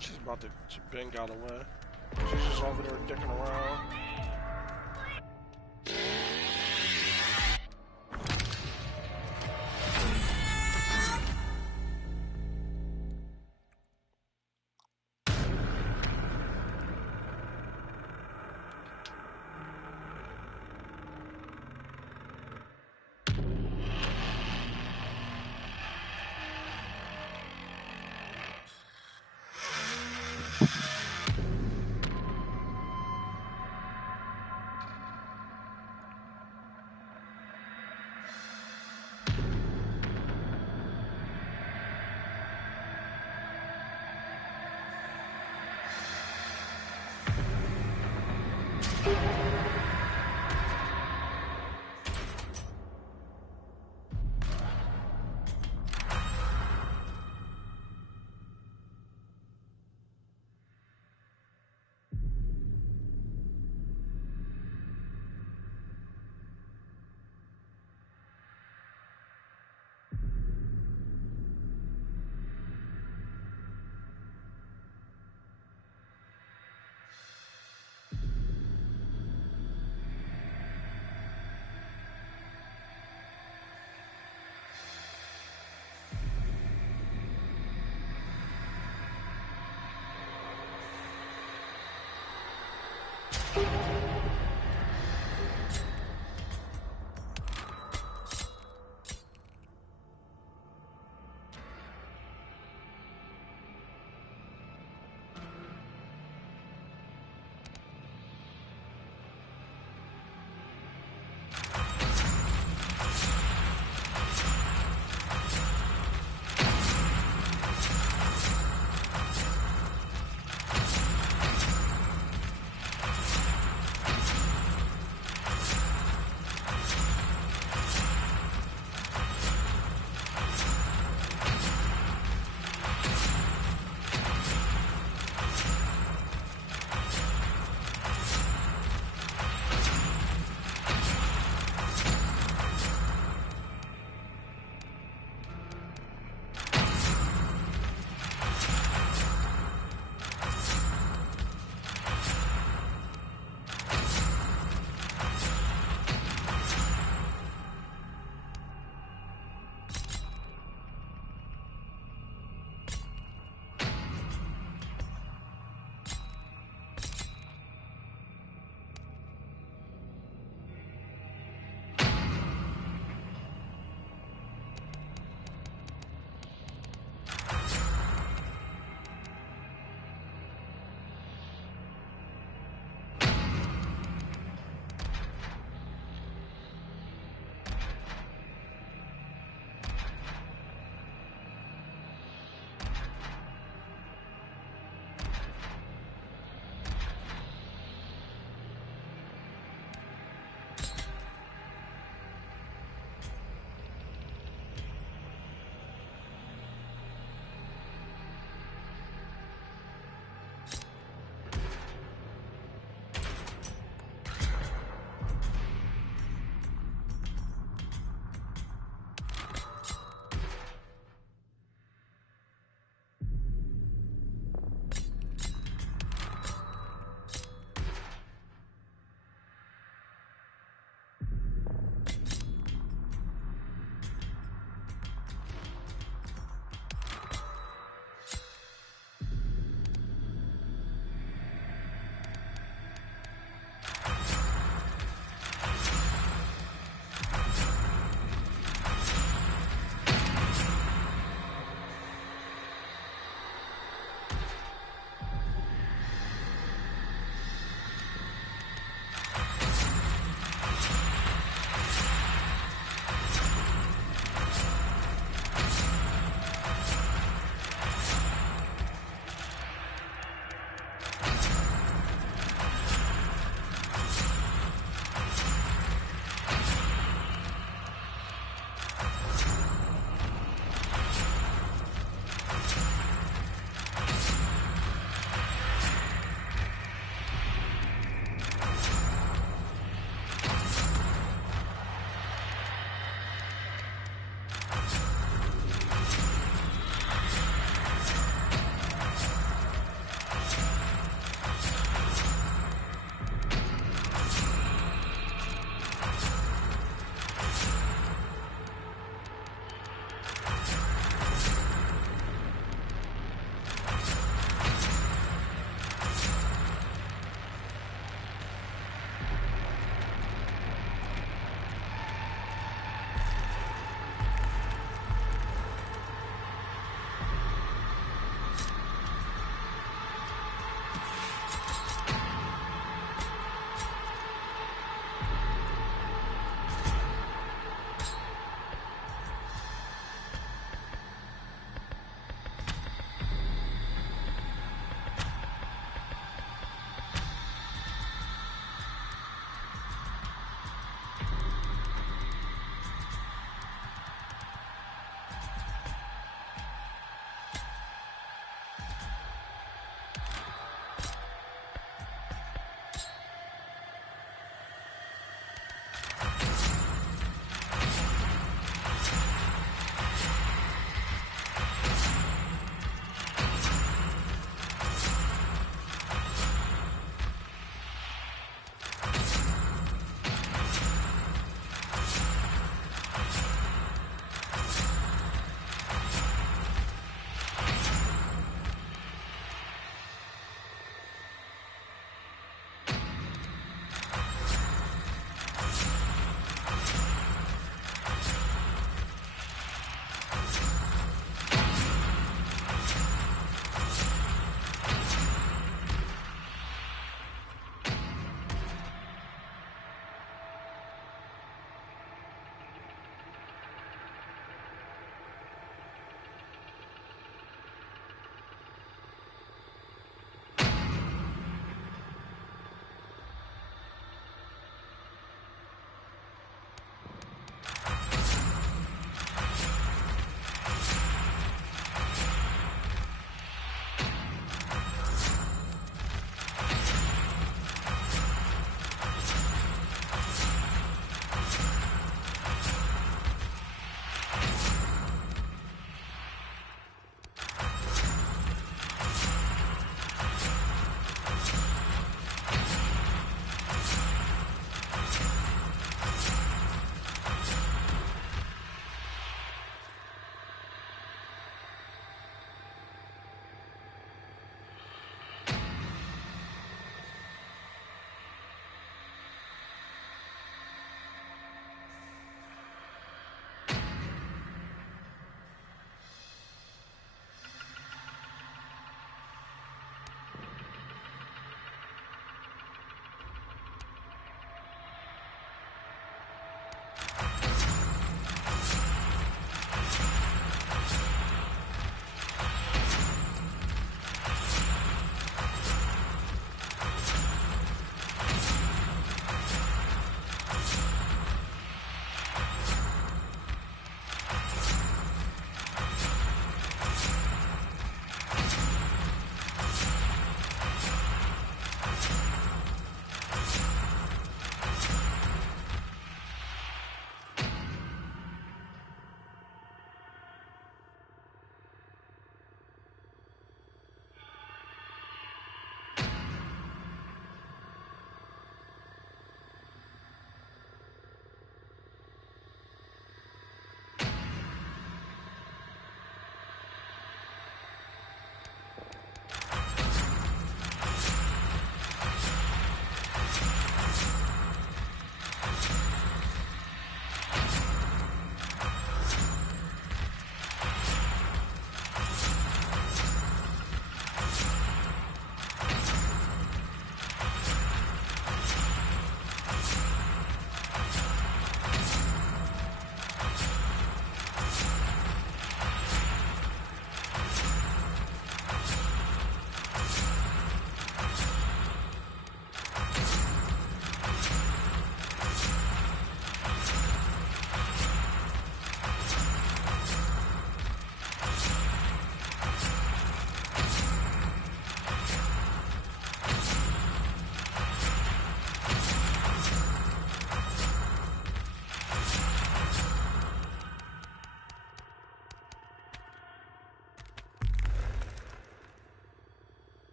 She's about to, Ben got away. She's just over there dicking around.